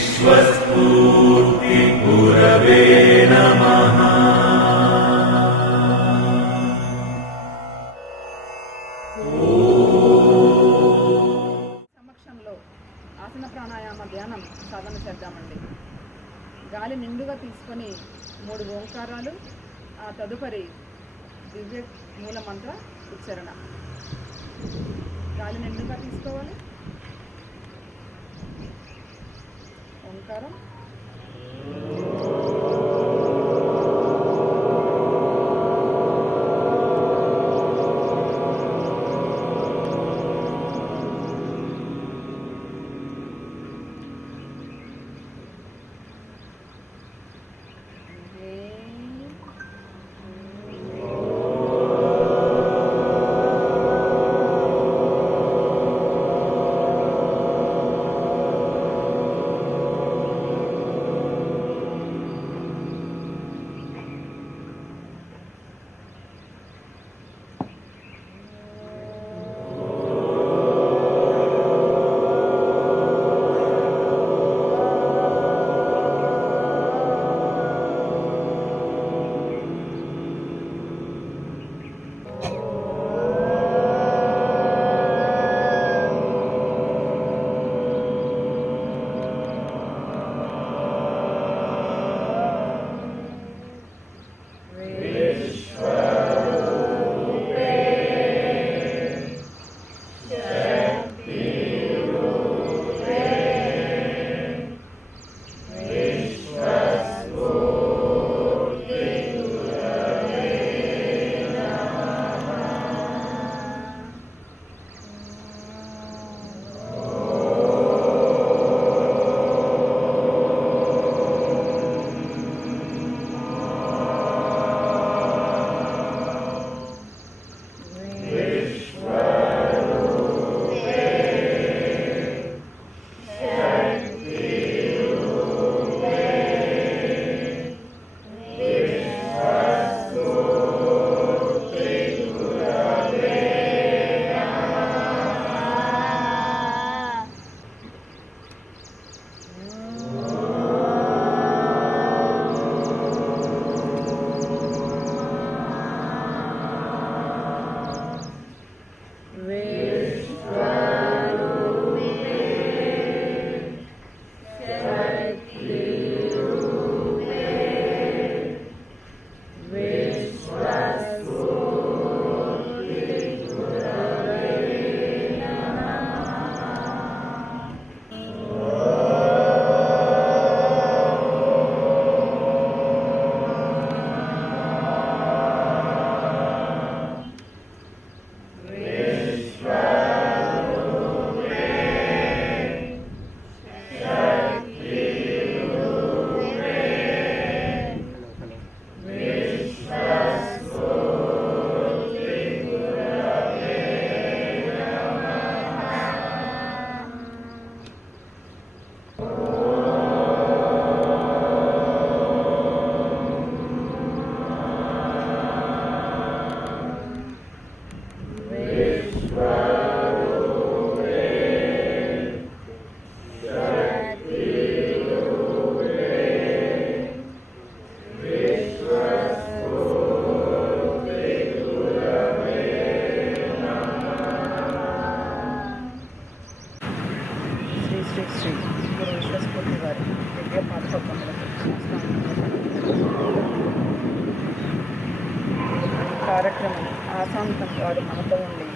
विश्वस्फूर्तिगुरवे नमः। సమక్షంలో ఆసన ప్రాణాయామ ధ్యానం సాధన చేద్దామండి. గాలి నిండుగా తీసుకొని 3 ఓంకారాలు, ఆ తదుపరి దివ్య మూలమంత్ర ఉచ్చారణ. గాలి నిండుగా తీసుకోవాలి. ఓంకారం, శ్రీ గురు విశ్వస్ఫూర్తి వారి దివ్య పాదపద్మములకు కార్యక్రమం ఆశాంతం వారు మనతో ఉండి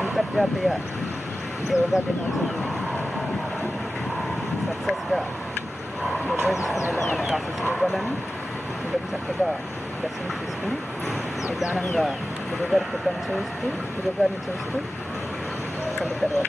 అంతర్జాతీయ యోగా దినోత్సవాన్ని సక్సెస్గా నిర్వహించుకునేలా మనకు ఆశిస్తున్నాలని అందరూ చక్కగా దర్శనం తీసుకుని నిదానంగా గురుగారి ఫోటోని చూస్తూ గురుగారిని చూస్తూ కళ్ళు తర్వాత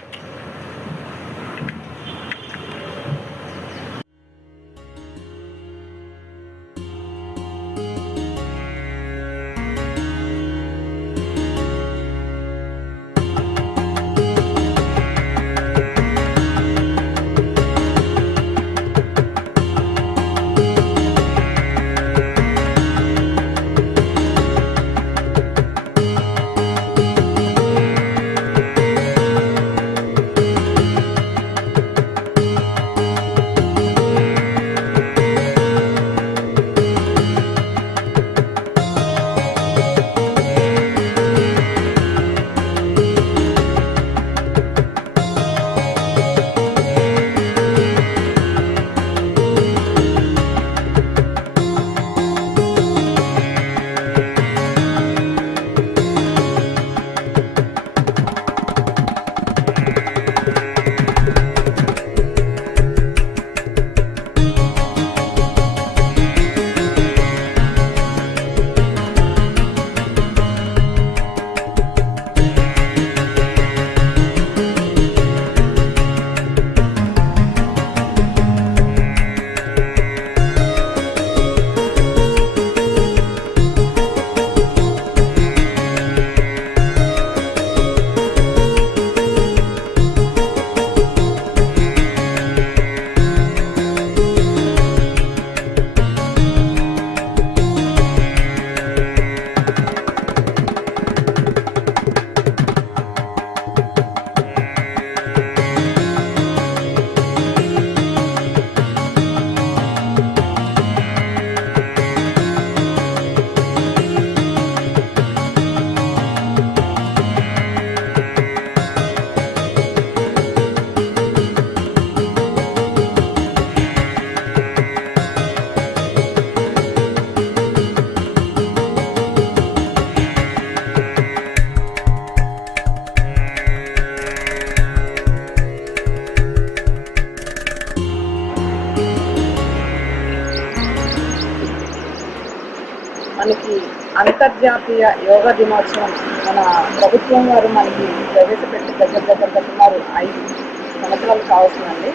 మనకి అంతర్జాతీయ యోగా దినోత్సవం మన ప్రభుత్వం వారు మనకి ప్రవేశపెట్టి దగ్గర సుమారు 5 సంవత్సరాలు కావస్తుందండి.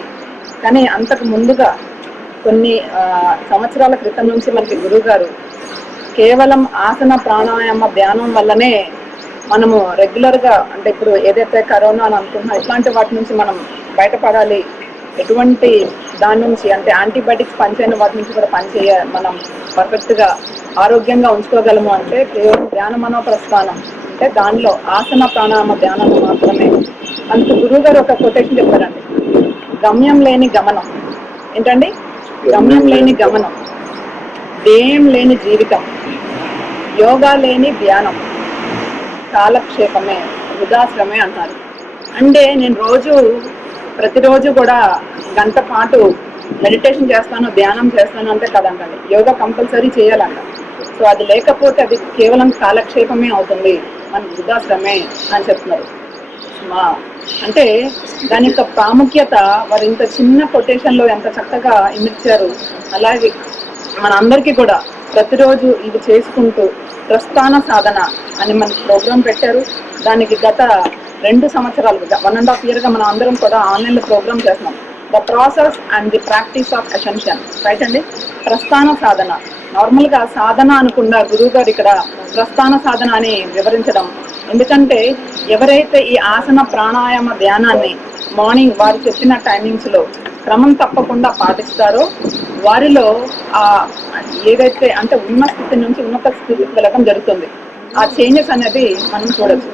కానీ అంతకు ముందుగా కొన్ని సంవత్సరాల క్రితం నుంచి మనకి గురువు గారు కేవలం ఆసన ప్రాణాయామ ధ్యానం వల్లనే మనము రెగ్యులర్గా అంటే ఇప్పుడు ఏదైతే కరోనా అని అనుకుంటున్నాం ఇట్లాంటి వాటి నుంచి మనం బయటపడాలి, ఎటువంటి దాని నుంచి అంటే యాంటీబయాటిక్స్ పనిచేయని వాటి నుంచి కూడా మనం పర్ఫెక్ట్గా ఆరోగ్యంగా ఉంచుకోగలము అంటే కేవలం ధ్యాన మనోప్రస్థానం అంటే దానిలో ఆసన ప్రాణాయామ ధ్యానం మాత్రమే. అందుకు గురువు గారు ఒక కొటేషన్ చెప్పారండి, గమ్యం లేని గమనం. ఏంటండి? గమ్యం లేని గమనం, ధ్యేయం లేని జీవితం, యోగా లేని ధ్యానం, కాలక్షేపమే, వృధాశ్రమే అంటారు. అంటే నేను ప్రతిరోజు కూడా గంట పాటు మెడిటేషన్ చేస్తాను, ధ్యానం చేస్తాను అంటే కదంటండి, యోగా కంపల్సరీ చేయాలంట. సో అది లేకపోతే అది కేవలం కాలక్షేపమే అవుతుంది, మన వృధాశ్రమే అని చెప్తున్నారు. అంటే దాని యొక్క ప్రాముఖ్యత వారు ఇంత చిన్న కొటేషన్లో ఎంత చక్కగా ఇమిడ్చారు. అలాగే మనందరికీ కూడా ప్రతిరోజు ఇది చేసుకుంటూ ప్రస్థాన సాధన అని మనకి ప్రోగ్రాం పెట్టారు. దానికి గత 2 సంవత్సరాలుగా 1.5 yearగా మనం అందరం కూడా ఆన్లైన్లో ప్రోగ్రామ్ చేస్తున్నాం. The process and the practice of ascension, right అండి. ప్రస్థాన సాధన, నార్మల్గా సాధన అనుకున్న గురువు గారు ఇక్కడ ప్రస్థాన సాధన అని వివరించడం. ఎందుకంటే ఎవరైతే ఈ ఆసన ప్రాణాయామ ధ్యానాన్ని మార్నింగ్ వారు చెప్పిన టైమింగ్స్లో క్రమం తప్పకుండా పాటిస్తారో వారిలో ఏదైతే అంటే ఉన్న స్థితి నుంచి ఉన్నత స్థితికి వెళ్ళడం జరుగుతుంది. ఆ చేంజెస్ అనేది మనం చూడొచ్చు.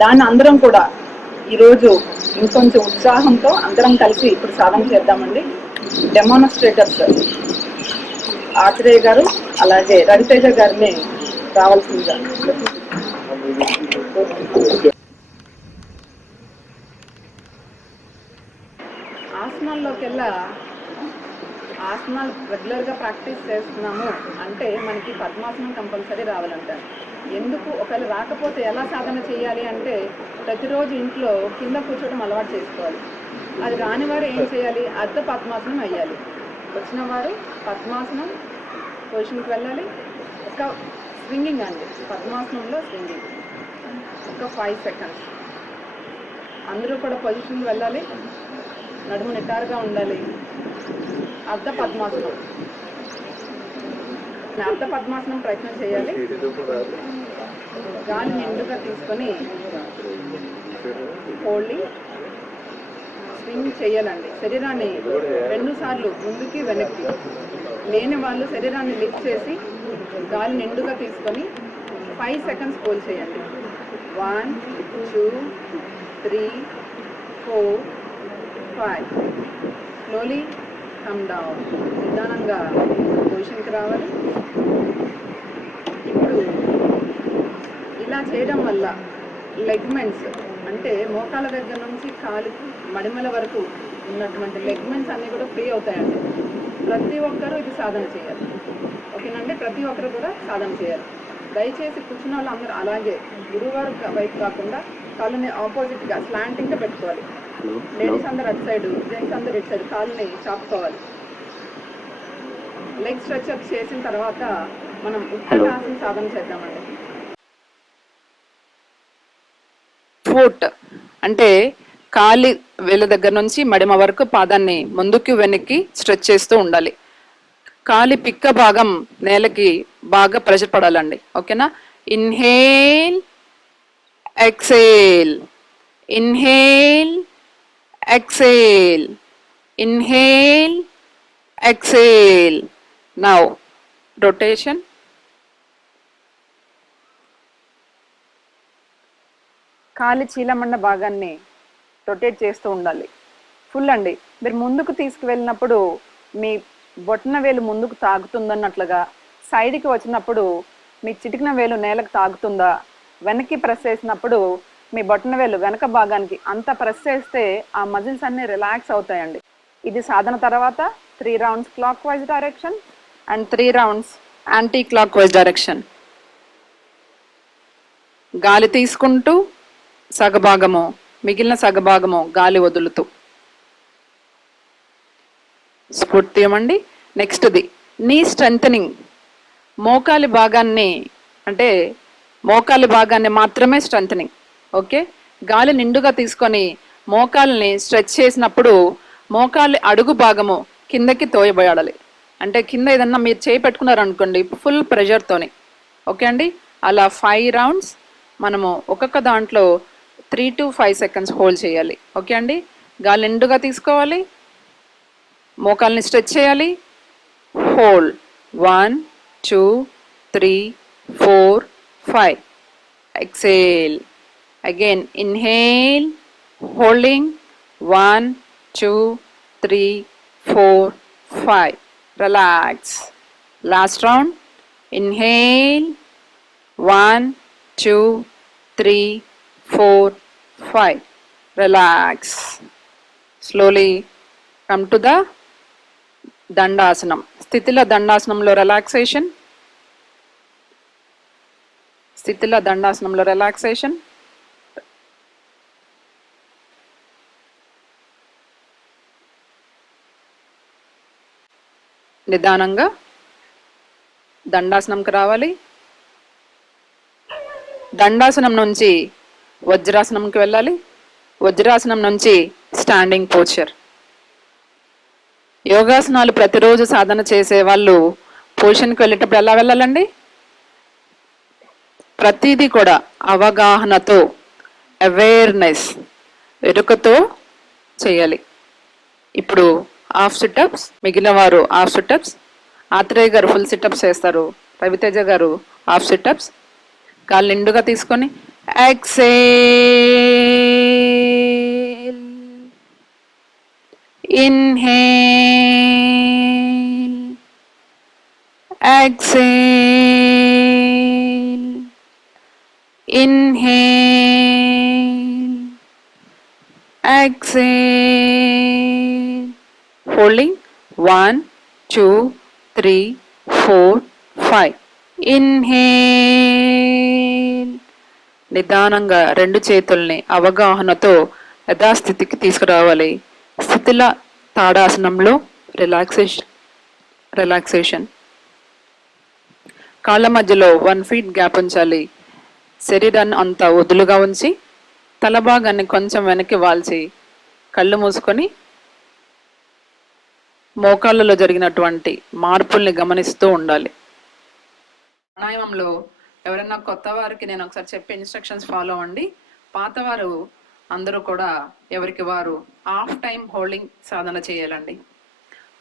దాన్ని అందరం కూడా ఈరోజు ఇంకొంచెం ఉత్సాహంతో అందరం కలిసి ఇప్పుడు సాధన చేద్దామండి. డెమోన్స్ట్రేటర్స్ ఆత్రేయ గారు అలాగే రవితేజ గారిని రావాల్సిందిగా. ఆసనాల్లోకెల్లా ఆసనాలు రెగ్యులర్గా ప్రాక్టీస్ చేస్తున్నాము అంటే మనకి పద్మాసనం కంపల్సరీ రావాలంటారు. ఎందుకు? ఒకవేళ రాకపోతే ఎలా సాధన చేయాలి అంటే ప్రతిరోజు ఇంట్లో కింద కూర్చోవడం అలవాటు చేసుకోవాలి. అది రాని వారు ఏం చేయాలి? అర్ధ పద్మాసనం వేయాలి. వచ్చిన వారు పద్మాసనం పొజిషన్కి వెళ్ళాలి. ఒక స్వింగింగ్ అండి, పద్మాసనంలో స్వింగింగ్ ఒక 5 seconds. అందరూ కూడా పొజిషన్కి వెళ్ళాలి, నడుము నిటారుగా ఉండాలి. అర్ధ పద్మాసనం ప్రయత్నం చేయాలి. గాలి నిండుగా తీసుకొని హోల్డింగ్ స్వింగ్ చేయాలండి. శరీరాన్ని 2 సార్లు ముందుకి వెనక్కి, లేని వాళ్ళు శరీరాన్ని లిఫ్ట్ చేసి గాలి నిండుగా తీసుకొని 5 seconds హోల్డ్ చేయండి. 1 2 3 4 5. Slowly come down. నిదానంగా పొజిషన్కి రావాలి. ఇప్పుడు ఇలా చేయడం వల్ల లెగ్మెంట్స్ అంటే మోకాల దగ్గర నుంచి కాలు మడిమల వరకు ఉన్నటువంటి లెగ్మెంట్స్ అన్నీ కూడా ఫ్రీ అవుతాయండి. ప్రతి ఒక్కరూ ఇది సాధన చేయాలి. ఓకేనండి, ప్రతి ఒక్కరు కూడా సాధన చేయాలి. దయచేసి కూర్చున్న వాళ్ళు అందరూ అలాగే గురువారు వైపు కాకుండా కాళ్ళని ఆపోజిట్గా స్లాంటింగ్గా పెట్టుకోవాలి. లేడీస్ అందరు అటు సైడ్, జెంట్స్ అందరు ఇటు సైడ్ కాళ్ళని చాపుకోవాలి. లెగ్ స్ట్రెచ్ అప్ చేసిన తర్వాత మనం ఉత్తరాసన సాధన చేద్దామండి. ఫుట్ అంటే కాలి వేళ్ళ దగ్గర నుంచి మడిమ వరకు పాదాన్ని ముందుకు వెనక్కి స్ట్రెచ్ చేస్తూ ఉండాలి. కాలి పిక్క భాగం నేలకి బాగా ప్రెషర్ పడాలండి. ఓకేనా? Inhale, exhale, inhale, exhale, inhale, exhale. Now rotation. కాలి చీలమండ భాగాన్ని రొటేట్ చేస్తూ ఉండాలి. ఫుల్ అండి. మీరు ముందుకు తీసుకువెళ్ళినప్పుడు మీ బొట్టన వేలు ముందుకు తాగుతుందన్నట్లుగా, సైడ్కి వచ్చినప్పుడు మీ చిటికిన వేలు నేలకు తాగుతుందా, వెనక్కి ప్రెస్ చేసినప్పుడు మీ బొట్టన వేలు వెనక భాగానికి అంత ప్రెస్ చేస్తే ఆ మజిల్స్ అన్నీ రిలాక్స్ అవుతాయండి. ఇది సాధన తర్వాత 3 rounds clock wise direction and 3 rounds anti clock wise direction. గాలి తీసుకుంటూ సగభాగము, మిగిలిన సగభాగము గాలి వదులుతూ స్ఫూర్తి ఇవ్వండి. నెక్స్ట్ది నీ స్ట్రెంథనింగ్. మోకాలి భాగాన్ని అంటే మోకాలి భాగాన్ని మాత్రమే స్ట్రెంథనింగ్. ఓకే, గాలి నిండుగా తీసుకొని మోకాల్ని స్ట్రెచ్ చేసినప్పుడు మోకాలి అడుగు భాగము కిందకి తోయబడాలి. అంటే కింద ఏదన్నా మీరు చేయి పెట్టుకున్నారనుకోండి ఫుల్ ప్రెషర్తోని. ఓకే అండి, అలా 5 రౌండ్స్ మనము ఒక్కొక్క దాంట్లో 3 to 5 సెకండ్స్ హోల్డ్ చేయాలి. ఓకే అండి, గాలి నిండుగా తీసుకోవాలి, మోకాల్ని స్ట్రెచ్ చేయాలి, hold 1 2 3 4 5, exhale, again inhale, holding 1 2 3 4 5, relax, last round, inhale 1 2 3 4 5, relax, slowly come to the దండాసనం. స్థితిలో దండాసనంలో రిలాక్సేషన్, స్థితిలో దండాసనంలో రిలాక్సేషన్. నిదానంగా దండాసనంకి రావాలి. దండాసనం నుంచి వజ్రాసనంకి వెళ్ళాలి. వజ్రాసనం నుంచి స్టాండింగ్ పోస్చర్. యోగాసనాలు ప్రతిరోజు సాధన చేసే వాళ్ళు పొజిషన్కి వెళ్ళేటప్పుడు ఎలా వెళ్ళాలండి? ప్రతిదీ కూడా అవగాహనతో, అవేర్నెస్, ఎరుకతో చేయాలి. ఇప్పుడు హాఫ్ సిటప్స్, మిగిలిన వారు హాఫ్ సిటప్స్. ఆత్రేయ గారు ఫుల్ సిటప్స్ చేస్తారు, రవితేజ గారు హాఫ్ సిటప్స్. కాళ్ళు నిండుగా తీసుకొని exhale, inhale, exhale, inhale, exhale, holding 1 2 3 4 5, inhale. నిదానంగా రెండు చేతుల్ని అవగాహనతో యథాస్థితికి తీసుకురావాలి. స్థితిలో తాడాసనంలో రిలాక్సేషన్. కాళ్ళ మధ్యలో 1 feet గ్యాప్ ఉంచాలి. శరీరాన్ని అంతా వదులుగా ఉంచి తల భాగాన్ని కొంచెం వెనక్కి వాల్చి కళ్ళు మూసుకొని మోకాళ్ళలో జరిగినటువంటి మార్పుల్ని గమనిస్తూ ఉండాలి. ప్రాణాయామంలో ఎవరైనా కొత్త వారికి నేను ఒకసారి చెప్పే ఇన్స్ట్రక్షన్స్ ఫాలో అవ్వండి. పాతవారు అందరూ కూడా ఎవరికి వారు హాఫ్ టైం హోల్డింగ్ సాధన చేయాలండి.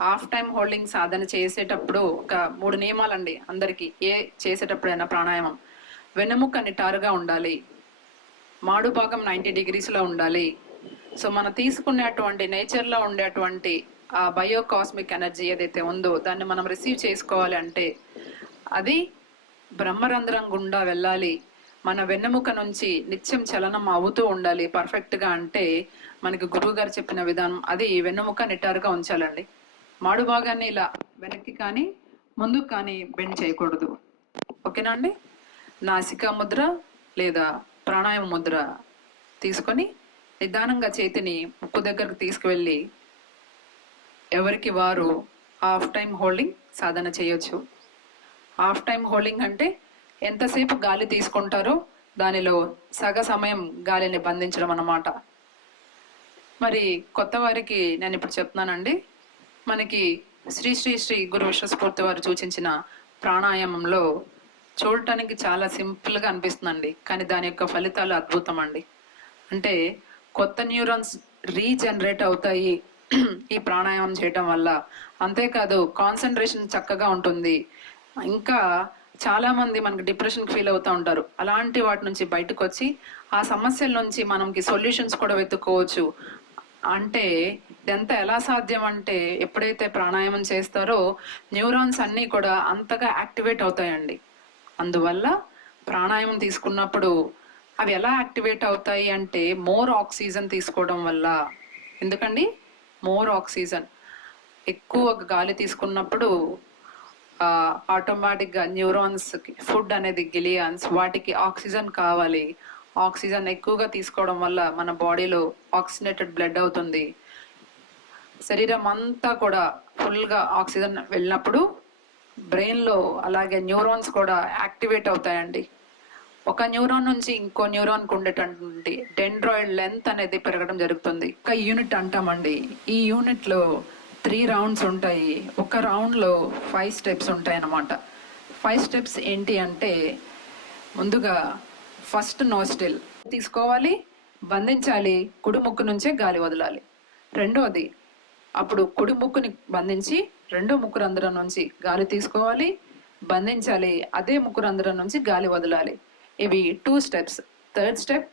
హాఫ్ టైం హోల్డింగ్ సాధన చేసేటప్పుడు ఒక 3 నియమాలండి అందరికీ. చేసేటప్పుడైనా ప్రాణాయామం, వెన్నెముక నిటారుగా ఉండాలి, మాడు భాగం 90 degreesలో ఉండాలి. సో మనం తీసుకునేటువంటి నేచర్లో ఉండేటువంటి ఆ బయో కాస్మిక్ ఎనర్జీ ఏదైతే ఉందో దాన్ని మనం రిసీవ్ చేసుకోవాలి అంటే అది బ్రహ్మరంధ్రం గుండా వెళ్ళాలి. మన వెన్నెముక నుంచి నిత్యం చలనం అవుతూ ఉండాలి పర్ఫెక్ట్గా. అంటే మనకి గురువు గారు చెప్పిన విధానం అది వెన్నెముక నిటారుగా ఉంచాలండి. మాడు భాగాన్ని ఇలా వెనక్కి కానీ ముందుకు కానీ బెండ్ చేయకూడదు. ఓకేనా అండి? నాసికా ముద్ర లేదా ప్రాణాయామ ముద్ర తీసుకొని నిదానంగా చేతిని ముక్కు దగ్గరకు తీసుకువెళ్ళి ఎవరికి వారు హాఫ్ టైం హోల్డింగ్ సాధన చేయొచ్చు. హాఫ్ టైం హోల్డింగ్ అంటే ఎంతసేపు గాలి తీసుకుంటారో దానిలో సగ సమయం గాలిని బంధించడం అన్నమాట. మరి కొత్త వారికి నేను ఇప్పుడు చెప్తున్నానండి. మనకి శ్రీ శ్రీ శ్రీ గురు విశ్వస్ఫూర్తి వారు సూచించిన ప్రాణాయామంలో చూడటానికి చాలా సింపుల్గా అనిపిస్తుందండి, కానీ దాని యొక్క ఫలితాలు అద్భుతం అండి. అంటే కొత్త న్యూరాన్స్ రీజనరేట్ అవుతాయి ఈ ప్రాణాయామం చేయటం వల్ల. అంతేకాదు కాన్సన్ట్రేషన్ చక్కగా ఉంటుంది. ఇంకా చాలా మంది మనకి డిప్రెషన్కి ఫీల్ అవుతూ ఉంటారు. అలాంటి వాటి నుంచి బయటకు వచ్చి ఆ సమస్యల నుంచి మనకి సొల్యూషన్స్ కూడా వెతుక్కోవచ్చు. అంటే ఇదంతా ఎలా సాధ్యం అంటే ఎప్పుడైతే ప్రాణాయామం చేస్తారో న్యూరాన్స్ అన్నీ కూడా అంతగా యాక్టివేట్ అవుతాయండి. అందువల్ల ప్రాణాయామం తీసుకున్నప్పుడు అవి ఎలా యాక్టివేట్ అవుతాయి అంటే మోర్ ఆక్సిజన్ తీసుకోవడం వల్ల. ఎందుకండి? మోర్ ఆక్సిజన్, ఎక్కువ గాలి తీసుకున్నప్పుడు ఆటోమేటిక్గా న్యూరాన్స్కి ఫుడ్ అనేది గిలియాన్స్, వాటికి ఆక్సిజన్ కావాలి. ఆక్సిజన్ ఎక్కువగా తీసుకోవడం వల్ల మన బాడీలో ఆక్సిజనేటెడ్ బ్లడ్ అవుతుంది. శరీరం అంతా కూడా ఫుల్గా ఆక్సిజన్ వెళ్ళినప్పుడు బ్రెయిన్లో అలాగే న్యూరాన్స్ కూడా యాక్టివేట్ అవుతాయండి. ఒక న్యూరాన్ నుంచి ఇంకో న్యూరాన్కి ఉండేటటువంటి డెండ్రాయిడ్ లెంత్ అనేది పెరగడం జరుగుతుంది. ఒక యూనిట్ అంటామండి. ఈ యూనిట్లో 3 రౌండ్స్ ఉంటాయి. ఒక రౌండ్లో 5 స్టెప్స్ ఉంటాయి అన్నమాట. 5 స్టెప్స్ ఏంటి అంటే, ముందుగా ఫస్ట్ నోస్టిల్ తీసుకోవాలి, బంధించాలి, కుడి ముక్కు నుంచే గాలి వదలాలి. రెండోది, అప్పుడు కుడి ముక్కుని బంధించి రెండో ముక్కు రంధ్రం నుంచి గాలి తీసుకోవాలి, బంధించాలి, అదే ముక్కు రంధ్రం నుంచి గాలి వదలాలి. ఇవి 2 స్టెప్స్. థర్డ్ స్టెప్,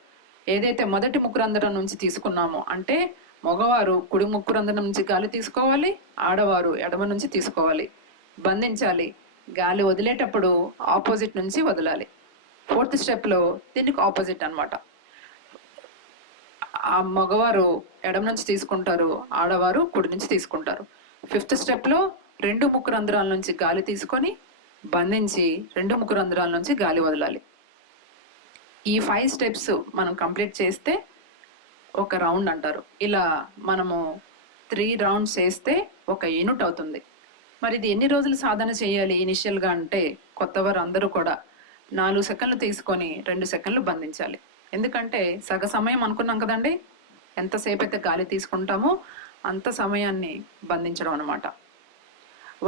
ఏదైతే మొదటి ముక్కు రంధ్రం నుంచి తీసుకున్నామో, అంటే మగవారు కుడి ముక్కు రంధ్రం నుంచి గాలి తీసుకోవాలి, ఆడవారు ఎడమ నుంచి తీసుకోవాలి, బంధించాలి, గాలి వదిలేటప్పుడు ఆపోజిట్ నుంచి వదలాలి. ఫోర్త్ స్టెప్లో దీనికి ఆపోజిట్ అనమాట. ఆ మగవారు ఎడమ నుంచి తీసుకుంటారు, ఆడవారు కుడి నుంచి తీసుకుంటారు. ఫిఫ్త్ స్టెప్లో 2 ముక్కు రంధ్రాల నుంచి గాలి తీసుకొని బంధించి 2 ముక్కు రంధ్రాల నుంచి గాలి వదలాలి. ఈ 5 స్టెప్స్ మనం కంప్లీట్ చేస్తే ఒక రౌండ్ అంటారు. ఇలా మనము 3 రౌండ్స్ చేస్తే ఒక యూనిట్ అవుతుంది. మరి ఇది ఎన్ని రోజులు సాధన చేయాలి ఇనిషియల్గా అంటే, కొత్తవారు అందరూ కూడా 4 సెకండ్లు తీసుకొని 2 సెకండ్లు బంధించాలి. ఎందుకంటే సగ సమయం అనుకున్నాం కదండి, ఎంతసేపు అయితే గాలి తీసుకుంటామో అంత సమయాన్ని బంధించడం అనమాట.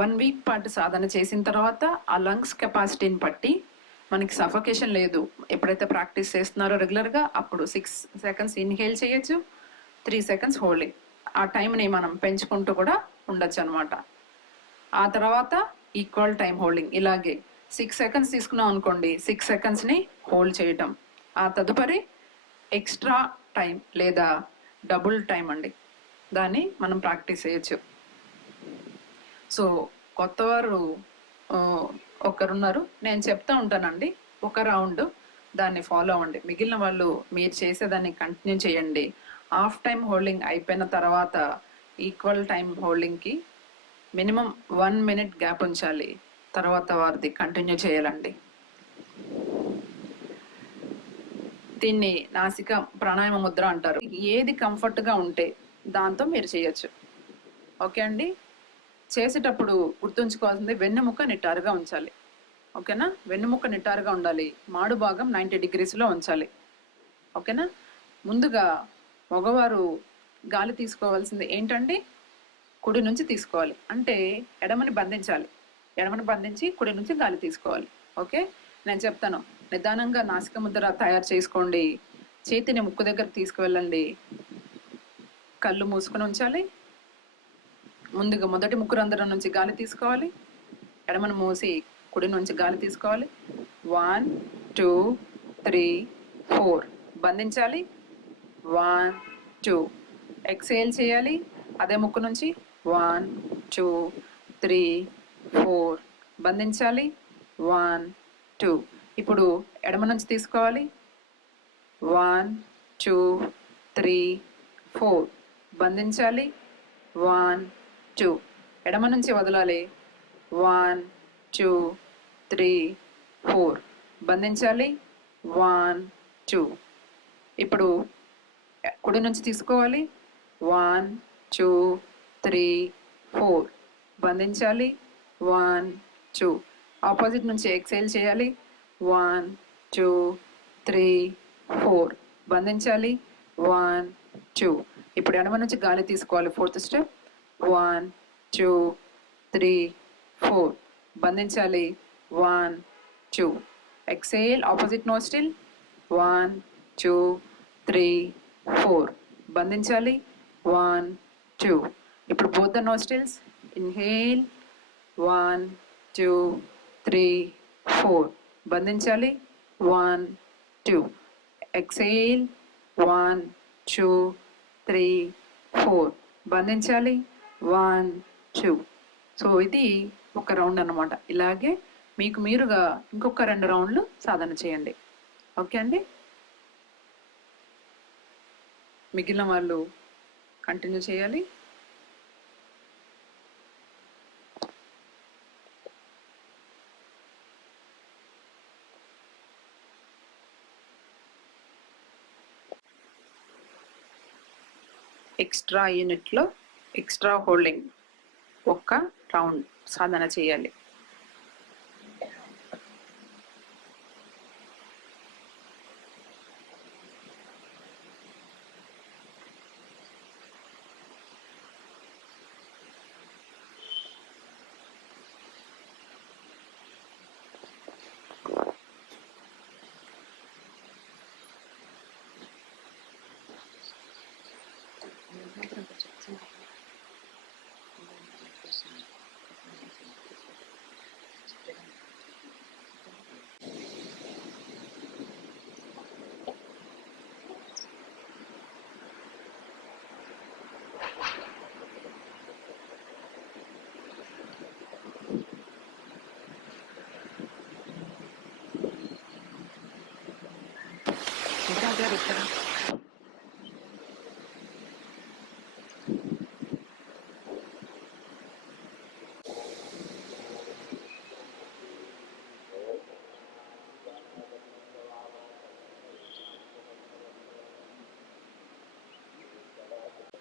1 వీక్ పాటు సాధన చేసిన తర్వాత ఆ లంగ్స్ కెపాసిటీని బట్టి మనకి సఫకేషన్ లేదు. ఎప్పుడైతే ప్రాక్టీస్ చేస్తున్నారో రెగ్యులర్గా, అప్పుడు 6 సెకండ్స్ ఇన్హేల్ చేయొచ్చు, 3 సెకండ్స్ హోల్డింగ్. ఆ టైంని మనం పెంచుకుంటూ కూడా ఉండొచ్చు అనమాట. ఆ తర్వాత ఈక్వల్ టైం హోల్డింగ్. ఇలాగే 6 సెకండ్స్ తీసుకున్నాం అనుకోండి, 6 సెకండ్స్ని హోల్డ్ చేయటం. ఆ తదుపరి ఎక్స్ట్రా టైం లేదా డబుల్ టైం అండి, దాన్ని మనం ప్రాక్టీస్ చేయొచ్చు. సో కొత్తవారు ఒకరున్నారు, నేను చెప్తా ఉంటానండి, ఒక రౌండ్ దాన్ని ఫాలో అవ్వండి. మిగిలిన వాళ్ళు మీరు చేసేదాన్ని కంటిన్యూ చేయండి. హాఫ్ టైం హోల్డింగ్ అయిపోయిన తర్వాత ఈక్వల్ టైం హోల్డింగ్కి మినిమం 1 మినిట్ గ్యాప్ ఉంచాలి. తర్వాత వారిది కంటిన్యూ చేయాలండి. దీన్ని నాసిక ప్రాణాయామ ముద్ర అంటారు. ఏది కంఫర్ట్గా ఉంటే దాంతో మీరు చేయొచ్చు. ఓకే అండి. చేసేటప్పుడు గుర్తుంచుకోవాల్సింది వెన్నెముక నిటారుగా ఉంచాలి. ఓకేనా? వెన్నెముక నిటారుగా ఉండాలి. మాడు భాగం 90 డిగ్రీస్లో ఉంచాలి. ఓకేనా? ముందుగా మగవారు గాలి తీసుకోవాల్సింది ఏంటండి, కుడి నుంచి తీసుకోవాలి. అంటే ఎడమని బంధించాలి, ఎడమని బంధించి కుడి నుంచి గాలి తీసుకోవాలి. ఓకే, నేను చెప్తాను. నిదానంగా నాసిక ముద్ర తయారు చేసుకోండి. చేతిని ముక్కు దగ్గర తీసుకువెళ్ళండి. కళ్ళు మూసుకొని ఉంచాలి. ముందుగా మొదటి ముక్కు రంధ్రం నుంచి గాలి తీసుకోవాలి, ఎడమను మూసి కుడి నుంచి గాలి తీసుకోవాలి. 1 2 3 4 బంధించాలి. 1 2 ఎక్సేల్ చేయాలి అదే ముక్కు నుంచి. 1 2 3 4 బంధించాలి. 1 2. ఇప్పుడు ఎడమ నుంచి తీసుకోవాలి. 1 2 3 4 బంధించాలి. 1 2 ఎడమ నుంచి వదలాలి. 1 2 3 4 బంధించాలి. 1 2. ఇప్పుడు కుడి నుంచి తీసుకోవాలి. 1 2 3 4 బంధించాలి. 1 2. ఆపోజిట్ నుంచి ఎక్సేల్ చేయాలి. 1 2 3 4 బంధించాలి. 1 2. ఇప్పుడు ఎడమ నుంచి గాలి తీసుకోవాలి. Fourth step. 1 2 3 4 బంధించాలి. 1 2. Exhale opposite nostril. 1 2 3 4 బంధించాలి. 1 2. ఇప్పుడు బోత్ ద నోస్ట్రిల్స్. ఇన్హేల్. 1 2 3 4 బంధించాలి. 1 2. ఎక్సేల్. 1 2 3 4 బంధించాలి. 1 2. సో ఇది ఒక రౌండ్ అన్నమాట. ఇలాగే మీకు మీరుగా ఇంకొక 2 రౌండ్లు సాధన చేయండి. ఓకే అండి. మిగిలిన వాళ్ళు కంటిన్యూ చేయాలి. ఎక్స్ట్రా యూనిట్లో ఎక్స్ట్రా హోల్డింగ్ ఒక్క రౌండ్ సాధన చేయాలి. గారు ఇక్కడ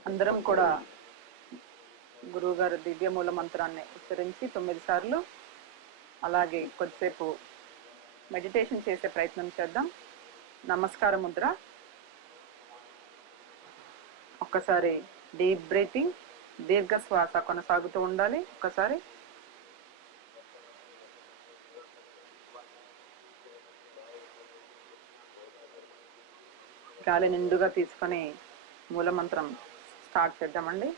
అందరం కూడా గురువుగారు దివ్య మూల మంత్రాన్ని ఉచ్చరించి 9 సార్లు అలాగే కొద్దిసేపు మెడిటేషన్ చేసే ప్రయత్నం చేద్దాం. నమస్కార ముద్ర. ఒక్కసారి డీప్ బ్రీతింగ్, దీర్ఘ శ్వాస కొనసాగుతూ ఉండాలి. ఒక్కసారి గాలి నిండుగా తీసుకొని మూలమంత్రం స్టార్ట్ చేద్దామండి.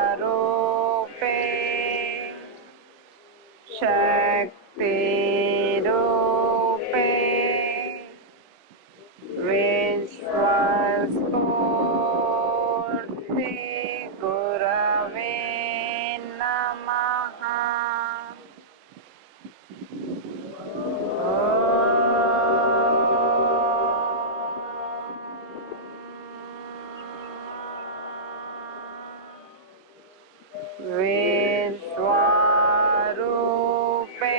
విశ్వరూపే శక్తి రూపే విశ్వస్ఫూర్తి గురవే నమః. విశ్వరూపే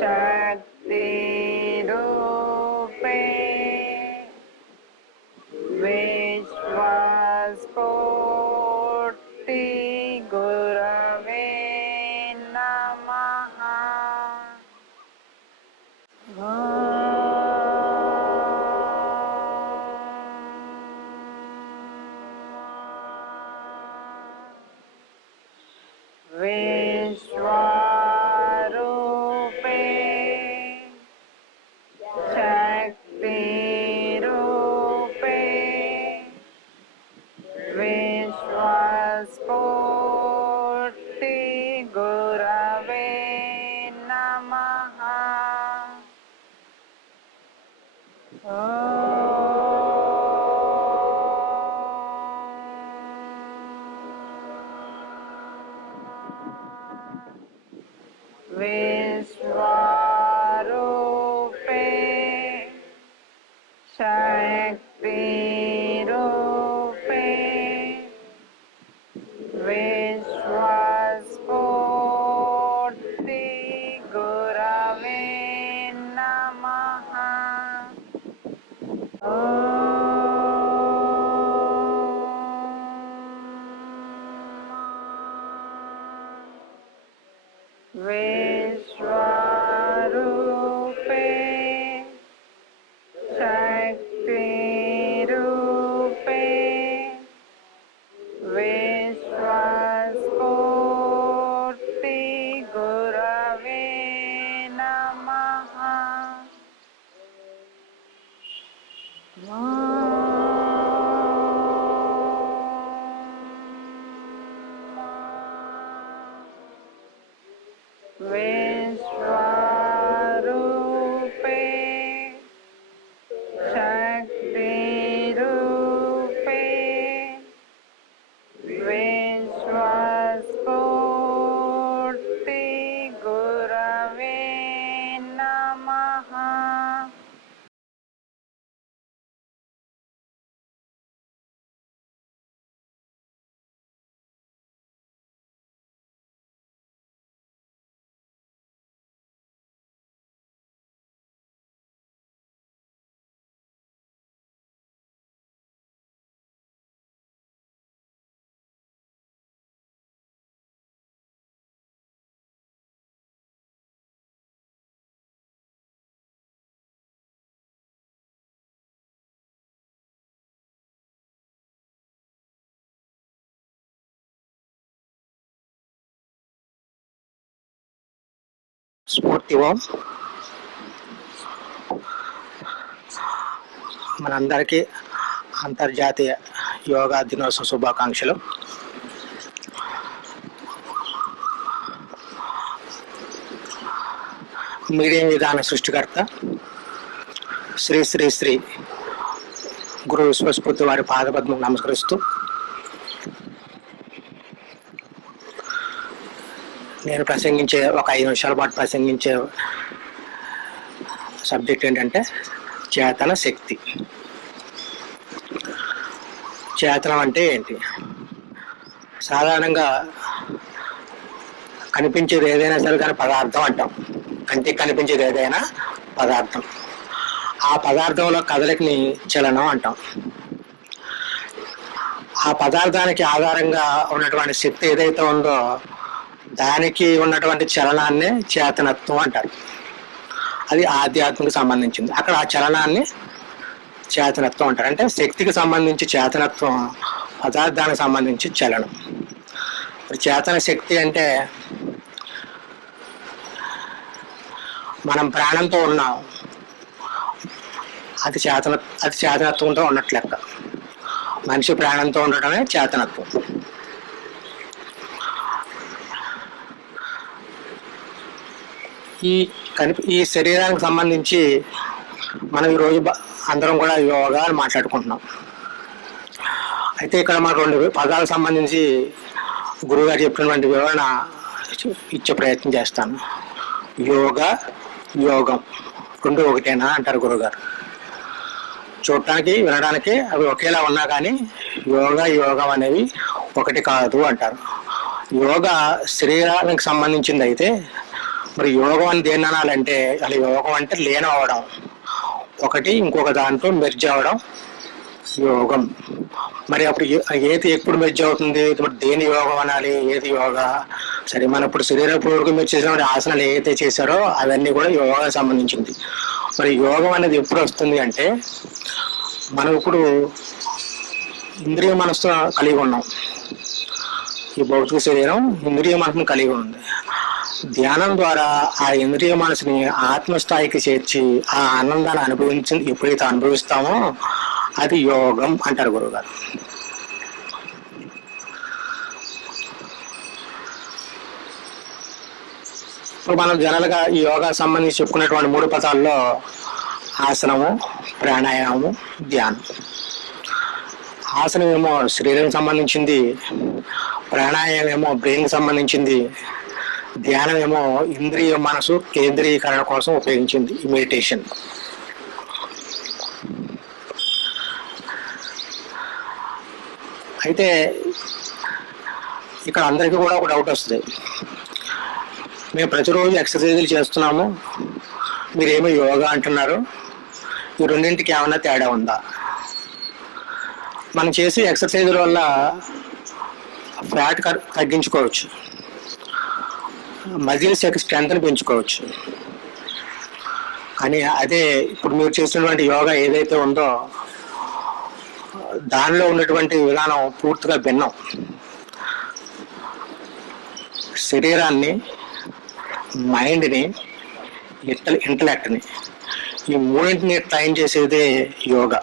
శక్తి రూపే విశ్వస్ఫూర్తి గురవే నమః. విశ్వరూపే శక్తి రూపే విశ్వస్ఫూర్తి గురవే నమః. విశ్వరూపే శక్తి రూపే విశ్వస్ఫూర్తి గురవే నమః. విశ్వరూపే శక్తి రూపే విశ్వస్ఫూర్తి గురవే నమః. విశ్వరూపే శక్తి రూపే విశ్వస్ఫూర్తి గురవే నమః. స్ఫూర్తి ఓం. మనందరికీ అంతర్జాతీయ యోగా దినోత్సవ శుభాకాంక్షలు. మీడియా విధాన సృష్టికర్త శ్రీ శ్రీ శ్రీ గురు విశ్వస్ఫూర్తి వారి పాదపద్మం నమస్కరిస్తూ నేను ప్రసంగించే ఒక 5 నిమిషాల పాటు ప్రసంగించే సబ్జెక్ట్ ఏంటంటే చేతన శక్తి. చేతనం అంటే ఏంటి? సాధారణంగా కనిపించేది ఏదైనా సరే కానీ పదార్థం అంటాం. కంటికి కనిపించేది ఏదైనా పదార్థం. ఆ పదార్థంలో కదలికని చలనం అంటాం. ఆ పదార్థానికి ఆధారంగా ఉన్నటువంటి శక్తి ఏదైతే ఉందో దానికి ఉన్నటువంటి చలనాన్ని చేతనత్వం అంటారు. అది ఆధ్యాత్మిక సంబంధించింది. అక్కడ ఆ చలనాన్ని చేతనత్వం అంటారు. అంటే శక్తికి సంబంధించి చేతనత్వం, పదార్థానికి సంబంధించి చలనం. చేతన శక్తి అంటే మనం ప్రాణంతో ఉన్నాం, అది చేతనత్వంతో ఉన్నట్లు లెక్క. మనిషి ప్రాణంతో ఉండటమే చేతనత్వం. ఈ శరీరానికి సంబంధించి మనం ఈరోజు అందరం కూడా యోగా అని మాట్లాడుకుంటున్నాం. అయితే ఇక్కడ మనకు 2 పదాలకు సంబంధించి గురువుగారు చెప్పినటువంటి వివరణ ఇచ్చే ప్రయత్నం చేస్తాను. యోగా, యోగం 2 ఒకటేనా అంటారు గురువుగారు. చూడటానికి వినడానికి అవి ఒకేలా ఉన్నా కానీ యోగా, యోగం అనేవి ఒకటి కాదు అంటారు. యోగా శరీరానికి సంబంధించింది అయితే మరి యోగం అని దేన్ని అనాలంటే అసలు యోగం అంటే లీనం అవడం, ఒకటి ఇంకొక దాంట్లో మెర్జ్ అవడం యోగం. మరి అప్పుడు ఏది ఎప్పుడు మెర్జ్ అవుతుంది? మరి దేని యోగం అనాలి, ఏది యోగా? సరే, మనం ఇప్పుడు శరీరపూర్వకం మీరు చేసిన ఆసనాలు ఏదైతే చేశారో అవన్నీ కూడా యోగాకి సంబంధించింది. మరి యోగం అనేది ఎప్పుడు వస్తుంది అంటే మనం ఇప్పుడు ఇంద్రియ మనస్సు కలిగి ఉన్నాం. ఈ భౌతిక శరీరం ఇంద్రియ మనసును కలిగి ఉంది. ధ్యానం ద్వారా ఆ ఇంద్రియ మనసుని ఆత్మస్థాయికి చేర్చి ఆ ఆనందాన్ని ఎప్పుడైతే అనుభవిస్తామో అది యోగం అంటారు గురువుగారు. ఇప్పుడు మనం జనరల్గా ఈ యోగా సంబంధించి చెప్పుకున్నటువంటి 3 పదాల్లో ఆసనము, ప్రాణాయామము, ధ్యానం. ఆసనం ఏమో శరీరానికి సంబంధించింది, ప్రాణాయామం ఏమో బ్రెయిన్కి సంబంధించింది, ధ్యానం ఏమో ఇంద్రియ మనసు కేంద్రీకరణ కోసం ఉపయోగించింది, ఈ మెడిటేషన్. అయితే ఇక్కడ అందరికీ కూడా ఒక డౌట్ వస్తుంది. మేము ప్రతిరోజు ఎక్సర్సైజులు చేస్తున్నాము, మీరేమో యోగా అంటున్నారు, ఈ రెండింటికి ఏమన్నా తేడా ఉందా? మనం చేసే ఎక్సర్సైజుల వల్ల ఫ్యాట్ తగ్గించుకోవచ్చు, మజిల్స్ యొక్క స్ట్రెంగ్త్ని పెంచుకోవచ్చు. కానీ అదే ఇప్పుడు మీరు చేసినటువంటి యోగా ఏదైతే ఉందో దానిలో ఉన్నటువంటి విధానం పూర్తిగా భిన్నం. శరీరాన్ని, మైండ్ని, ఇంటలెక్ట్ని, ఈ 3ని ట్రైన్ చేసేదే యోగా.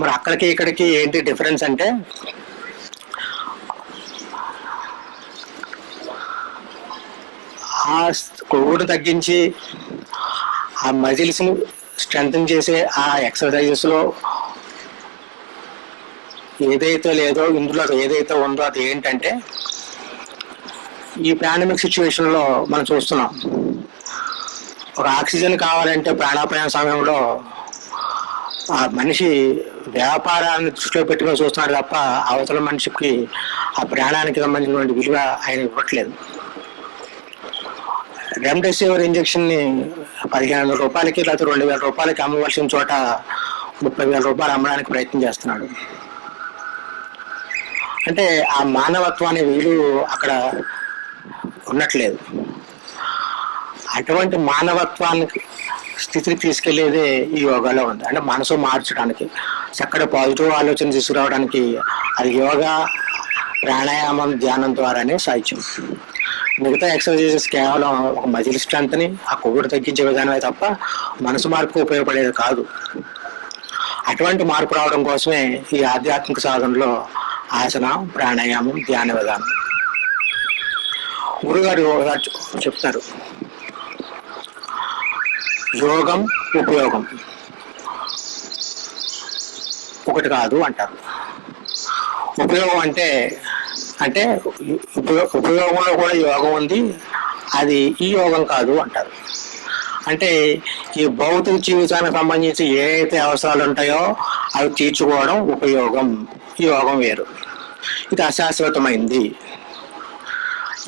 మరి అక్కడికి ఇక్కడికి ఏంటి డిఫరెన్స్ అంటే ఆ కొవ్వును తగ్గించి ఆ మజిల్స్ని స్ట్రెంగ్తన్ చేసే ఆ ఎక్సర్సైజెస్లో ఏదైతే లేదో ఇందులో ఏదైతే ఉందో అది ఏంటంటే ఈ పాండమిక్ సిచ్యువేషన్లో మనం చూస్తున్నాం. ఒక ఆక్సిజన్ కావాలంటే ప్రాణాపాయం సమయంలో ఆ మనిషి వ్యాపారాన్ని దృష్టిలో పెట్టుకొని చూస్తున్నాడు తప్ప అవతల మనిషికి ఆ ప్రాణానికి సంబంధించినటువంటి విలువ ఆయన ఇవ్వట్లేదు. రెమ్డెసివిర్ ఇంజక్షన్ని 1500 రూపాయలకి లేకపోతే 2000 రూపాయలకి అమ్మవలసిన చోట 30,000 రూపాయలు అమ్మడానికి ప్రయత్నం చేస్తున్నాడు. అంటే ఆ మానవత్వాన్ని వీలు అక్కడ ఉన్నట్లేదు. అటువంటి మానవత్వానికి స్థితికి తీసుకెళ్లేదే ఈ యోగాలో ఉంది. అంటే మనసు మార్చడానికి, చక్కటి పాజిటివ్ ఆలోచన తీసుకురావడానికి అది యోగా, ప్రాణాయామం, ధ్యానం ద్వారానే సాధ్యం. మిగతా ఎక్సర్సైజెస్ కేవలం ఒక మజిల్ స్ట్రెంత్ని, ఆ కొవ్వుడు తగ్గించే విధానమే తప్ప మనసు మార్పుకు ఉపయోగపడేది కాదు. అటువంటి మార్పు రావడం కోసమే ఈ ఆధ్యాత్మిక సాధనలో ఆసన, ప్రాణాయామం, ధ్యాన విధానం. గురుగారు చెప్తారు, యోగం ఉపయోగం ఒకటి కాదు అంటారు. ఉపయోగం అంటే ఉపయోగంలో కూడా యోగం ఉంది, అది ఈ యోగం కాదు అంటారు. అంటే ఈ భౌతిక జీవితానికి సంబంధించి ఏ అయితే అవసరాలు ఉంటాయో అవి తీర్చుకోవడం ఉపయోగం, ఈ యోగం వేరు. ఇది అశాశ్వతమైంది.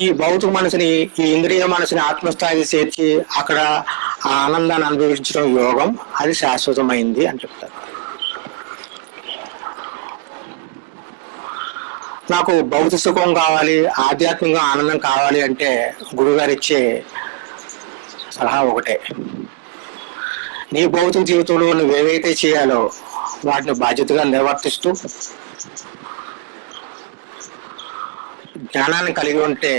ఈ భౌతిక మనసుని, ఈ ఇంద్రియ మనసుని ఆత్మస్థాయికి చేర్చి అక్కడ ఆ ఆనందాన్ని అనుభవించడం యోగం, అది శాశ్వతమైంది అని చెప్తారు. నాకు భౌతిక సుఖం కావాలి, ఆధ్యాత్మికంగా ఆనందం కావాలి అంటే గురుగారు ఇచ్చే సలహా ఒకటే, నీ భౌతిక జీవితంలో నువ్వు ఏవైతే చేయాలో వాటిని బాధ్యతగా నిర్వర్తిస్తూ జ్ఞానాన్ని కలిగి ఉంటే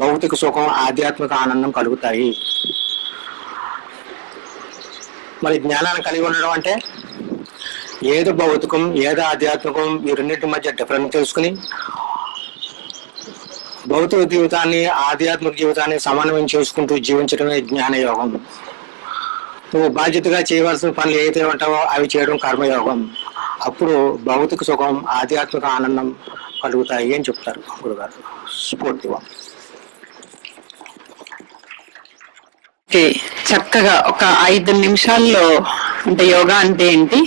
భౌతిక సుఖం, ఆధ్యాత్మిక ఆనందం కలుగుతాయి. మరి జ్ఞానాన్ని కలిగి ఉండడం అంటే ఏదో భౌతికం, ఏదో ఆధ్యాత్మికం, ఈ రెండింటి మధ్య డిఫరెన్స్ తెలుసుకుని భౌతిక జీవితాన్ని, ఆధ్యాత్మిక జీవితాన్ని సమన్వయం చేసుకుంటూ జీవించడమే జ్ఞానయోగం. నువ్వు బాధ్యతగా చేయవలసిన పనులు ఏదైతే ఉంటావో అవి చేయడం కర్మయోగం. అప్పుడు భౌతిక సుఖం, ఆధ్యాత్మిక ఆనందం కలుగుతాయి అని చెప్తారు గురుగారు స్ఫూర్తిగా. చక్కగా ఒక 5 నిమిషాల్లో అంటే యోగా అంటే ఏంటి,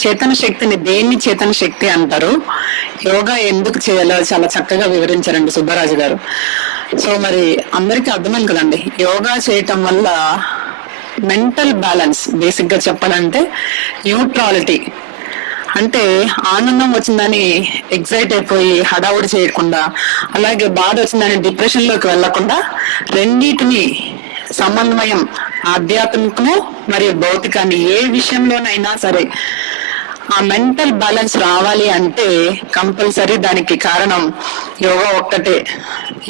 చేతన శక్తిని దేన్ని చేతన శక్తి అంటారు, యోగా ఎందుకు చేయాలో చాలా చక్కగా వివరించారండి సుబ్బరాజు గారు. సో మరి అందరికీ అర్థమైంది కదండి, యోగా చేయటం వల్ల మెంటల్ బ్యాలెన్స్, బేసిక్ గా చెప్పాలంటే న్యూట్రాలిటీ, అంటే ఆనందం వచ్చిందని ఎగ్జైట్ అయిపోయి హడావుడి చేయకుండా, అలాగే బాధ వచ్చిందని డిప్రెషన్ లోకి వెళ్లకుండా రెండింటిని సమన్వయం, ఆధ్యాత్మికము మరియు భౌతికాన్ని ఏ విషయంలోనైనా సరే ఆ మెంటల్ బ్యాలెన్స్ రావాలి అంటే కంపల్సరీ దానికి కారణం యోగా ఒక్కటే.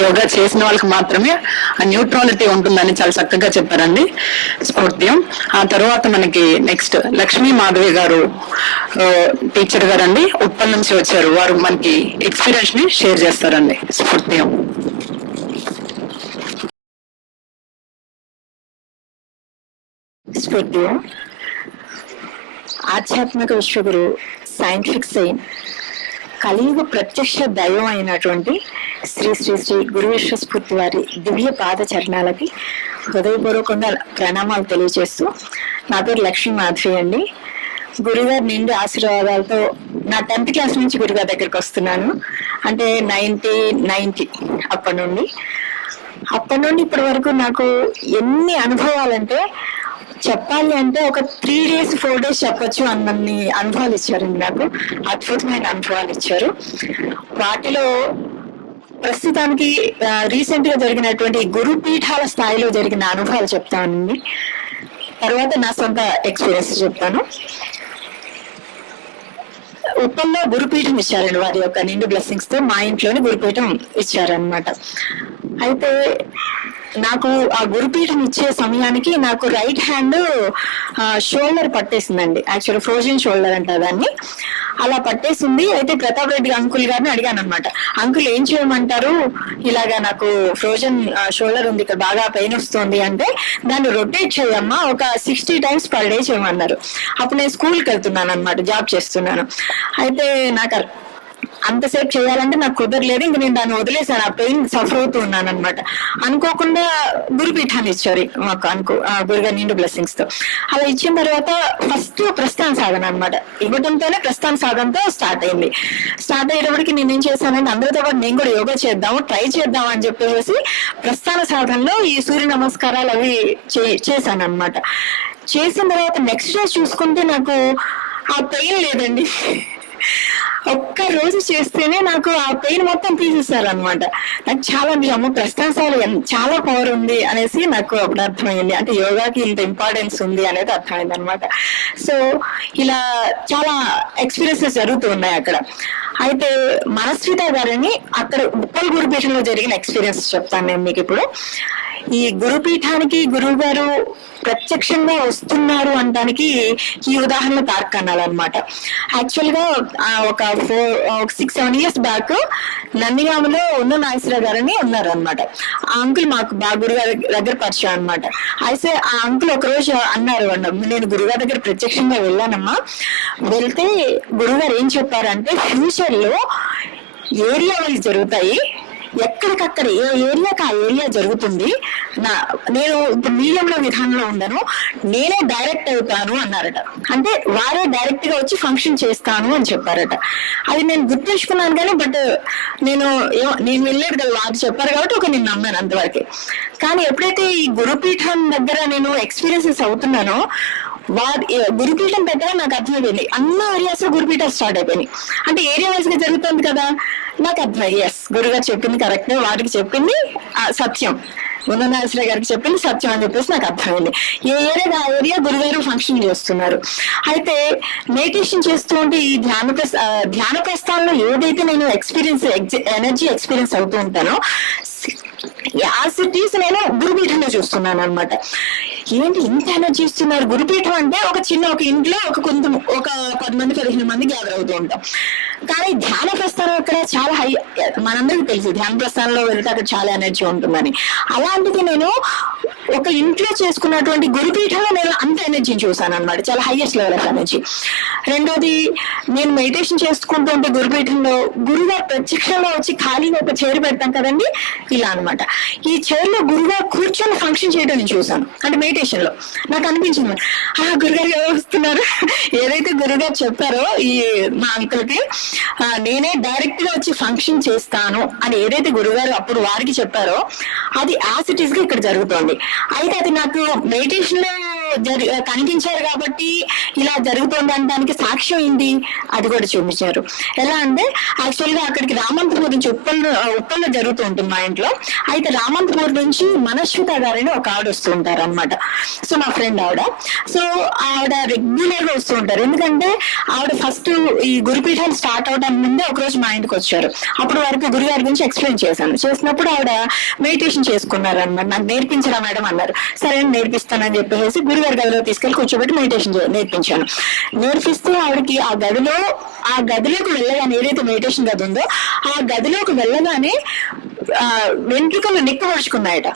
యోగా చేసిన వాళ్ళకి మాత్రమే ఆ న్యూట్రాలిటీ ఉంటుందని చాలా చక్కగా చెప్పారండి స్ఫూర్తియం. ఆ తర్వాత మనకి నెక్స్ట్ లక్ష్మీ మాధవి గారు టీచర్ గారు అండి, ఉప్పల్ నుంచి వచ్చారు. వారు మనకి ఎక్స్పీరియన్స్ ని షేర్ చేస్తారండి స్ఫూర్తియం. స్ఫూర్తియం ఆధ్యాత్మిక విశ్వగురు, సైంటిఫిక్ సైన్, కలియుగ ప్రత్యక్ష దైవం అయినటువంటి శ్రీ శ్రీ శ్రీ గురు విశ్వస్ఫూర్తి వారి దివ్య పాద చరణాలకి హృదయపూర్వకంగా ప్రణామాలు తెలియజేస్తూ, నా పేరు లక్ష్మీ మాధవి అండి. గురుగారు నిండు ఆశీర్వాదాలతో నా 10th క్లాస్ నుంచి గురుగారి దగ్గరికి వస్తున్నాను. అంటే 1990 అప్పటి నుండి ఇప్పటి వరకు నాకు ఎన్ని అనుభవాలంటే చెప్పాలి అంటే ఒక 3 days 4 days చెప్పొచ్చు అన్ని అనుభవాలు ఇచ్చారండి. నాకు అద్భుతమైన అనుభవాలు ఇచ్చారు. వాటిలో ప్రస్తుతానికి రీసెంట్ గా జరిగినటువంటి గురుపీఠాల స్థాయిలో జరిగిన అనుభవాలు చెప్తానండి. తర్వాత నా సొంత ఎక్స్పీరియన్స్ చెప్తాను. ఉప్పల్లో గురుపీఠం ఇచ్చారండి, వారి యొక్క నిండు బ్లెస్సింగ్స్ తో మా ఇంట్లోనే గురుపీఠం ఇచ్చారనమాట. అయితే నాకు ఆ గురుపీఠం ఇచ్చే సమయానికి నాకు రైట్ హ్యాండ్ షోల్డర్ పట్టేసిందండి. యాక్చువల్ ఫ్రోజన్ షోల్డర్ అంటారు దాన్ని. అలా పట్టేసింది. అయితే ప్రతాప్ రెడ్డి అంకుల్ గారిని అడిగాను అనమాట, అంకుల్ ఏం చేయమంటారు, ఇలాగా నాకు ఫ్రోజన్ షోల్డర్ ఉంది, ఇక్కడ బాగా పెయిన్ వస్తుంది అంటే దాన్ని రొటేట్ చేయమ్మా, ఒక 60 times per day చేయమన్నారు. అప్పుడు నేను స్కూల్కి వెళ్తున్నాను అనమాట, జాబ్ చేస్తున్నాను. అయితే నాకు అంతసేపు చేయాలంటే నాకు కుదరలేదు. ఇంక నేను దాన్ని వదిలేసాను, ఆ పెయిన్ సఫర్ అవుతూ ఉన్నాను అనమాట. అనుకోకుండా గురుపీఠాన్ని ఇచ్చారు మాకు గురుగారి నిండు బ్లెస్సింగ్స్ తో. అలా ఇచ్చిన తర్వాత ఫస్ట్ ప్రస్థాన సాధన అనమాట, ఇవ్వడంతోనే ప్రస్థాన సాధనతో స్టార్ట్ అయింది. స్టార్ట్ అయ్యేటప్పటికి నేనేం చేశానంటే అందరితో పాటు నేను కూడా యోగా చేద్దాము, ట్రై చేద్దాం అని చెప్పేసి ప్రస్థాన సాధనలో ఈ సూర్య నమస్కారాలు అవి చేశాను అనమాట. చేసిన తర్వాత నెక్స్ట్ డే చూసుకుంటే నాకు ఆ పెయిన్ లేదండి. ఒక్క రోజు చేస్తేనే నాకు ఆ పెయిన్ మొత్తం తీసేస్తారు అనమాట. నాకు చాలా అమ్మ ప్రశ్నాసాలు చాలా పవర్ ఉంది అనేసి నాకు అప్పుడు అర్థమైంది. అంటే యోగాకి ఇంత ఇంపార్టెన్స్ ఉంది అనేది అర్థమైంది అనమాట. సో ఇలా చాలా ఎక్స్పీరియన్సెస్ జరుగుతూ ఉన్నాయి అక్కడ. అయితే మనస్విత గారిని అక్కడ ఉప్పల్ గురుపీఠంలో జరిగిన ఎక్స్పీరియన్స్ చెప్తాను నేను మీకు ఇప్పుడు. ఈ గురుపీఠానికి గురువు గారు ప్రత్యక్షంగా వస్తున్నారు అనడానికి ఈ ఉదాహరణ తార్కన్నాలు అనమాట. యాక్చువల్ గా ఒక 6-7 years బ్యాక్ నందిగామలో ఉన్న నాగేశ్వర గారని ఉన్నారు అనమాట. ఆ అంకుల్ మాకు బాగా గురుగారి దగ్గర పరిచయం అనమాట. అయితే ఆ అంకుల్ ఒక రోజు అన్నారు, నేను గురుగారి దగ్గర ప్రత్యక్షంగా వెళ్ళానమ్మా, వెళ్తే గురుగారు ఏం చెప్పారంటే ఫ్యూచర్ లో ఏరియా వైజ్ జరుగుతాయి, ఎక్కడికక్కడ ఏ ఏరియాకి ఆ ఏరియా జరుగుతుంది, నేను ఇప్పుడు మీడియంలో విధానంలో ఉండను, నేనే డైరెక్ట్ అవుతాను అన్నారట. అంటే వారే డైరెక్ట్ గా వచ్చి ఫంక్షన్ చేస్తాను అని చెప్పారట. అది నేను గుర్తుంచుకున్నాను కానీ బట్ నేను వెళ్ళలేదు కదా, వారు చెప్పారు కాబట్టి నేను నమ్మాను అంతవరకే. కానీ ఎప్పుడైతే ఈ గురుపీఠం దగ్గర నేను ఎక్స్పీరియన్సెస్ అవుతున్నానో గురుపీఠం పెట్టగా నాకు అర్థమైపోయింది, అన్ని ఏరియాస్ లో గురుపీఠం స్టార్ట్ అయిపోయినాయి. అంటే ఏరియా వైజ్ గా జరుగుతుంది కదా, నాకు అర్థమైంది ఎస్ గురుగారు చెప్పింది కరెక్ట్, వారికి చెప్పింది సత్యం, నాగేశ్వర గారికి చెప్పింది సత్యం అని చెప్పేసి నాకు అర్థమైంది. ఏ ఏరియా ఆ ఏరియా గురుగారు ఫంక్షన్ చేస్తున్నారు. అయితే మెడిటేషన్ చేస్తూ ఉంటే ఈ ధ్యాన ప్రస్థానంలో ఏదైతే నేను ఎనర్జీ ఎక్స్పీరియన్స్ అవుతూ ఉంటానో ఆ సిటీస్ నేను గురుపీఠంలో చూస్తున్నాను అనమాట. ఏంటి ఇంత ఎనర్జీ ఇస్తున్నారు? గురుపీఠం అంటే ఒక ఇంట్లో ఒక 10 మంది 15 మంది గ్యాదర్ అవుతూ ఉంటాం. కానీ ధ్యాన ప్రస్థానం అక్కడ చాలా హై, మనందరికీ తెలుసు ధ్యాన ప్రస్థానంలో వెళ్తే అక్కడ చాలా ఎనర్జీ ఉంటుందని. అలాంటిది నేను ఒక ఇంట్లో చేసుకున్నటువంటి గురుపీఠంలో నేను అంత ఎనర్జీని చూసాను అనమాట, చాలా హైయెస్ట్ లెవెల్ ఆఫ్ ఎనర్జీ. రెండోది నేను మెడిటేషన్ చేసుకుంటూ ఉంటే గురుపీఠంలో గురుగారు ప్రత్యక్షంగా వచ్చి ఖాళీగా ఒక చైర్ పెడతాం కదండి, ఇలా అనమాట. ఈ చైర్ లో గురుగారు కూర్చొని ఫంక్షన్ చేయడం నేను చూసాను. అంటే మెడిటేషన్ లో నాకు అనిపించింది గురుగారు ఎవరు వస్తున్నారు, ఏదైతే గురుగారు చెప్పారో ఈ మా అంకుల్ కి నేనే డైరెక్ట్ గా వచ్చి ఫంక్షన్ చేస్తాను అని ఏదైతే గురుగారు అప్పుడు వారికి చెప్పారో అది యాజ్ ఇట్ ఈస్ గా ఇక్కడ జరుగుతోంది. అయితే అది నాకు మెడిటేషన్ లో కనిపించారు కాబట్టి ఇలా జరుగుతుంది అనడానికి సాక్ష్యం ఏంటి అది కూడా చూపించారు. ఎలా అంటే యాక్చువల్ గా అక్కడికి రామంతపూర్ నుంచి ఉప్పల్లో జరుగుతూ ఉంటుంది మా ఇంట్లో. అయితే రామంతపూర్ నుంచి మనస్విత గారని ఒక ఆవిడ వస్తూ ఉంటారు అనమాట. సో మా ఫ్రెండ్ ఆవిడ. సో ఆవిడ రెగ్యులర్ గా వస్తూ ఉంటారు, ఎందుకంటే ఆవిడ ఫస్ట్ ఈ గురుపీఠాలు స్టార్ట్ అవడానికి ముందే ఒక రోజు మా ఇంటికి వచ్చారు. అప్పుడు వారికి గురుగారి గురించి ఎక్స్ప్లెయిన్ చేసినప్పుడు ఆవిడ మెడిటేషన్ చేసుకున్నారు అనమాట. నాకు నేర్పించరా మేడం అన్నారు. సరే నేర్పిస్తానని చెప్పేసి గురుగారి గదిలో తీసుకెళ్లి కూర్చోబెట్టి మెడిటేషన్ నేర్పించాను. నేర్పిస్తే ఆవిడకి ఆ గదిలోకి వెళ్ళగానే, ఏదైతే మెడిటేషన్ గది ఉందో ఆ గదిలోకి వెళ్ళగానే వెంట్రుకలు నిక్కబడుచుకున్నాయట.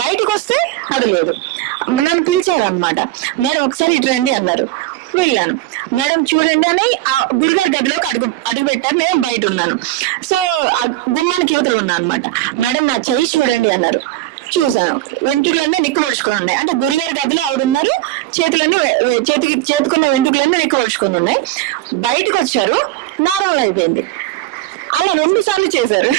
బయటకు వస్తే అది లేదు. నన్ను పిలిచారు అనమాట. మేడం ఒకసారి ఇటు రండి అన్నారు. వెళ్ళాను. మేడం చూడండి అని ఆ గురుగారి గదిలోకి అడుగు పెట్టారు. నేను బయట ఉన్నాను. సో ఆ గుమ్మానికి యువతలు ఉన్నాను అనమాట. మేడం నా చెయ్యి చూడండి అన్నారు. చూసాను, వెంట్రుకలన్నీ నిక్కబడుచుకొని ఉన్నాయి. అంటే గురుగారి గదిలో ఆవిడ ఉన్నారు, చేతుకున్న వెంట్రుకలన్నీ నిక్కబడుచుకొని ఉన్నాయి. బయటకు వచ్చారు, నార్మల్ అయిపోయింది. అలా 2 సార్లు చేశారు.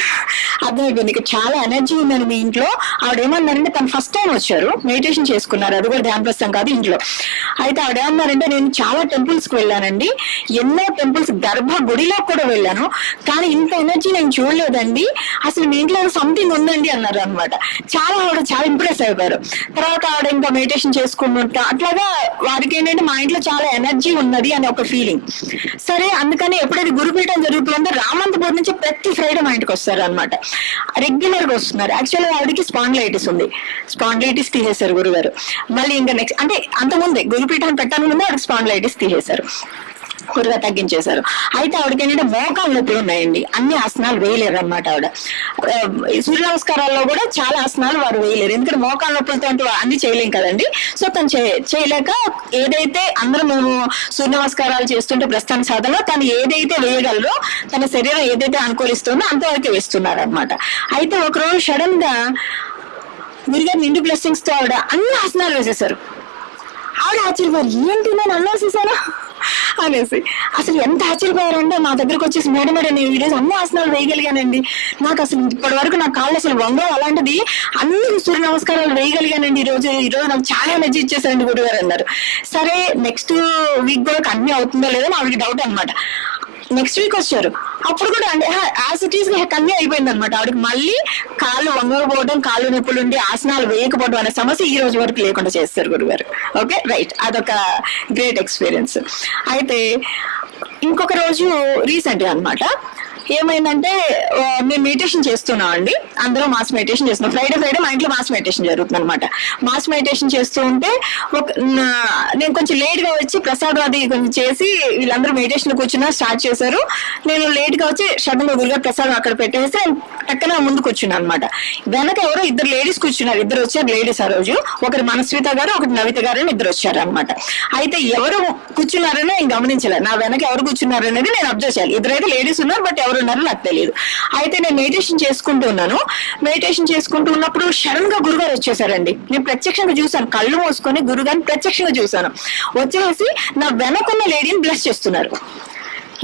అర్థమైపోయింది ఇక చాలా ఎనర్జీ ఉందని మీ ఇంట్లో. ఆవిడ ఏమన్నారంటే తను ఫస్ట్ టైం వచ్చారు, మెడిటేషన్ చేసుకున్నారు, అది కూడా ధ్యాన ప్రస్థానం కాదు ఇంట్లో. అయితే ఆవిడ ఏమన్నారంటే నేను చాలా టెంపుల్స్ కి వెళ్ళానండి, ఎన్నో టెంపుల్స్ గర్భగుడిలో కూడా వెళ్ళాను, కానీ ఇంత ఎనర్జీ నేను చూడలేదండి, అసలు మీ ఇంట్లో సంథింగ్ ఉందండి అన్నారు అనమాట. ఆవిడ చాలా ఇంప్రెస్ అయిపోయారు. తర్వాత ఆవిడ ఇంకా మెడిటేషన్ చేసుకుంటుంటా అట్లాగా వారికి ఏంటంటే మా ఇంట్లో చాలా ఎనర్జీ ఉన్నది అని ఒక ఫీలింగ్. సరే అందుకని ఎప్పుడైతే గురుపీఠం జరుగుతుందో రామంతపూర్ నుంచి ప్రతి ఫ్రైడే మా ఇంటికి వస్తారు అనమాట. రెగ్యులర్ గా వస్తున్నారు. యాక్చువల్గా ఆవిడకి స్పాండిలైటిస్ ఉంది, స్పాండిలైటిస్ తీసేశారు గురుగారు. మళ్ళీ ఇంకా నెక్స్ట్ అంటే అంతకుముందే గురుపీఠాన్ని పెట్టడానికి ముందే ఆవిడకి స్పాండిలైటిస్ తీసేశారు, గురుగా తగ్గించేశారు. అయితే ఆవిడకి ఏంటంటే మోకాళ్ళ నొప్పులు ఉన్నాయండి, అన్ని ఆసనాలు వేయలేరు అనమాట. ఆవిడ సూర్య నమస్కారాల్లో కూడా చాలా ఆసనాలు వారు వేయలేరు, ఎందుకంటే మోకాళ్ళ నొప్పులతో అన్ని చేయలేం కదండి. సో తను చేయలేక ఏదైతే అందరూ మేము సూర్య నమస్కారాలు చేస్తుంటే ప్రస్థాన సాధనలో తను ఏదైతే వేయగలరో, తన శరీరం ఏదైతే అనుకూలిస్తుందో అంతవరకు వేస్తున్నారు అనమాట. అయితే ఒకరోజు సడన్ గా గురుగారు నిండు బ్లెస్సింగ్స్ తో ఆవిడ అన్ని ఆసనాలు వేసేసారు. ఆవిడ ఆశ్చర్యపోయారు, ఏంటి నేను అన్నీ వేసేసానా అనేసి. అసలు ఎంత ఆశ్చర్యపోయారంటే మా దగ్గరకు వచ్చేసి మేడం నేను ఈరోజు అన్ని ఆసనాలు వేయగలిగానండి, నాకు అసలు ఇప్పటి వరకు నా కాళ్ళు అసలు వంగవు, అలాంటిది అన్ని సూర్య నమస్కారాలు వేయగలిగానండి ఈ రోజు నాకు చాలా ఎనర్జీ ఇచ్చేసారండి గురుగారు అన్నారు. సరే నెక్స్ట్ వీక్ కూడా అన్ని అవుతుందో లేదో ఆవిడకి డౌట్ అనమాట. నెక్స్ట్ వీక్ వచ్చారు. అప్పుడు కూడా అంటే యాజ్ ఇట్ ఈస్ కన్నీ అయిపోయింది అనమాట. ఆవిడకి మళ్ళీ కాళ్ళు వంగకపోవడం, కాళ్ళు నొప్పులు ఉండి ఆసనాలు వేయకపోవడం అనే సమస్య ఈ రోజు వరకు లేకుండా చేస్తారు గురుగారు. ఓకే, రైట్, అదొక గ్రేట్ ఎక్స్పీరియన్స్. అయితే ఇంకొక రోజు రీసెంట్ గా అనమాట ఏమైందంటే, మేము మెడిటేషన్ చేస్తున్నాం అండి, అందరూ మాస్ మెడిటేషన్ చేస్తున్నాం. ఫ్రైడే మా ఇంట్లో మాస్ మెడిటేషన్ జరుగుతుంది అనమాట. మాస్ మెడిటేషన్ చేస్తూ ఉంటే నేను కొంచెం లేట్ గా వచ్చి ప్రసాదం అది కొంచెం చేసి వీళ్ళందరూ మెడిటేషన్ కూర్చున్నా స్టార్ట్ చేశారు. నేను లేట్ గా వచ్చి సడన్ గా గురుగారు ప్రసాదం అక్కడ పెట్టేసి పక్కన ముందు కూర్చున్నాను అనమాట. వెనక ఎవరో ఇద్దరు లేడీస్ కూర్చున్నారు. ఇద్దరు వచ్చారు లేడీస్ ఆ రోజు. ఒకరు మనస్విత గారు, ఒకటి నవిత గారు అని ఇద్దరు వచ్చారు అనమాట. అయితే ఎవరు కూర్చున్నారని నేను గమనించలేదు. నా వెనక ఎవరు కూర్చున్నారు అనేది నేను అబ్జర్వ్ చేయాలి. ఇద్దరైతే లేడీస్ ఉన్నారు, బట్ ఎవరు ఉన్నారో నాకు తెలియదు. అయితే నేను మెడిటేషన్ చేసుకుంటూ ఉన్నాను. మెడిటేషన్ చేసుకుంటూ ఉన్నప్పుడు సడన్ గా గురుగారు వచ్చేసారండి. నేను ప్రత్యక్షంగా చూసాను, కళ్ళు మూసుకొని గురుగారిని ప్రత్యక్షంగా చూసాను. వచ్చేసి నా వెనకున్న లేడీని బ్లెస్ చేస్తున్నారు.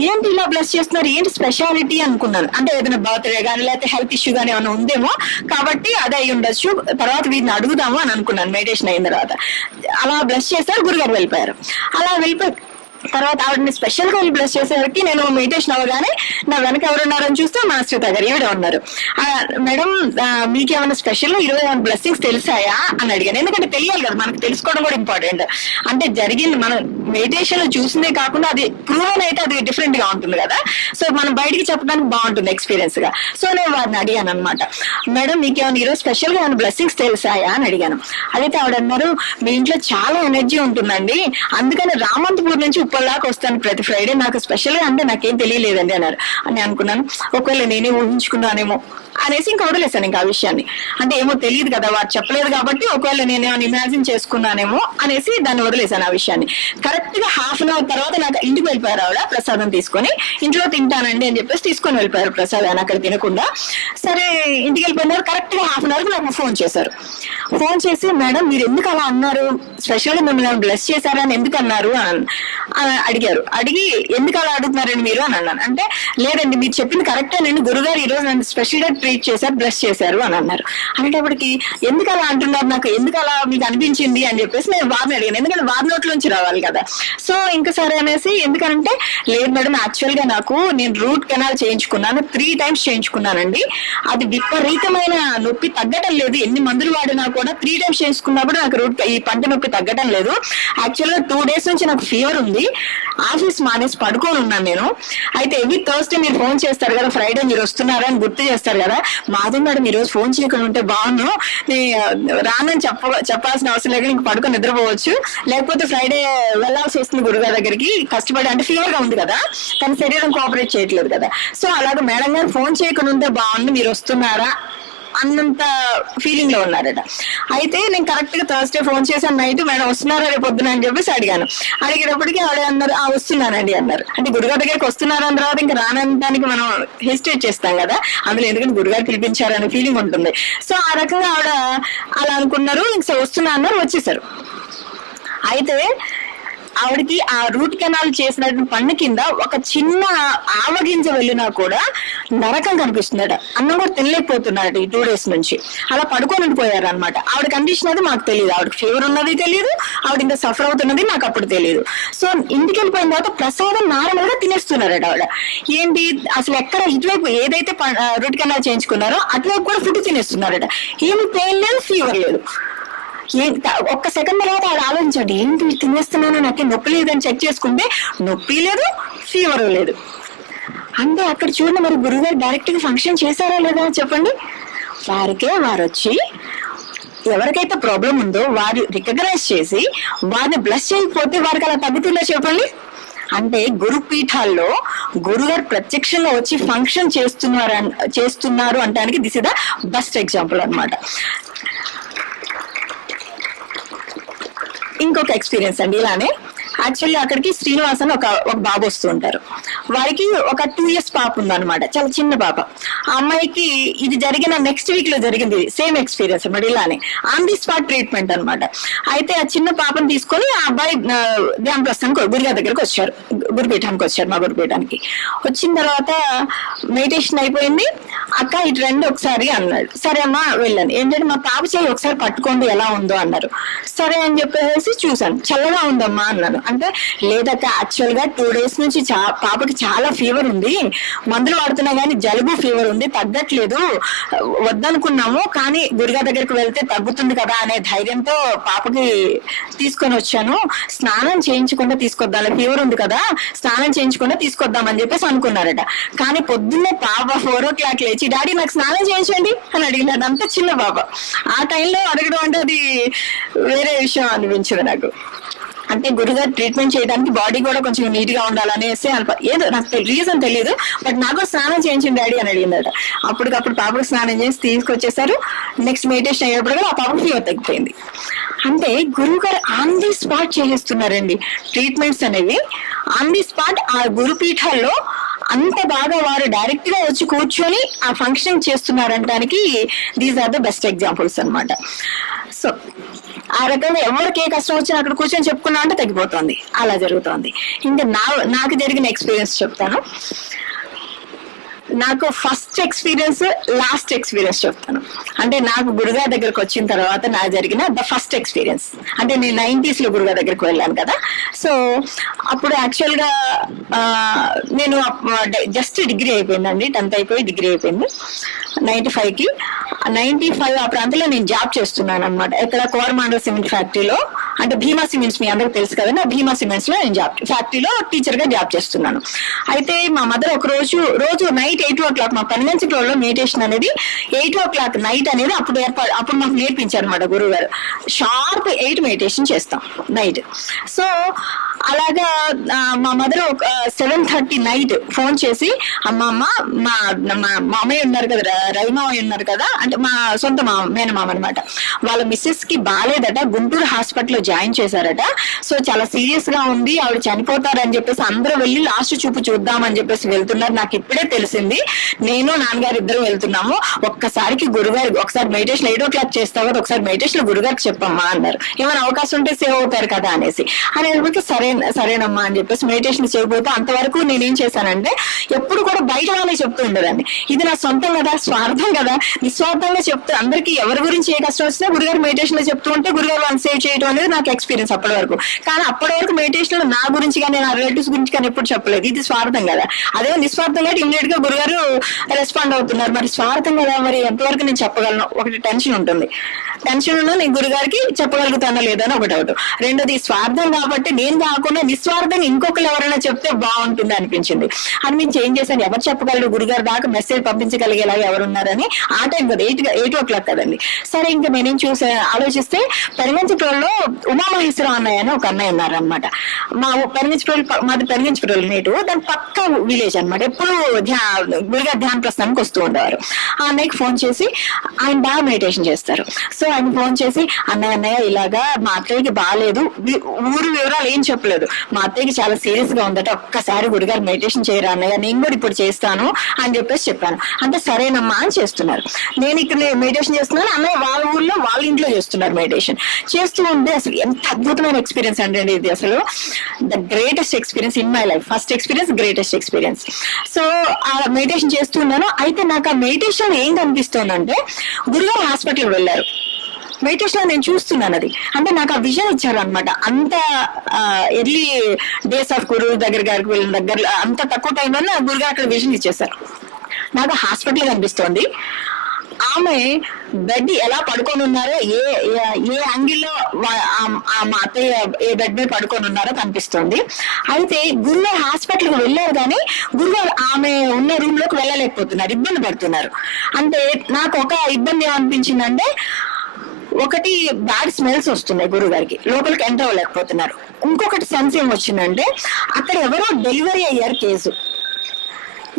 ఏంటి ఇలా బ్లెస్ చేస్తున్నారు, ఏంటి స్పెషాలిటీ అనుకున్నాను. అంటే ఏదైనా బర్త్డే కానీ లేకపోతే హెల్త్ ఇష్యూ కానీ ఏమైనా ఉందేమో కాబట్టి అదే అయి ఉండొచ్చు, తర్వాత వీరిని అడుగుదాము అని అనుకున్నాను. మెడిటేషన్ అయిన తర్వాత అలా బ్లెస్ చేశారు, గురుగారు వెళ్ళిపోయారు. అలా వెళ్ళిపోయి తర్వాత ఆవిడని స్పెషల్ గా బ్లెస్ చేసేసరికి నేను మెడిటేషన్ అవ్వగానే నా వెనక ఎవరున్నారని చూస్తే మనస్విత గారు ఈవిడ ఉన్నారు. మేడం మీకేమైనా స్పెషల్ ఈరోజు ఏమైనా బ్లెస్సింగ్స్ తెలిసాయా అని అడిగాను. ఎందుకంటే తెలియాలి కదా, మనకు తెలుసుకోవడం కూడా ఇంపార్టెంట్. అంటే జరిగింది మనం మెడిటేషన్ లో చూసిందే కాకుండా అది ప్రూవెన్ అయితే అది డిఫరెంట్ గా ఉంటుంది కదా, సో మనం బయటికి చెప్పడానికి బాగుంటుంది ఎక్స్పీరియన్స్ గా. సో నేను వారిని అడిగాను అనమాట, మేడం మీకేమైనా ఈరోజు స్పెషల్ గా ఏమైనా బ్లెస్సింగ్స్ తెలిసాయా అని అడిగాను. అదైతే ఆవిడ అన్నారు, మీ ఇంట్లో చాలా ఎనర్జీ ఉంటుందండి, అందుకని రామంతపూర్ నుంచి ఉప్పల్లాగా వస్తాను ప్రతి ఫ్రైడే, నాకు స్పెషల్ గా అంటే నాకేం తెలియలేదండి అన్నారు. అని అనుకున్నాను, ఒకవేళ నేనే ఊహించుకున్నానేమో అనేసి ఇంకా వదిలేసాను ఇంకా ఆ విషయాన్ని. అంటే ఏమో తెలియదు కదా, వారు చెప్పలేదు కాబట్టి ఒకవేళ నేనేమైనా ఇమాజిన్ చేసుకున్నానేమో అనేసి దాన్ని వదిలేసాను ఆ విషయాన్ని. కరెక్ట్ గా హాఫ్ అన్ అవర్ తర్వాత నాకు ఇంటికి వెళ్ళిపోయారు ఆవిడ ప్రసాదం తీసుకొని. ఇంట్లో తింటానండి అని చెప్పేసి తీసుకొని వెళ్ళిపోయారు ప్రసాదాన్ని అక్కడ తినకుండా. సరే ఇంటికి వెళ్ళిపోయినారు. కరెక్ట్ గా హాఫ్ అన్ అవర్ నాకు ఫోన్ చేశారు. ఫోన్ చేసి, మేడం మీరు ఎందుకు అలా అన్నారు, స్పెషల్ గా మిమ్మల్ని బ్లెస్ చేశారని ఎందుకు అన్నారు అని అడిగారు. అడిగి ఎందుకు అలా అడుగుతున్నారండి మీరు అని అన్నాను. అంటే లేదండి మీరు చెప్పింది కరెక్టే, నేను గురుగారు ఈ రోజు నన్ను స్పెషల్ గా ట్రీట్ చేశారు, బ్లెస్ చేశారు అని అన్నారు. అనేటప్పటికి ఎందుకు అలా అంటున్నారు, నాకు ఎందుకు అలా మీకు అనిపించింది అని చెప్పేసి నేను వారిని అడిగాను. ఎందుకంటే వారి నోట్లోంచి రావాలి కదా. సో ఇంకా సరే అనేసి, ఎందుకంటే లేదు మేడం యాక్చువల్ గా నేను రూట్ కెనాల్ చేయించుకున్నాను, 3 times చేయించుకున్నానండి. అది విపరీతమైన నొప్పి తగ్గటం లేదు, ఎన్ని మందులు వాడినా కూడా 3 times చేయించుకున్నా కూడా నాకు ఈ పంట నొప్పి తగ్గటం లేదు. యాక్చువల్ గా 2 days నుంచి నాకు ఫీవర్ ఉంది, ఆఫీస్ మానేసి పడుకొని ఉన్నాను నేను. అయితే ఎవ్రీ థర్స్డే మీరు ఫోన్ చేస్తారు కదా, ఫ్రైడే మీరు వస్తున్నారా అని గుర్తు చేస్తారు కదా, మాధవ్ మేడం ఈ రోజు ఫోన్ చేయకుండా ఉంటే బాగున్నాను, రానని చెప్పాల్సిన అవసరం లేక ఇంక పడుకొని నిద్రపోవచ్చు, లేకపోతే ఫ్రైడే వెళ్లాల్సి వస్తుంది గురుగారి దగ్గరికి కష్టపడి, అంటే ఫీవర్ గా ఉంది కదా, కానీ శరీరం కోఆపరేట్ చేయట్లేదు కదా. సో అలాగే మేడం గారు ఫోన్ చేయకుండా ఉంటే బాగుంది, మీరు వస్తున్నారా అన్నంత ఫీలింగ్ లో ఉన్నారట. అయితే నేను కరెక్ట్ గా థర్స్డే ఫోన్ చేశాను నైట్, మేడం వస్తున్నారా రేపు పొద్దున అని చెప్పేసి అడిగాను. అడిగేటప్పటికి ఆవిడ అన్నారు, వస్తున్నానండి అన్నారు. అంటే గురుగారి దగ్గరికి వస్తున్నారు అన్న తర్వాత ఇంకా రానడానికి మనం హెసిటేట్ చేస్తాం కదా, అందులో ఎందుకంటే గురుగారు పిలిపించారనే ఫీలింగ్ ఉంటుంది. సో ఆ రకంగా ఆవిడ అలా అనుకున్నారు, ఇంకా వస్తున్నా అన్నారు, వచ్చేసారు. అయితే ఆవిడకి ఆ రూట్ కెనాల్ చేసినటువంటి పన్ను కింద ఒక చిన్న ఆవగింజ వెళ్ళినా కూడా నరకం కనిపిస్తుందట. అన్నం కూడా తినలేకపోతున్నాడు ఈ 2 days నుంచి. అలా పడుకొని ఉండిపోయారు అనమాట. ఆవిడ కండిషన్ అది మాకు తెలియదు, ఆవిడకి ఫీవర్ ఉన్నది తెలియదు, ఆవిడ ఇంకా సఫర్ అవుతున్నది నాకు అప్పుడు తెలియదు. సో ఇంటికి వెళ్ళిపోయిన తర్వాత ప్రసాదం నార్మల్ గా తినేస్తున్నారట ఆవిడ. ఏంటి అసలు ఎక్కడ ఇటువైపు ఏదైతే రూట్ కెనాల్ చేయించుకున్నారో అటువైపు కూడా ఫుడ్ తినేస్తున్నారట. ఏమి పెయిన్ లేదు, ఫీవర్ లేదు. ఒక్క సెకండ్ తర్వాత ఆవిడ ఆలోచించండి, ఏంటి తినేస్తున్నాను నాకే నొప్పి లేదని చెక్ చేసుకుంటే నొప్పి లేదు, ఫీవర్ లేదు. అంటే అక్కడ చూడండి, మరి గురుగారు డైరెక్ట్ గా ఫంక్షన్ చేశారా లేదా చెప్పండి. వారు వచ్చి ఎవరికైతే ప్రాబ్లం ఉందో వారు రికగ్నైజ్ చేసి వారిని బ్లెస్ చేయకపోతే వారికి అలా తగ్గుతుందో చెప్పండి. అంటే గురుపీఠాల్లో గురుగారు ప్రత్యక్షంగా వచ్చి ఫంక్షన్ చేస్తున్నారు అంటానికి this is the best example అన్నమాట. ఇంకొక ఎక్స్పీరియన్స్ అండి ఇలానే. యాక్చువల్లీ అక్కడికి శ్రీనివాస్ అని ఒక బాబు వస్తూ ఉంటారు. వారికి ఒక 2 years పాప ఉందన్నమాట, చాలా చిన్న పాప. ఆ అమ్మాయికి ఇది జరిగిన నెక్స్ట్ వీక్ లో జరిగింది సేమ్ ఎక్స్పీరియన్స్ అన్నమాట, ఇలానే ఆన్ ది స్పాట్ ట్రీట్మెంట్ అనమాట. అయితే ఆ చిన్న పాపను తీసుకొని ఆ అబ్బాయి ధ్యాన ప్రస్థానికి గురుగారి దగ్గరకు వచ్చారు, గురుపీఠానికి వచ్చారు. మా గురుపీఠానికి వచ్చిన తర్వాత మెడిటేషన్ అయిపోయింది. అక్క ఇటు రండి ఒకసారి అన్నాడు. సరే అమ్మా వెళ్ళాను. ఏంటంటే మా పాప చేయి ఒకసారి పట్టుకోండి ఎలా ఉందో అన్నారు. సరే అని చెప్పేసి చూసాను. చల్లగా ఉందమ్మా అన్నాను. అంటే లేదక్క యాక్చువల్ గా 2 days నుంచి పాపకి చాలా ఫీవర్ ఉంది, మందులు వాడుతున్నా కానీ జలుబు ఫీవర్ ఉంది, తగ్గట్లేదు, వద్దనుకున్నాము కానీ గురుగారి దగ్గరికి వెళ్తే తగ్గుతుంది కదా అనే ధైర్యంతో పాపకి తీసుకొని వచ్చాను. స్నానం చేయించకుండా తీసుకొద్దాం, ఫీవర్ ఉంది కదా స్నానం చేయించకుండా తీసుకొద్దామని చెప్పేసి అనుకున్నారట. కానీ పొద్దున్నే పాప 4 o'clock లేచి డాడీ నాకు స్నానం చేయించండి అని అడిగినాడు. అంత చిన్న పాప. ఆ టైంలో అడగడం అంటే అది వేరే విషయం అనిపించింది నాకు. అంటే గురుగారు ట్రీట్మెంట్ చేయడానికి బాడీ కూడా కొంచెం నీట్ గా ఉండాలనేసి ఏదో నాకు రీజన్ తెలియదు, బట్ నాకు స్నానం చేయించండి డాడీ అని అడిగిందట. అప్పటికప్పుడు పాపకు స్నానం చేసి తీసుకొచ్చేసారు. నెక్స్ట్ మెడిటేషన్ అయ్యేప్పుడు ఆ పాపకు ఫీవర్ తగ్గిపోయింది. అంటే గురువు గారు ఆన్ ది స్పాట్ చేసేస్తున్నారండి ట్రీట్మెంట్స్ అనేవి. ఆన్ ది స్పాట్ ఆ గురుపీఠాల్లో అంత బాగా వారు డైరెక్ట్ గా వచ్చి కూర్చొని ఆ ఫంక్షన్ చేస్తున్నారంటానికి these are the best examples అన్నమాట. సో ఆ రకంగా ఎవరికి ఏ కష్టం వచ్చినా అక్కడ కూర్చొని చెప్పుకున్నా అంటే తగ్గిపోతుంది. అలా జరుగుతుంది. ఇంకా నాకు జరిగిన ఎక్స్పీరియన్స్ చెప్తాను. నాకు ఫస్ట్ ఎక్స్పీరియన్స్ లాస్ట్ ఎక్స్పీరియన్స్ చెప్తాను. అంటే నాకు గురుగారి దగ్గరకు వచ్చిన తర్వాత నాకు జరిగిన ద ఫస్ట్ ఎక్స్పీరియన్స్. అంటే నేను 90s లో గురుగారి దగ్గరకు వెళ్ళాను కదా. సో అప్పుడు యాక్చువల్ గా నేను జస్ట్ డిగ్రీ అయిపోయిందండి, 10th అయిపోయి డిగ్రీ అయిపోయింది 95కి. 95 ఆ ప్రాంతంలో నేను జాబ్ చేస్తున్నాను అనమాట. ఇక్కడ కోరమాండల్ సిమెంట్ ఫ్యాక్టరీలో, అంటే భీమా సిమెంట్స్ మీ అందరికి తెలుసు కదా, నా భీమా సిమెంట్స్ లో నేను ఫ్యాక్టరీలో టీచర్ గా జాబ్ చేస్తున్నాను. అయితే మా మదర్ ఒక రోజు నైట్ 8 o'clock మా పెన్వెన్సిపల్ లో మెడిటేషన్ అనేది 8 o'clock నైట్ అనేది అప్పుడు మాకు నేర్పించారు అనమాట గురువు గారు. షార్ప్ 8 మెడిటేషన్ చేస్తాం నైట్. సో అలాగా మా మదర్ 7:30 నైట్ ఫోన్ చేసి అమ్మమ్మ మా మామయ్య ఉన్నారు కదా, రవిమామయ్య ఉన్నారు కదా, అంటే మా సొంత మేనమామ అనమాట, వాళ్ళ మిస్సెస్ కి బాలేదట, గుంటూరు హాస్పిటల్ లో జాయిన్ చేశారట. సో చాలా సీరియస్ గా ఉంది, ఆవిడ చనిపోతారని చెప్పేసి అందరూ వెళ్ళి లాస్ట్ చూపు చూద్దామని చెప్పేసి వెళ్తున్నారు. నాకు ఇప్పుడే తెలిసింది, నేను నాన్నగారు ఇద్దరు వెళ్తున్నాము, ఒక్కసారికి గురుగారు ఒకసారి మెడిటేషన్ 8 o'clock చేస్తావు కదా, ఒకసారి మెడిటేషన్ గురుగారికి చెప్పమ్మా అన్నారు. ఏమైనా అవకాశం ఉంటే సేవ్ అవుతారు కదా అనేసి. అనేప్పటికీ సరేనమ్మా అని చెప్పేసి మెడిటేషన్ చేయకపోతే అంతవరకు నేనేం చేశానంటే ఎప్పుడు కూడా బయట వాళ్ళకి చెప్తూ ఉండేదాన్ని. ఇది నా సొంతం కదా, స్వార్థం కదా, నిస్వార్థంగా చెప్తూ అందరికీ ఎవరి గురించి ఏ కష్టం వచ్చినా గురుగారు మెడిటేషన్ లో చెప్తూ ఉంటే గురుగారు వాళ్ళని సేవ్ చేయడం అనేది నాకు ఎక్స్పీరియన్స్ అప్పటి వరకు. కానీ అప్పటి వరకు మెడిటేషన్ లో నా గురించి కానీ నా రిలేటివ్స్ గురించి కానీ ఎప్పుడు చెప్పలేదు. ఇది స్వార్థం కదా. అదే నిస్వార్థంగా ఇమ్మీడియట్ గా గురుగారు రెస్పాండ్ అవుతున్నారు. మరి స్వార్థం కదా, మరి ఎంతవరకు నేను చెప్పగలను? ఒకటి టెన్షన్ ఉంటుంది, టెన్షన్ ఉన్నా నేను గురుగారికి చెప్పగలుగుతానా లేదా అని ఒక డౌట్. రెండోది స్వార్థం కాబట్టి నేను కాకుండా నిస్వార్థంగా ఇంకొకరు ఎవరైనా చెప్తే బాగుంటుంది అనిపించింది. అనిపించి ఏం చేశాను, ఎవరు చెప్పగలరు గురుగారు దాకా మెసేజ్ పంపించగలిగేలాగా ఎవరున్నారని. ఆ టైం కదా 8 o'clock కదండి. సరే ఇంకా నేనేం ఆలోచిస్తే పెరిగించటోళ్ళు ఉమామహేశ్వరం అన్నయ్య అని ఒక అన్నయ్య ఉన్నారనమాట. మాది పెరిగించటోళ్ళు నేటు, దాని పక్క విలేజ్ అనమాట. ఎప్పుడు గురుగారు ధ్యాన ప్రస్థానానికి వస్తూ ఉండేవారు. ఆ అన్నయ్యకి ఫోన్ చేసి, ఆయన బాగా మెడిటేషన్ చేస్తారు. సో ఆయన ఫోన్ చేసి అన్నయ్య ఇలాగా మా అత్తయ్యకి బాగాలేదు, ఊరు వివరాలు ఏం చెప్పలేదు, మా అత్తయ్యకి చాలా సీరియస్ గా ఉందట, ఒక్కసారి గురుగారు మెడిటేషన్ చేయరా అన్నయ్య, నేను కూడా ఇప్పుడు చేస్తాను అని చెప్పేసి చెప్పాను. అంటే సరేనమ్మా అని చేస్తున్నారు. నేను ఇక్కడ మెడిటేషన్ చేస్తున్నాను, అన్నయ్య వాళ్ళ ఊర్లో వాళ్ళ ఇంట్లో చేస్తున్నారు మెడిటేషన్. చేస్తూ ఉంటే అసలు ఎంత అద్భుతమైన ఎక్స్పీరియన్స్ అండి ఇది. అసలు the greatest experience in my life. First experience, greatest experience. So ఆ మెడిటేషన్ చేస్తున్నాను. అయితే నాకు ఆ మెడిటేషన్ ఏం కనిపిస్తోందంటే గురుగారు హాస్పిటల్కి వెళ్ళారు. మెడిటేషన్ నేను చూస్తున్నాను అది. అంటే నాకు ఆ విజన్ ఇచ్చారు అనమాట. అంత ఎర్లీ డేస్ ఆఫ్ గురువు గారికి వెళ్ళిన దగ్గర అంత తక్కువ టైంలో గురుగారు అక్కడ విజన్ ఇచ్చేసారు. నాకు హాస్పిటల్ కనిపిస్తోంది. ఆమె బెడ్ ఎలా పడుకొని ఉన్నారో, ఏ యాంగిల్లో మా అత్తయ్య ఏ బెడ్ మీద పడుకొని ఉన్నారో కనిపిస్తుంది. అయితే గురుగారు హాస్పిటల్కి వెళ్ళారు కానీ గురుగారు ఆమె ఉన్న రూమ్ లోకి వెళ్ళలేకపోతున్నారు, ఇబ్బంది పడుతున్నారు. అంటే నాకు ఒక ఇబ్బంది ఏమనిపించిందంటే, ఒకటి బ్యాడ్ స్మెల్స్ వస్తున్నాయి గురుగారికి, లోపలికి ఎంటర్ అవ్వలేకపోతున్నారు. ఇంకొకటి సెన్స్ ఏం వచ్చిందంటే, అక్కడ ఎవరో డెలివరీ అయ్యారు కేసు.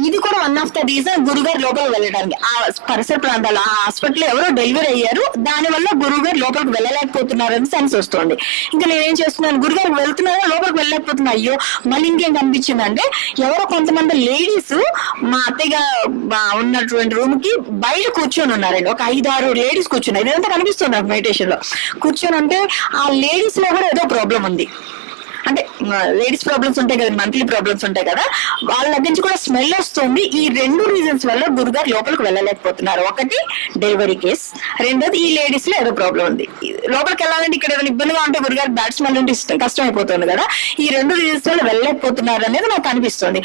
ఇది కూడా వన్ ఆఫ్ ద రీజన్ గురుగారు లోపలికి వెళ్ళడానికి. ఆ పరిసర ప్రాంతాలు ఆ హాస్పిటల్ ఎవరో డెలివరీ అయ్యారు, దాని వల్ల గురుగారు లోపలికి వెళ్ళలేకపోతున్నారు అని సెన్స్ వస్తుంది. ఇంకా నేనేం చేస్తున్నాను, గురుగారికి వెళ్తున్నారో లోపలికి వెళ్ళలేకపోతున్నా. అయ్యో మళ్ళీ ఇంకేం కనిపించిందంటే, ఎవరో కొంతమంది లేడీస్ మా అత్తయ్య ఉన్నటువంటి రూమ్ కి బయట కూర్చొని ఉన్నారండి. ఒక 5-6 లేడీస్ కూర్చున్నారు. ఇదంతా కనిపిస్తుంది నాకు మెడిటేషన్ లో. కూర్చొని ఉంటే ఆ లేడీస్ లో కూడా ఏదో ప్రాబ్లం ఉంది. అంటే లేడీస్ ప్రాబ్లమ్స్ ఉంటాయి కదా, మంత్లీ ప్రాబ్లమ్స్ ఉంటాయి కదా, వాళ్ళ దగ్గర నుంచి కూడా స్మెల్ వస్తుంది. ఈ 2 రీజన్స్ వల్ల గురుగారు లోపలికి వెళ్ళలేకపోతున్నారు. ఒకటి డెలివరీ కేస్, రెండోది ఈ లేడీస్ లో ఏదో ప్రాబ్లం ఉంది. లోపలికి వెళ్ళాలంటే ఇక్కడ ఏదైనా ఇబ్బందిగా ఉంటే గురుగారు బ్యాడ్ స్మెల్ ఉంటే కష్టం అయిపోతుంది కదా. ఈ 2 రీజన్స్ వల్ల వెళ్ళలేకపోతున్నారు అనేది నాకు అనిపిస్తుంది.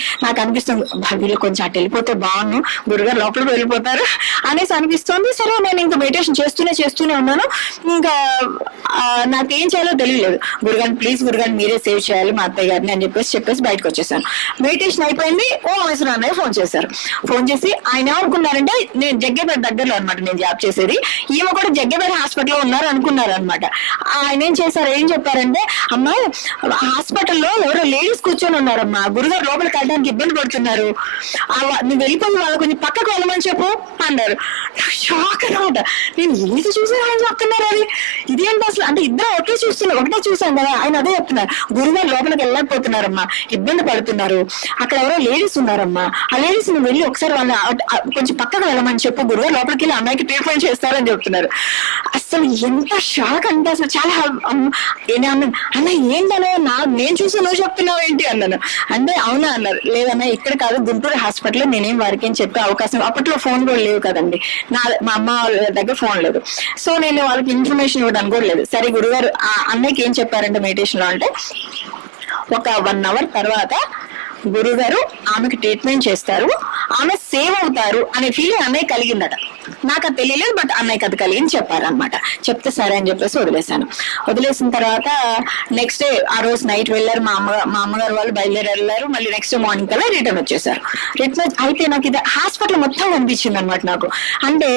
వీళ్ళు కొంచెం అటు వెళ్ళిపోతే బాగుండు, గురుగారు లోపలికి వెళ్ళిపోతారు అనేసి అనిపిస్తుంది. సరే నేను ఇంకా మెడిటేషన్ చేస్తూనే ఉన్నాను. ఇంకా నాకేం చేయాలో తెలియలేదు. గురుగారు ప్లీజ్ గురుగారు మీరే సేవ్ చేయాలి మా అత్తయ్య గారిని అని చెప్పేసి బయటకు వచ్చేసాను. మెడిటేషన్ అయిపోయింది. ఓమేశ్వర అన్నయ్య ఫోన్ చేశారు. ఫోన్ చేసి ఆయన ఏమనుకున్నారంటే నేను జగ్గేపేట దగ్గరలో అనమాట నేను జాబ్ చేసేది, ఈమె కూడా జగ్గేపేట హాస్పిటల్లో ఉన్నారు అనుకున్నారు అనమాట. ఆయన ఏం చెప్పారంటే అమ్మా హాస్పిటల్లో ఎవరో లేడీస్ కూర్చొని ఉన్నారమ్మా, గురుగారు లోపలికి వెళ్ళడానికి ఇబ్బంది పడుతున్నారు, నువ్వు వెళ్ళిపోయి వాళ్ళు కొంచెం పక్కకు వెళ్ళమని చెప్పు అన్నారు. షాక్ అనమాట. నేను ఏది చూసాను ఆయన చెప్తున్నారు అది ఇదేంటి అసలు, అంటే ఇద్దరు ఒకటే చూసాను కదా. ఆయన అదే చెప్తున్నారు, గురుగారు లోపలికి వెళ్ళకపోతున్నారమ్మా, ఇబ్బంది పడుతున్నారు, అక్కడ ఎవరో లేడీస్ ఉన్నారమ్మా, ఆ లేడీస్ నువ్వు వెళ్ళి ఒకసారి వాళ్ళ కొంచెం పక్కకు వెళ్ళమని చెప్పు, గురుగారు లోపలికి వెళ్ళి అమ్మాయికి ట్రీట్మెంట్ చేస్తారని చెప్తున్నారు. అసలు ఎంత షాక్ అంటే అసలు చాలా అన్న ఏంటనే నేను చూసి నువ్వు చెప్తున్నావు ఏంటి అన్నాను. అంటే అవునా అన్నారు. లేదన్నా ఇక్కడ కాదు గుంటూరు హాస్పిటల్లో నేనేం వారికి ఏం చెప్పే అవకాశం, అప్పట్లో ఫోన్ కూడా లేవు కదండి, మా అమ్మ వాళ్ళ దగ్గర ఫోన్ లేదు. సో నేను వాళ్ళకి ఇన్ఫర్మేషన్ ఇవ్వడానికి కూడా లేదు. సరే గురుగారు ఆ అన్నయ్యకి ఏం చెప్పారంటే మెడిటేషన్ లో అంటే ఒక 1 hour తర్వాత గురుగారు ఆమెకి ట్రీట్మెంట్ చేస్తారు, ఆమె సేవ్ అవుతారు అనే ఫీలింగ్ అన్నయ్య కలిగిందట. నాకు అది తెలియలేదు, బట్ అన్నయ్యకి అది కలిగింది చెప్పారనమాట. చెప్తే సరే అని చెప్పేసి వదిలేసిన తర్వాత నెక్స్ట్ డే ఆ రోజు నైట్ వెళ్ళారు. మా అమ్మగారు వాళ్ళు బయలుదేరి వెళ్ళారు. మళ్ళీ నెక్స్ట్ డే మార్నింగ్ కల్లా రిటర్న్ వచ్చేసారు. అయితే నాకు ఇది హాస్పిటల్ మొత్తం కనిపించింది అనమాట. నాకు అంటే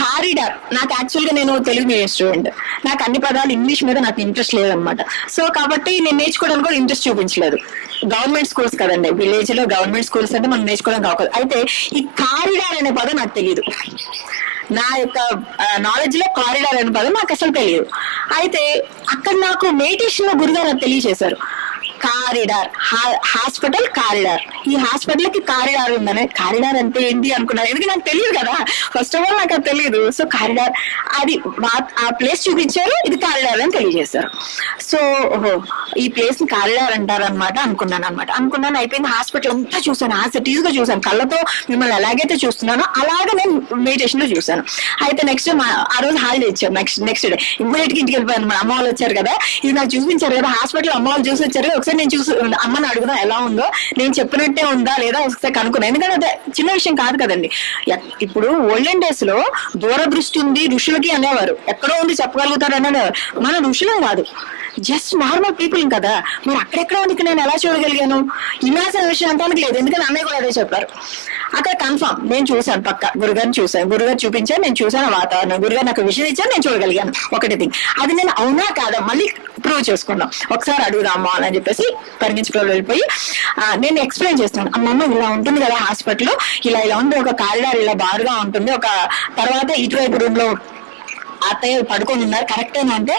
కారిడార్, నాకు యాక్చువల్ గా నేను తెలుగు మీడియం స్టూడెంట్, నాకు అన్ని పదాలు ఇంగ్లీష్ మీద నాకు ఇంట్రెస్ట్ లేదనమాట. సో కాబట్టి నేను నేర్చుకోవడానికి కూడా ఇంట్రెస్ట్ చూపించలేదు. గవర్నమెంట్ స్కూల్స్ కదండి, విలేజ్ లో గవర్నమెంట్ స్కూల్స్ అంటే మనం నేర్చుకోవడానికి అవకాశం. అయితే ఈ కారిడార్ అనే పదం నాకు తెలియదు, నా యొక్క నాలెడ్జ్ లో కారిడార్ అనే పదం నాకు అసలు తెలియదు. అయితే అక్కడ నాకు మెడిటేషన్ లో గురుగారు నాకు తెలియజేశారు, కారిడార్ హాస్పిటల్ కారిడార్, ఈ హాస్పిటల్ కి కారిడార్ ఉందని. కారిడార్ అంటే ఏంటి అనుకున్నాను, ఎందుకంటే నాకు తెలియదు కదా, ఫస్ట్ ఆఫ్ ఆల్ నాకు అది తెలియదు. సో కారిడార్ అది ఆ ప్లేస్ చూపించారు, ఇది కారిడార్ అని తెలియజేశారు. సో ఓహో ఈ ప్లేస్ ని కారిడార్ అంటారనమాట అనుకున్నాను. అయిపోయింది. హాస్పిటల్ అంతా చూసాను, యాజ్ గా చూసాను, కళ్ళతో మిమ్మల్ని ఎలాగైతే చూస్తున్నానో అలాగే నేను మెడిటేషన్ లో చూసాను. అయితే నెక్స్ట్ ఆ రోజు హాలిడే ఇచ్చారు. నెక్స్ట్ డే ఇమ్మీడియట్ గా ఇంటికి వెళ్ళిపోయాను. మా అమ్మ వాళ్ళు వచ్చారు కదా, ఇది నాకు చూపించారు కదా హాస్పిటల్, అమ్మ వాళ్ళు చూసి వచ్చారు. ఒకసారి నేను చూసి అమ్మని అడుగుదాం ఎలా ఉందో, నేను చెప్పినట్టే ఉందా లేదా ఒకసారి కనుక్కున్నాను. ఎందుకంటే అదే చిన్న విషయం కాదు కదండి. ఇప్పుడు ఓల్డెన్ డేస్ లో దూరదృష్టి ఉంది ఋషులకి అనేవారు, ఎక్కడో ఉంది చెప్పగలుగుతారు అనేవారు. మన ఋషులం కాదు, జస్ట్ నార్మల్ పీపుల్ కదా. మరి అక్కడెక్కడ ఉంది నేను ఎలా చూడగలిగాను, ఇమాజిన్ విషయం అంటానికి లేదు. ఎందుకంటే అన్నయ్య కూడా అదే చెప్పారు. అక్కడ కన్ఫర్మ్ నేను చూశాను, పక్క గురుగారిని చూశాను, గురుగారు చూపించాను, నేను చూసాను వాతావరణం, గురుగారు నాకు విషయం ఇచ్చాను, నేను చూడగలిగాను. ఒకటి థింగ్ అది నేను అవునా కాదా మళ్ళీ ప్రూవ్ చేసుకున్నాం, ఒకసారి అడుగుదామా అని చెప్పేసి పరిగెత్తుకోవాలి వెళ్ళిపోయి నేను ఎక్స్ప్లెయిన్ చేస్తాను. అమ్మమ్మ ఇలా ఉంటుంది కదా హాస్పిటల్, ఇలా ఉంది, ఒక కారిడార్ ఇలా బారుగా ఉంటుంది, ఒక తర్వాత ఇటువైపు రూమ్ లో అత్తయ్య పడుకొని ఉన్నారు కరెక్టేనా అంటే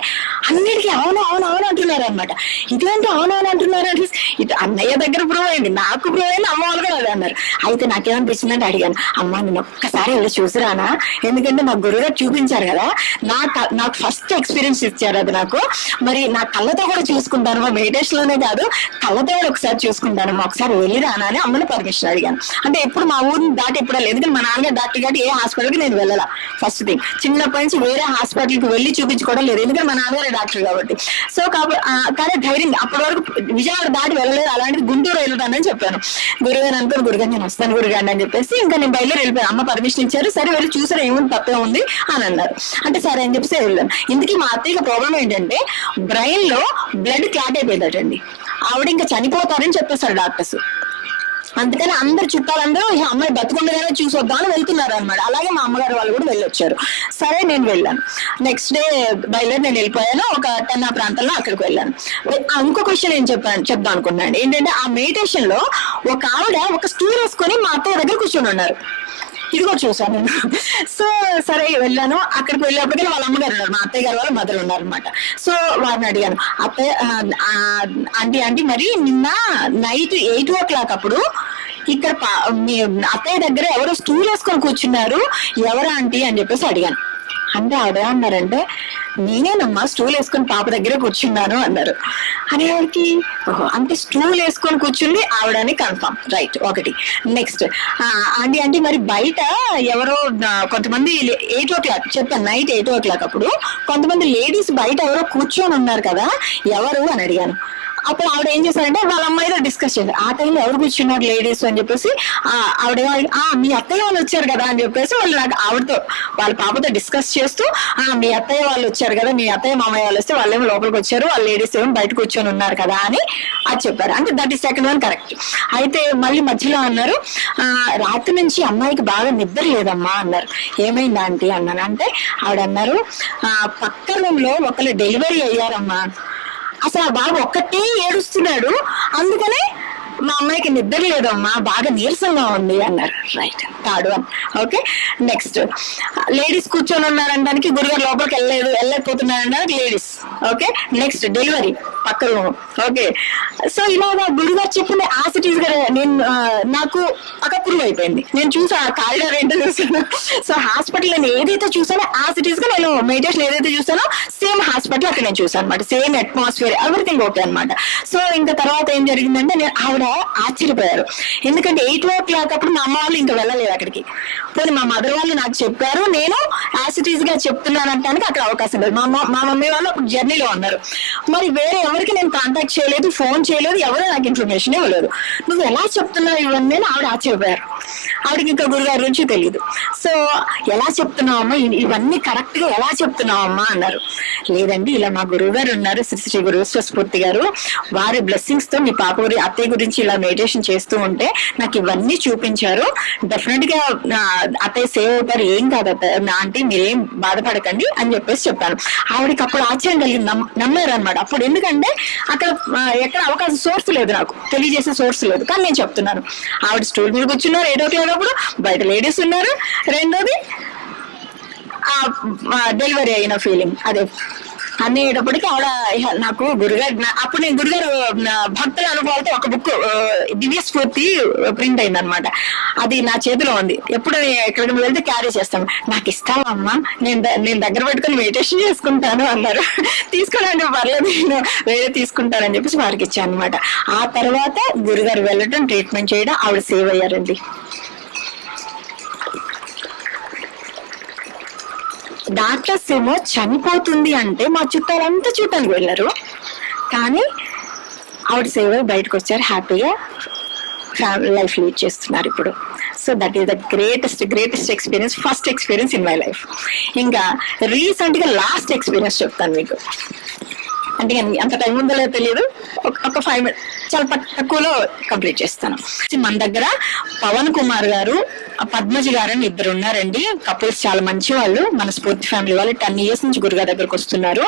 అన్నిటికీ అవును అంటున్నారు అనమాట. ఇదేంటి అవును అంటున్నారు అంటే ఇటు అన్నయ్య దగ్గర ప్రూవ్ అయింది, నాకు ప్రూవ్ అయింది, అమ్మ వాళ్ళు కూడా అదే అన్నారు. అయితే నాకేమనిపిస్తుంది అంటే అడిగాను, అమ్మ నేను ఒక్కసారి వెళ్ళి చూసిరానా, ఎందుకంటే మా గురుగారు చూపించారు కదా, నాకు ఫస్ట్ ఎక్స్పీరియన్స్ ఇచ్చారు అది నాకు, మరి నా కళ్ళతో కూడా చూసుకుంటాను, మా మెడిటేషన్ లోనే కాదు కళ్ళతో కూడా ఒకసారి చూసుకుంటాను, ఒకసారి వెళ్ళి రానా అని అమ్మని పర్మిషన్ అడిగాను. అంటే ఎప్పుడు మా ఊరిని దాటి ఎప్పుడు లేదు, ఎందుకంటే మా నాన్నగారు డాక్టర్ కాబట్టి ఏ హాస్పిటల్కి నేను వెళ్ళాలా. ఫస్ట్ థింగ్ చిన్నప్పటి నుంచి వేరే హాస్పిటల్ కి వెళ్ళి చూపించుకోవడం లేదు, ఎందుకంటే మా నాన్నగారు డాక్టర్ కాబట్టి. సో కానీ ధైర్యం అప్పటి వరకు విజయవాడ దాటి వెళ్ళలేదు, అలాంటిది గుంటూరు వెళ్తానని చెప్పాను. గురుగారు అనుకుని గురుగారు నేను వస్తాను గురుగారు అని చెప్పేసి ఇంకా నేను బయలుదేరి వెళ్ళిపోయాను. అమ్మ పర్మిషన్ ఇచ్చారు, సరే వెళ్ళి చూసారు ఏముంది తప్పే ఉంది అని అన్నారు. అంటే సరే అని చెప్పేసి వెళ్ళాను. ఇందుకీ మా అత్తయ్యకి ప్రాబ్లం ఏంటంటే బ్రెయిన్ లో బ్లడ్ క్లాట్ అయిపోయిందటండి, ఆవిడ ఇంకా చనిపోతారని చెప్పేశారు డాక్టర్స్. అందుకని అందరు చుట్టాలందరూ ఈ అమ్మాయి బతుకుండగానే చూసొద్దామని వెళ్తున్నారు అనమాట. అలాగే మా అమ్మగారు వాళ్ళు కూడా వెళ్ళొచ్చారు. సరే నేను వెళ్ళాను. నెక్స్ట్ డే బయలుదేరి నేను వెళ్ళిపోయాను. ఒక 10 ఆ ప్రాంతంలో అక్కడికి వెళ్ళాను. ఇంకో క్వశ్చన్ ఏం చెప్దాం అనుకున్నాను ఏంటంటే ఆ మెడిటేషన్ లో ఒక ఆవిడ ఒక స్టూల్ వేసుకొని మా అత్తయ్య దగ్గర కూర్చొని ఉన్నారు. ఇది కూడా చూసాను నేను. సో సరే వెళ్ళాను. అక్కడికి వెళ్ళేప్పటికీ వాళ్ళ అమ్మగారు ఉన్నారు, మా అత్తయ్య గారు వాళ్ళ మదర్ ఉన్నారు అనమాట. సో వారిని అడిగాను, అత్తయ్య ఆంటీ మరి నిన్న నైట్ 8 o'clock అప్పుడు ఇక్కడ మీ అత్తయ్య దగ్గర ఎవరో స్టూల్ వేసుకొని కూర్చున్నారు, ఎవరా ఆంటీ అని చెప్పేసి అడిగాను. అంటే ఆవిడ అన్నారంటే నేనేనమ్మా స్టూల్ వేసుకొని పాప దగ్గర కూర్చున్నాను అన్నారు. అనేవాడికి అంటే స్టూల్ వేసుకొని కూర్చుంది ఆవిడని కన్ఫర్మ్, రైట్. ఒకటి. నెక్స్ట్, అంటే మరి బయట ఎవరో కొంతమంది 8 o'clock చెప్పాను, నైట్ 8 o'clock అప్పుడు కొంతమంది లేడీస్ బయట ఎవరో కూర్చొని ఉన్నారు కదా, ఎవరు అని అడిగాను. అప్పుడు ఆవిడ ఏం చేశారంటే వాళ్ళ అమ్మాయితో డిస్కస్ చేశారు. ఆ టైంలో ఎవరు కూర్చున్నారు లేడీస్ అని చెప్పేసి ఆవిడ మీ అత్తయ్య వాళ్ళు వచ్చారు కదా అని చెప్పేసి వాళ్ళు నాకు ఆవిడతో వాళ్ళ పాపతో డిస్కస్ చేస్తూ మీ అత్తయ్య వాళ్ళు వచ్చారు కదా, మీ అత్తయ్య మామయ్య వాళ్ళు వస్తే వాళ్ళేమో లోపలికి వచ్చారు, వాళ్ళ లేడీస్ ఏమో బయట కూర్చొని ఉన్నారు కదా అని అది చెప్పారు. అంటే that is second one correct. అయితే మళ్ళీ మధ్యలో అన్నారు రాత్రి నుంచి అమ్మాయికి బాగా నిద్ర లేదమ్మా అన్నారు. ఏమైంది ఆంటీ అన్నాను. అంటే ఆవిడ అన్నారు పక్క రూమ్ లో ఒకళ్ళు డెలివరీ అయ్యారమ్మా, అసలు ఆ బాబు ఒక్కటే ఏడుస్తున్నాడు, అందుకనే మా అమ్మాయికి నిద్ర లేదమ్మా, బాగా నీరసంగా ఉంది అన్నారు. Right. Third one. Okay. Next, ladies కూర్చొని ఉన్నారనడానికి గురుగారు లోపలికి వెళ్ళలేకపోతున్నారనడానికి లేడీస్. ఓకే. నెక్స్ట్, డెలివరీ పక్క రూమ్. ఓకే. సో ఇలాగా గురుగారు చెప్పింది ఆసిటీస్ గా నేను నాకు అకప్రూవ్ అయిపోయింది. నేను చూసా ఆ కారిడార్ ఏంటో చూసాను. సో హాస్పిటల్ నేను ఏదైతే చూసానో ఆసిటీస్ గా నేను మెడిటేషన్ ఏదైతే చూసానో సేమ్ హాస్పిటల్ అక్కడ నేను చూసాను అనమాట. సేమ్ అట్మాస్ఫియర్, ఎవ్రీథింగ్ ఓకే అనమాట. సో ఇంకా తర్వాత ఏం జరిగిందంటే నేను ఆవిడ ఆశ్చర్యపోయారు. ఎందుకంటే 8 o'clock అప్పుడు మా అమ్మ వాళ్ళు ఇంకా వెళ్ళలేదు అక్కడికి. పోనీ మా మదర్ వాళ్ళు నాకు చెప్పారు, నేను యాసిటీస్ గా చెప్తున్నాను అంటానికి అక్కడ అవకాశం లేదు. మా మమ్మీ వాళ్ళు అప్పుడు జర్నీలో ఉన్నారు. మరి వేరే ఎవరికి నేను కాంటాక్ట్ చేయలేదు, ఫోన్ చేయలేదు, ఎవరు నాకు ఇన్ఫర్మేషన్ ఇవ్వలేదు. నువ్వు ఎలా చెప్తున్నావు ఇవన్నీ అని ఆవిడ ఆశ్చర్యపోయారు. ఆవిడకి ఇంకా గురుగారి నుంచి తెలియదు. సో ఎలా చెప్తున్నావమ్మా ఇవన్నీ కరెక్ట్ గా ఎలా చెప్తున్నావమ్మా అన్నారు. లేదండి ఇలా మా గురువు గారు ఉన్నారు, శ్రీ శ్రీ గురు స్వస్ఫూర్తి గారు, వారి బ్లెస్సింగ్స్ తో మీ పాప అత్తయ్య గురించి ఇలా మెడిటేషన్ చేస్తూ ఉంటే నాకు ఇవన్నీ చూపించారు. డెఫినెట్ గా అత్తయ్య సేవ్ అవుతారు, ఏం కాదు ఆంటీ మీరేం బాధపడకండి అని చెప్పేసి చెప్పాను. ఆవిడకి అప్పుడు ఆశ్చర్యం కలిగి నమ్మారు అనమాట. అప్పుడు ఎందుకంటే అక్కడ ఎక్కడ అవకాశం సోర్స్ లేదు, నాకు తెలియజేసే సోర్స్ లేదు. కానీ నేను చెప్తున్నాను ఆవిడ స్టూల్ మీద కూర్చున్నారు 8 o'clock అప్పుడు, బయట లేడీస్ ఉన్నారు. రెండోది డెలివరీ అయిన ఫీలింగ్ అదే అనేటప్పటికీ ఆవిడ నాకు గురుగారు అప్పుడు నేను గురుగారు భక్తుల అనుభవాలతో ఒక బుక్ దివ్య స్ఫూర్తి ప్రింట్ అయింది అనమాట. అది నా చేతిలో ఉంది. ఎప్పుడు ఎక్కడికి వెళ్తే క్యారీ చేస్తాను. నాకు ఇస్తావమ్మా, నేను దగ్గర పెట్టుకుని మెడిటేషన్ చేసుకుంటాను అన్నారు. తీసుకోనండి పర్లేదు, నేను వేరే తీసుకుంటానని చెప్పేసి వారికి ఇచ్చాను అనమాట. ఆ తర్వాత గురుగారు వెళ్ళటం, ట్రీట్మెంట్ చేయడం, ఆవిడ సేవ్ అయ్యారండి. డాక్టర్స్ ఏమో చనిపోతుంది అంటే మా చుట్టాలంతా చూడటానికి వెళ్ళారు, కానీ ఆవిడ సేవ్ అయ్యి బయటకు వచ్చారు, హ్యాపీగా ఫ్యామిలీ లైఫ్ లీడ్ చేస్తున్నారు ఇప్పుడు. So that is the greatest experience, first experience in my life. ఇంకా రీసెంట్ గా లాస్ట్ ఎక్స్పీరియన్స్ చెప్తాను మీకు. అంటే అంత టైం ఉందో లేదో తెలియదు, ఒక 5 minutes చాలా తక్కువలో కంప్లీట్ చేస్తాను. మన దగ్గర పవన్ కుమార్ గారు, పద్మజి గారు అని ఇద్దరు ఉన్నారండి. కపుల్స్ చాలా మంచి వాళ్ళు, మన స్ఫూర్తి ఫ్యామిలీ వాళ్ళు. 10 years నుంచి గురుగారి దగ్గరకు వస్తున్నారు.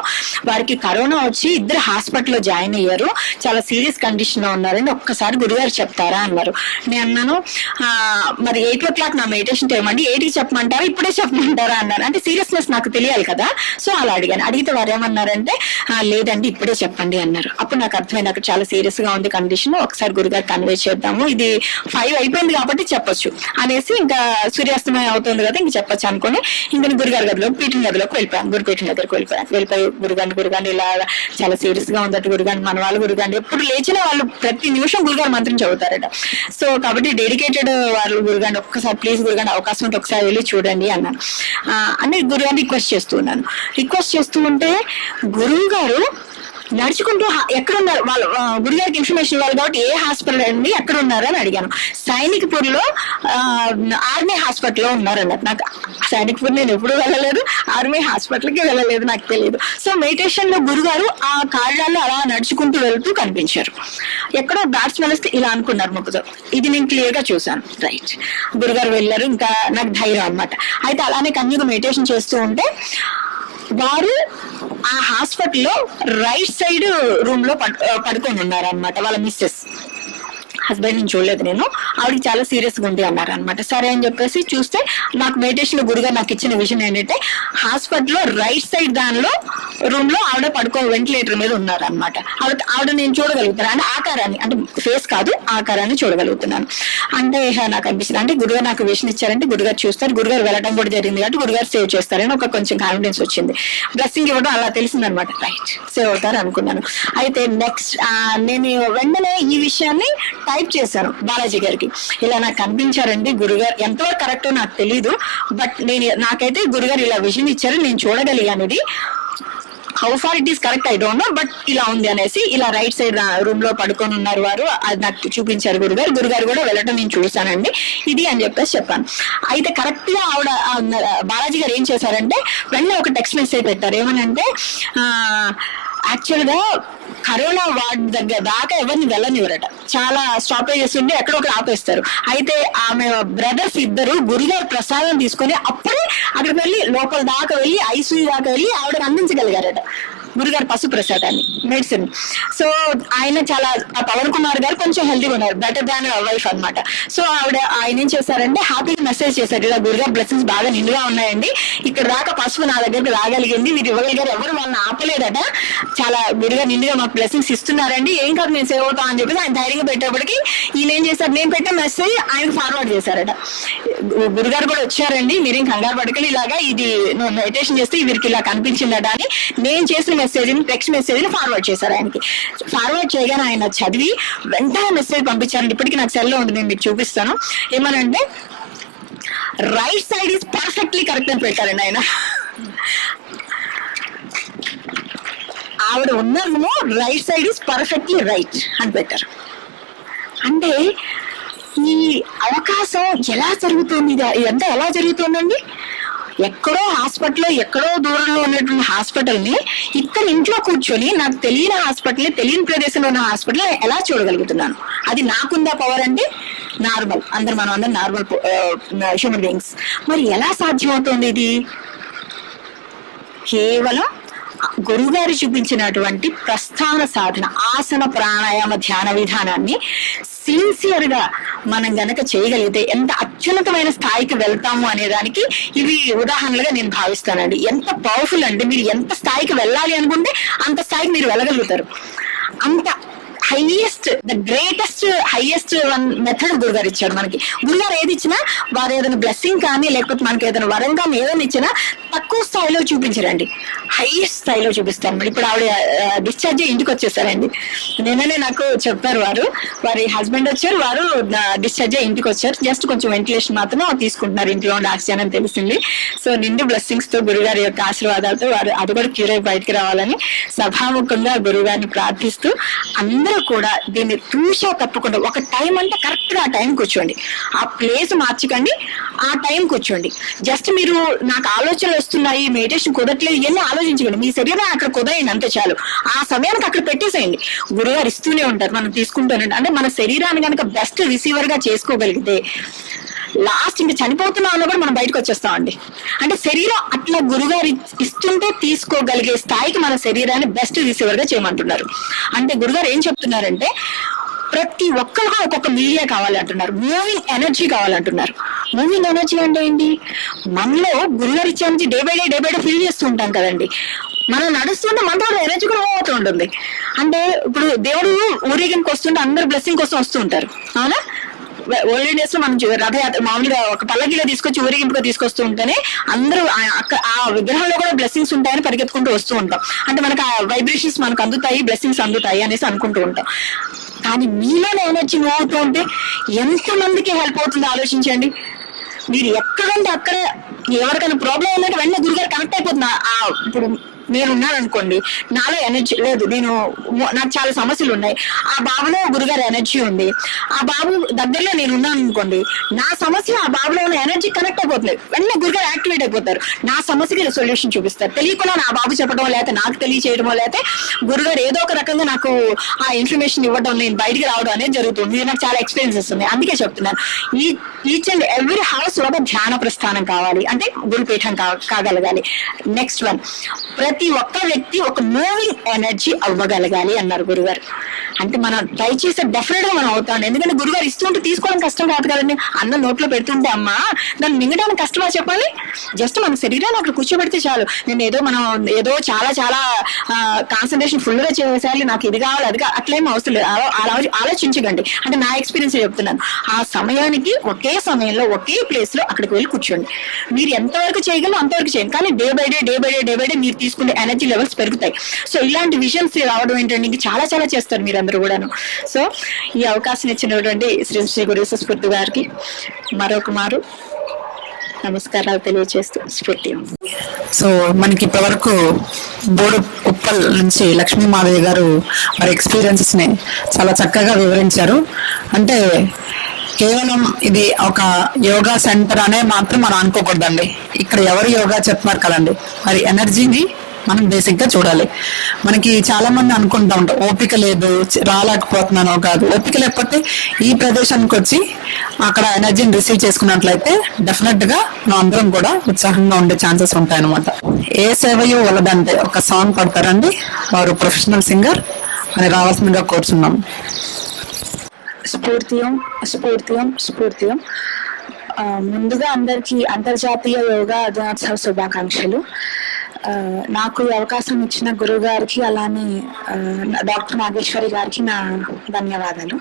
వారికి కరోనా వచ్చి ఇద్దరు హాస్పిటల్లో జాయిన్ అయ్యారు. చాలా సీరియస్ కండిషన్ లో ఉన్నారండి. ఒక్కసారి గురుగారు చెప్తారా అన్నారు. నేను అన్నాను మరి 8 o'clock నా మెడిటేషన్ టైం అండి, 8కి చెప్పమంటారా ఇప్పుడే చెప్పమంటారా అన్నారు. అంటే సీరియస్నెస్ నాకు తెలియాలి కదా, సో అలా అడిగాను. అడిగితే వారు ఏమన్నారంటే లేదండి ఇప్పుడే చెప్పండి అన్నారు. అప్పుడు నాకు అర్థమైంది అక్కడ చాలా సీరియస్ గా ఉంది కండిషన్, ఒకసారి గురుగారు కన్వే చేద్దాము, ఇది 5 అయిపోయింది కాబట్టి చెప్పొచ్చు అనేసి, ఇంకా సూర్యాస్తమయం అవుతుంది కదా ఇంక చెప్పొచ్చు అనుకుని ఇంకా గురుగారి గదిలో పీఠం గదిలోకి వెళ్ళిపోయాను. గురుపీఠం దగ్గరకు వెళ్ళిపోయి గురుగాండి ఇలా చాలా సీరియస్ గా ఉందట గురుగాండి, మన వాళ్ళు గురుగాండి ఎప్పుడు లేచినా వాళ్ళు ప్రతి నిమిషం గురుగారు మంత్రం చదువుతారట. సో కాబట్టి డెడికేటెడ్ వాళ్ళు గురుగాండి ఒక్కసారి ప్లీజ్ గురుగాండి అవకాశం ఉంటే ఒకసారి వెళ్ళి చూడండి అన్నాను. అంటే గురుగారిని రిక్వెస్ట్ చేస్తూ ఉంటే గురువు గారు నడుచుకుంటూ ఎక్కడున్నారు వాళ్ళు, గురుగారికి ఇన్ఫర్మేషన్ ఇవ్వాలి కాబట్టి ఏ హాస్పిటల్ అండి ఎక్కడ ఉన్నారు అని అడిగాను. సైనిక్పూర్ లో ఆర్మీ హాస్పిటల్లో ఉన్నారన్నారు. నాకు సైనిక్పూర్ నేను ఎప్పుడు వెళ్ళలేదు, ఆర్మీ హాస్పిటల్కి వెళ్ళలేదు, నాకు తెలియదు. సో మెడిటేషన్ లో గురుగారు ఆ కారిడార్లో అలా నడుచుకుంటూ వెళ్తూ కనిపించారు. ఎక్కడో డాట్స్ మెలిస్తే ఇలా అనుకున్నారు ముక్కుతో, ఇది నేను క్లియర్ గా చూసాను. రైట్, గురుగారు వెళ్ళారు. ఇంకా నాకు ధైర్యం అనమాట. అయితే అలానే కన్యూగా మెడిటేషన్ చేస్తూ ఉంటే వారు ఆ హాస్పిటల్లో రైట్ సైడ్ రూమ్ లో పడుకొని ఉన్నారనమాట వాళ్ళ మిస్సెస్. హస్బెండ్ ని చూడలేదు నేను, ఆవిడకి చాలా సీరియస్ గా ఉంది అన్నారు అనమాట. సరే అని చెప్పేసి చూస్తే నాకు మెడిటేషన్ లో గురుగారు నాకు ఇచ్చిన విషయం ఏంటంటే హాస్పిటల్లో రైట్ సైడ్ దానిలో రూమ్ లో ఆవిడ వెంటిలేటర్ మీద ఉన్నారు అనమాట. ఆవిడ నేను చూడగలుగుతాను, అంటే ఆకారాన్ని, అంటే ఫేస్ కాదు ఆకారాన్ని చూడగలుగుతున్నాను. అంటే నాకు అనిపిస్తుంది అంటే గురుగారు నాకు విషయం ఇచ్చారంటే గురుగారు చూస్తారు, గురుగారు వెళ్ళడం కూడా జరిగింది కాబట్టి గురుగారు సేవ్ చేస్తారని ఒక కొంచెం కాన్ఫిడెన్స్ వచ్చింది. బ్లెస్సింగ్ ఇవ్వడం అలా తెలిసింది అనమాట. రైట్, సేవ్ అవుతారు అనుకున్నాను. అయితే నెక్స్ట్ నేను వెంటనే ఈ విషయాన్ని టైప్ చేశాను బాలాజీ గారికి. ఇలా నాకు కనిపించారండి గురుగారు, ఎంతవరకు కరెక్టో నాకు తెలీదు, బట్ నాకైతే గురుగారు ఇలా విజన్ ఇచ్చారు, నేను చూడగలిగాను. ఇది how far it is correct I don't know, but ఇలా ఉంది అనేసి ఇలా రైట్ సైడ్ రూమ్ లో పడుకొని ఉన్నారు వారు, అది నాకు చూపించారు గురుగారు. గురుగారు కూడా వెళ్ళటం నేను చూశానండి ఇది అని చెప్పేసి చెప్పాను. అయితే కరెక్ట్ గా ఆవిడ బాలాజీ గారు ఏం చేశారంటే వెంటనే ఒక టెక్స్ట్ మెసేజ్ పెట్టారు. ఏమనంటే యాక్చువల్ గా కరోనా వార్డ్ దగ్గర దాకా ఎవరిని వెళ్ళనివ్వరట, చాలా స్టాపేజెస్ ఉండి ఎక్కడో ఒకరు ఆపేస్తారు. అయితే ఆమె బ్రదర్స్ ఇద్దరు గురుగారు ప్రసాదం తీసుకొని అప్పుడే అక్కడికి వెళ్ళి లోపల దాకా వెళ్ళి ఐసీయూ దాకా వెళ్ళి ఆవిడని అందించగలిగారట గురుగారు పశు ప్రసాదాన్ని, మెడిసిన్. సో ఆయన చాలా పవన్ కుమార్ గారు కొంచెం హెల్తీగా ఉన్నారు, బెటర్ దాన్ వైఫ్ అనమాట. సో ఆయన ఏం చేశారంటే హ్యాపీగా మెసేజ్ చేశారు, ఇలా గురుగారు బ్లెస్సింగ్స్ బాగా నిండుగా ఉన్నాయండి, ఇక్కడ దాకా పసుపు నా దగ్గరికి రాగలిగింది, మీరు ఇవ్వగలిగారు, ఎవరు వాళ్ళని ఆపలేదట, చాలా గురుగారు నిండుగా మాకు బ్లెస్సింగ్స్ ఇస్తున్నారండి, ఏం కాదు నేను సేవ్ అవుతాం అని చెప్పేసి ఆయన ధైర్యంగా పెట్టేప్పటికి ఈయన ఏం చేశారు, నేను పెట్టే మెసేజ్ ఆయనకు ఫార్వర్డ్ చేశారట. గురుగారు కూడా వచ్చారండి, మీరేం కంగారు పడకలి, ఇలాగా ఇది నువ్వు మెడిటేషన్ చేస్తే వీరికి ఇలా కనిపించిందట అని నేను చేసిన మెసేజ్ టెక్స్ట్ మెసేజ్ ని ఫార్వర్డ్ చేశారు ఆయనకి. ఫార్వర్డ్ చేయగానే ఆయన చదివి వెంటనే మెసేజ్ పంపించారండి. ఇప్పటికీ నాకు సెల్లో ఉంది, నేను మీకు చూపిస్తాను. ఏమనంటే right side is perfectly correct అని పెట్టారండి ఆయన. ఆవిడ ఉన్నాము right side is perfectly right అని పెట్టారు. అంటే ఈ అవకాశం ఎలా జరుగుతుంది, ఇదంతా ఎలా జరుగుతుందండి? ఎక్కడో హాస్పిటల్, ఎక్కడో దూరంలో ఉన్నటువంటి హాస్పిటల్ని ఇక్కడ ఇంట్లో కూర్చొని నాకు తెలియని హాస్పిటల్, తెలియని ప్రదేశంలో ఉన్న హాస్పిటల్ ఎలా చూడగలుగుతున్నాను? అది నాకుందా పవర్ అంటే? నార్మల్, మనం అందరం నార్మల్ హ్యూమన్ బీయింగ్స్. మరి ఎలా సాధ్యమవుతుంది ఇది? కేవలం గురుగారు చూపించినటువంటి ప్రస్థాన సాధన, ఆసన ప్రాణాయామ ధ్యాన విధానాన్ని సిన్సియర్ గా మనం గనక చేయగలిగితే ఎంత అత్యున్నతమైన స్థాయికి వెళ్తాము అనే దానికి ఇవి ఉదాహరణలుగా నేను భావిస్తానండి. ఎంత పవర్ఫుల్ అంటే మీరు ఎంత స్థాయికి వెళ్ళాలి అనుకుంటే అంత స్థాయికి మీరు వెళ్ళగలుగుతారు. అంత highest, the greatest highest one method గురుగారు ఇచ్చాడు మనకి. గురుగారు ఏది ఇచ్చినా, వారు ఏదైనా బ్లెస్సింగ్ కానీ లేకపోతే మనకి ఏదైనా వరం కానీ ఏదైనా ఇచ్చినా తక్కువ స్థాయిలో చూపించరండి, హైయెస్ట్ స్థాయిలో చూపిస్తాను. ఇప్పుడు ఆవిడ డిశ్చార్జ్ ఇంటికి వచ్చేసారండి. నిన్ననే నాకు చెప్పారు, వారి హస్బెండ్ వచ్చారు, వారు డిశ్చార్జ్ ఇంటికి వచ్చారు, జస్ట్ కొంచెం వెంటిలేషన్ మాత్రం తీసుకుంటున్నారు, ఇంట్లో ఉండే ఆక్సిజన్ అని తెలిసింది. సో నిండు బ్లెస్సింగ్స్ తో గురుగారి యొక్క ఆశీర్వాదాలతో వారు అది కూడా క్యూర్ అయి బయటకు రావాలని సభాముఖంగా గురుగారిని ప్రార్థిస్తూ అందరూ కూడా దీన్ని తూషా తప్పకుండా ఒక టైం అంటే కరెక్ట్ గా ఆ టైం కూర్చోండి, ఆ ప్లేస్ మార్చకండి, ఆ టైం కూర్చోండి. జస్ట్ మీరు నాకు ఆలోచనలు వస్తున్నాయి, మెడిటేషన్ కుదరట్లేదు, ఇవన్నీ ఆలోచించకండి, మీ శరీరం అక్కడ కుదరయండి అంతే చాలు. ఆ సమయానికి అక్కడ పెట్టేసేయండి, గురుగారు ఇస్తూనే ఉంటారు, మనం తీసుకుంటూనే. అంటే మన శరీరాన్ని కనుక బెస్ట్ రిసీవర్ గా చేసుకోగలిగితే లాస్ట్ ఇంకా చనిపోతున్నా ఉన్నా కూడా మనం బయటకు వచ్చేస్తామండి. అంటే శరీరం అట్లా గురుగారు ఇస్తుంటే తీసుకోగలిగే స్థాయికి మన శరీరాన్ని బెస్ట్ రిసీవర్ గా చేయమంటున్నారు. అంటే గురుగారు ఏం చెప్తున్నారంటే ప్రతి ఒక్కరికి ఒక్కొక్క మీడియా కావాలంటున్నారు, మూవింగ్ ఎనర్జీ కావాలంటున్నారు. మూవింగ్ ఎనర్జీ అంటే ఏంటి? మనలో గురుగారు ఇచ్చే నుంచి డే బై డే ఫీల్ చేస్తూ ఉంటాం కదండి, మనం నడుస్తుంటే మనతో ఎనర్జీ కూడా పోతూ ఉంటుంది. అంటే ఇప్పుడు దేవుడు ఊరేగింపుకి వస్తుంటే అందరు బ్లెస్సింగ్ కోసం వస్తూ ఉంటారు, అవునా? ఓల్డ్ డేస్ లో మనం రథయాత్ర మామూలుగా ఒక పల్లకిలో తీసుకొచ్చి ఊరేగింపుగా తీసుకొస్తూ ఉంటేనే అందరూ ఆ విగ్రహంలో కూడా బ్లెస్సింగ్స్ ఉంటాయని పరిగెత్తుకుంటూ వస్తూ ఉంటాం. అంటే మనకు ఆ వైబ్రేషన్స్ మనకు అందుతాయి, బ్లెస్సింగ్స్ అందుతాయి అనేసి అనుకుంటూ ఉంటాం. కానీ మీలోనే ఎనర్జీ మూవ్ అవుతూ ఉంటే ఎంతమందికి హెల్ప్ అవుతుందో ఆలోచించండి. మీరు ఎక్కడంటే అక్కడ ఎవరికైనా ప్రాబ్లం ఉందంటే వెంటనే గురుగారు కనెక్ట్ అయిపోతున్నా. ఇప్పుడు నేను ఉన్నాను అనుకోండి, నాలో ఎనర్జీ లేదు, నాకు చాలా సమస్యలు ఉన్నాయి, ఆ బాబులో గురుగారు ఎనర్జీ ఉంది, ఆ బాబు దగ్గరలో నేను ఉన్నాను అనుకోండి, నా సమస్య ఆ బాబులో ఉన్న ఎనర్జీ కనెక్ట్ అయిపోతుంది, వెంటనే గురుగారు యాక్టివేట్ అయిపోతారు, నా సమస్యకి సొల్యూషన్ చూపిస్తారు. తెలియకుండా నా బాబు చెప్పడం లేకపోతే నాకు తెలియచేయడమో లేకపోతే గురుగారు ఏదో ఒక రకంగా నాకు ఆ ఇన్ఫర్మేషన్ ఇవ్వడం, నేను బయటికి రావడం అనేది జరుగుతుంది. ఇది నాకు చాలా ఎక్స్పీరియన్సెస్ ఉన్నాయి. అందుకే చెప్తున్నాను, ఈచ్ అండ్ ఎవ్రీ హౌస్ ఒక ధ్యాన ప్రస్థానం కావాలి, అంటే గురుపీఠం కాగలగాలి. నెక్స్ట్ వన్, ప్రతి ఒక్క వ్యక్తి ఒక మూవింగ్ ఎనర్జీ అవ్వగలగాలి అన్నారు గురుగారు. అంటే మనం ట్రై చేస్తే డెఫినెట్ గా మనం అవుతాం. ఎందుకంటే గురుగారు ఇస్తుంటే తీసుకోవడం కష్టం కాదు కదండి. అన్నం నోట్లో పెడుతుంటే అమ్మా దాన్ని మింగడానికి కష్టమా చెప్పాలి? జస్ట్ మన శరీరాన్ని అక్కడ కూర్చోబెడితే చాలు. నేను మనం ఏదో చాలా చాలా కాన్సన్ట్రేషన్ ఫుల్ గా చేసేయాలి, నాకు ఇది కావాలి అది కావాలి అట్లేం అవసరం లేదు. ఆలోచించకండి. అంటే నా ఎక్స్పీరియన్స్ చెప్తున్నాను. ఆ సమయానికి ఒకే సమయంలో ఒకే ప్లేస్ లో అక్కడికి వెళ్ళి కూర్చోండి. మీరు ఎంతవరకు చేయగలరో అంతవరకు చేయండి. కానీ డే బై డే మీరు తీసుకునే ఎనర్జీ లెవెల్స్ పెరుగుతాయి. సో ఇలాంటి విజన్స్ రావడం ఏంటంటే ఇంకా చాలా చాలా చేస్తారు మీరందరూ కూడాను. సో ఈ అవకాశం ఇచ్చినటువంటి శ్రీ శ్రీ గురు స్ఫూర్తి గారికి మరొక మారు నమస్కారాలు తెలియజేస్తూ స్ఫూర్తి. సో మనకి ఇప్పటివరకు బోర్డు ఉప్పల్ నుంచి లక్ష్మీ మాధవి గారు వారి ఎక్స్పీరియన్సెస్ ని చాలా చక్కగా వివరించారు. అంటే కేవలం ఇది ఒక యోగా సెంటర్ అనే మాత్రం మనం అనుకోకూడదండి. ఇక్కడ ఎవరు యోగా చెప్తున్నారు కదండి, మరి ఎనర్జీని మనం బేసిక్ గా చూడాలి. మనకి చాలా మంది అనుకుంటా ఉంటాం ఓపిక లేదు, రాలేకపోతున్నానో కాదు. ఓపిక లేకపోతే ఈ ప్రదేశానికి వచ్చి అక్కడ ఎనర్జీని రిసీవ్ చేసుకున్నట్లయితే డెఫినెట్ గా మనం అందరం కూడా ఉత్సాహంగా ఉండే ఛాన్సెస్ ఉంటాయి అనమాట. ఏ సేవయో వలదంటే ఒక సాంగ్ పడతారండి, వారు ప్రొఫెషనల్ సింగర్ అని రావాల్సిందిగా కోరుచున్నాం. స్ఫూర్తియం స్ఫూర్తియం స్ఫూర్తియం. ముందుగా అందరికీ అంతర్జాతీయ యోగా దినోత్సవ శుభాకాంక్షలు. నాకు ఈ అవకాశం ఇచ్చిన గురువు గారికి అలానే డాక్టర్ నాగేశ్వరి గారికి నా ధన్యవాదాలు.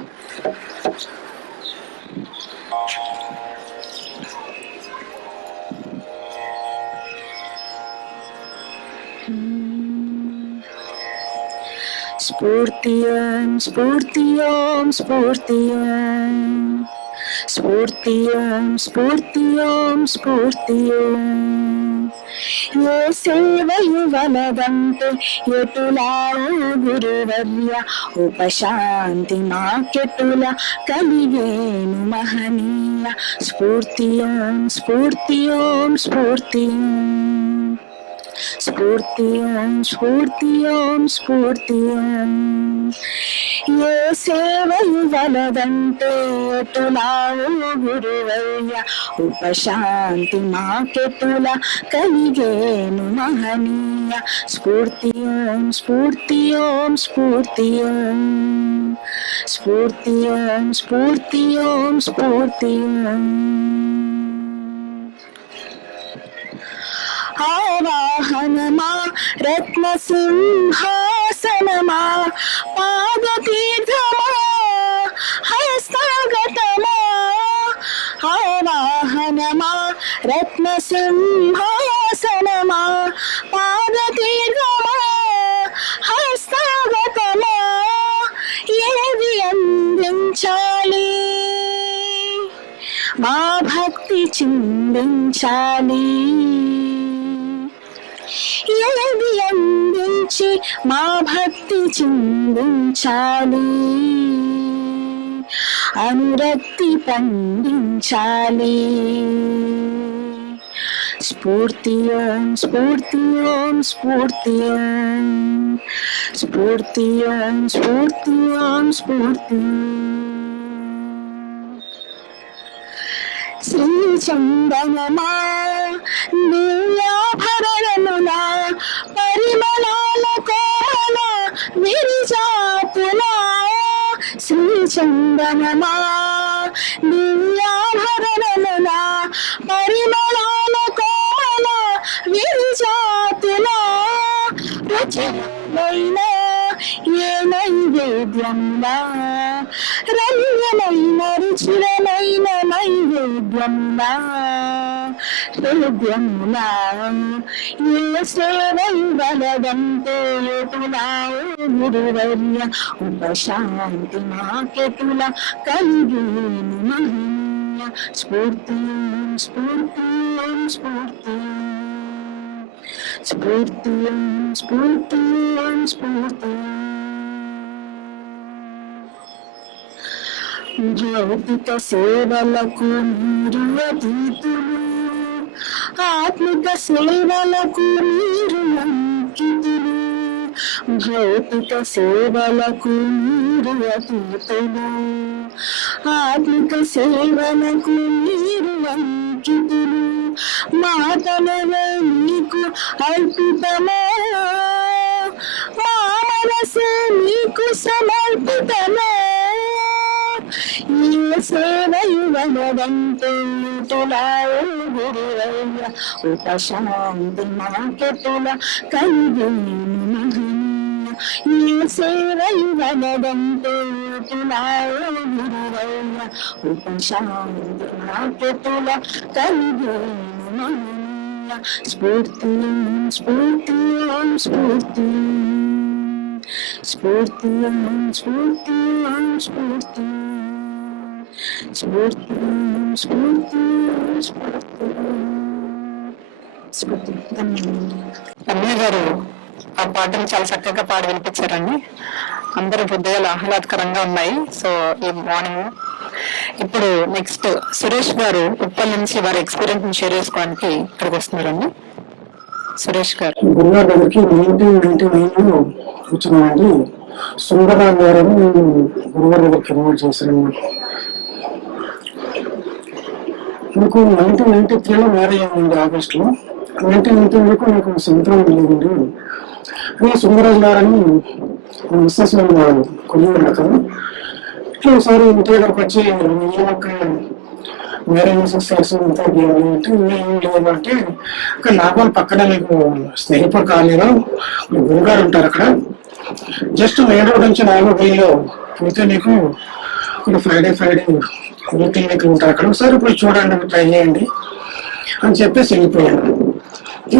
స్ఫూర్తియం స్ఫూర్తియం స్ఫూర్తియం స్ఫూర్తియం స్ఫూర్తియం స్ఫూర్తియం. ఏ సేవయు వలదంటే ఎటులా గురువర్య ఉపశాంతి మాకెటుల కలిగేను మహనీయ. స్ఫూర్తియం స్ఫూర్తియం స్ఫూర్తియం స్ఫూర్తియం స్ఫూర్తియం స్ఫూర్తియం. ఏ సేవయు వలదంటే ఎటులా గురువయ్య ఉపశాంతి మాకెటుల కలిగేను మహనీయ. స్ఫూర్తియం స్ఫూర్తియం స్ఫూర్తియం స్ఫూర్తియం స్ఫూర్తియం స్ఫూర్తియం. ఆవాహనమా రత్న సింహాసనమా పాదతీర్థమా హస్తగతమా. ఆవాహనమా రత్న సింహాసనమా పాదతీర్థమా హస్తగతమా. ఏది అందించాలి మా భక్తి చిందించాలి. ఏది అందించి మా భక్తి చిందించాలి. అనురక్తి పండించాలి. స్ఫూర్తియం స్ఫూర్తియం స్ఫూర్తియం స్ఫూర్తియం స్ఫూర్తియం స్ఫూర్తియం. శ్రీ చందనమా దివ్యాభరణములా పరిమళాల కోల విరిజాతులా. శ్రీ చందనమా దివ్యాభరణములా పరిమళాల కోల విరిజాతులా. రుచిమైన ఏ నైవేద్యంలా రమ్యమైన రుచిరమైన నైవేద్యంలా హృదయములా. ఏ సేవై వలదంటే ఎటులా గురువర్య ఉపశాంతి మాకెటుల కలిగేను మహనీయ. స్ఫూర్తియం స్ఫూర్తియం స్ఫూర్తియం స్ఫూర్తియం స్ఫూర్తియం స్ఫూర్తియం. భౌతిక సేవలకు మీరు అతీతులు, ఆత్మిక సేవలకు మీరు అంకితులు. భౌతిక సేవలకు మీరు అతీతులు, ఆత్మిక సేవలకు మీరు అంకితులు. మాటలుగా మీకు అర్పితమా, మా మనసు మీకు సమర్పితమే ఈ సేవయు వనదంటూ తులావు గురువయ్య ఉపశాంతి మాకెతుల కలిగేను ఈ సేవయు వనదంటూ తులావు గురువయ్య ఉపశాంతి మాకెతుల కలిగేను స్ఫూర్తి స్ఫూర్తి స్ఫూర్తి స్ఫూర్తి స్ఫూర్తి స్ఫూర్తి స్ఫూర్తి స్ఫూర్తి స్ఫూర్తి రమ్య గారు ఆ పాటను చాలా చక్కగా పాడి వినిపించారండి. అందరూ హృదయాలు ఆహ్లాదకరంగా ఉన్నాయి. సో ఈ మార్నింగ్ ఇప్పుడు నెక్స్ట్ సురేష్ గారు ఉప్పల్ నుంచి వారి ఎక్స్పీరియన్స్ షేర్ చేసుకోవడానికి ఇక్కడికి వస్తున్నారండి. సురేష్ గారు గురుగారి దగ్గరికి 1999 వచ్చినామండి. సుందరరావు గారు గురుగారి దగ్గరికి ఇన్వైట్ చేశారన్నమాట. నాకు 1993లో మ్యారేజ్ అయింది ఆగస్టులో. 1990 వరకు నాకు సంతానం లేదండి. సుందరరాజు గారని మిస్సెస్ కొద్దిగా అతను ఇట్లా ఒకసారి ఇంటి దగ్గరకు వచ్చి మ్యారేజ్ సక్సెస్ అంతా అంటే ఏం లేదంటే అక్కడ నాగోల్ పక్కన మీకు స్నేహితుడు కాలేదా గురుగారు ఉంటారు అక్కడ, జస్ట్ మెయిన్ రోడ్ నుంచి నాగోల్లో పోతే మీకు ఇక్కడ ఫ్రైడే క్లినిక్ ఉంటారు అక్కడ, ఒకసారి ఇప్పుడు చూడండి ట్రై చేయండి అని చెప్పేసి వెళ్ళిపోయాను.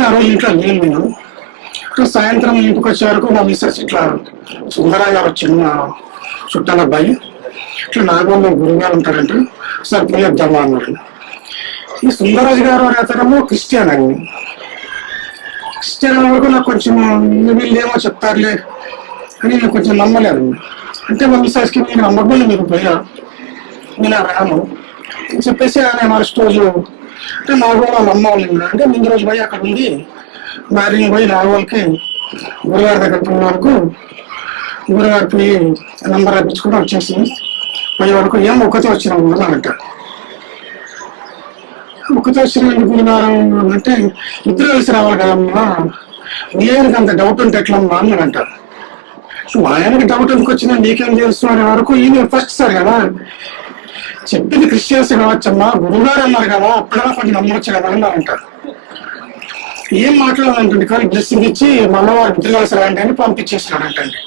ఆ రోజు ఇంట్లో లేను నేను. ఇక్కడ సాయంత్రం ఇంటికి వచ్చే వరకు మా మిస్సెస్ ఇట్లా సుందరరావు గారు వచ్చింది, మా చుట్టాల అబ్బాయి, ఇట్లా నాగోల్లో గురుగారు ఉంటారంటే సార్ పోయి వద్దామా అన్నారు. ఈ సుందరరాజు గారు అనే అతను క్రిస్టియన్ అండి. క్రిస్టియన్ వరకు నాకు కొంచెం వీళ్ళు ఏమో చెప్తారులే అని నేను కొంచెం నమ్మలేదు. అంటే మా మిస్సెస్కి నేను నమ్మకం మీరు పోయా నేను రాను అని చెప్పేసి ఆయన మరుసటి రోజు అంటే నాగోళ అమ్మ వాళ్ళు అంటే ముందు రోజు పోయి అక్కడ ఉంది మార్నింగ్ పోయి నాగోళ్ళకి గురుగారి దగ్గర పోయే వరకు గురుగారు పోయి నంబర్ రప్పించుకుంటూ వచ్చేసింది. పోయే వరకు ఏం ఒక్కతో వచ్చినాము అన్నట్ట. ఒక్కతో వచ్చిన గురుగారు అంటే ఇద్దరు కలిసి రావాలి కదమ్మా, నీకు అంత డౌట్ ఉంటే ఎట్లమ్మా అన్నాడంట. ఆయనకి డౌట్ ఎందుకు వచ్చిందా నీకేం తెలుసు అనే వరకు ఈయన ఫస్ట్ సార్ కదా చెప్పింది క్రిస్టియన్స్ కావచ్చమ్మా, గురుగారు అన్నారు కదా అప్పుడైనా కొంచెం నమ్మవచ్చు కదా అన్నారంట. ఏం మాట్లాడాలంటండి కానీ బ్లెస్సింగ్ ఇచ్చి మళ్ళీ వారు ఇద్దరు కలిసి రాండి అని పంపించేసినాడంటండి.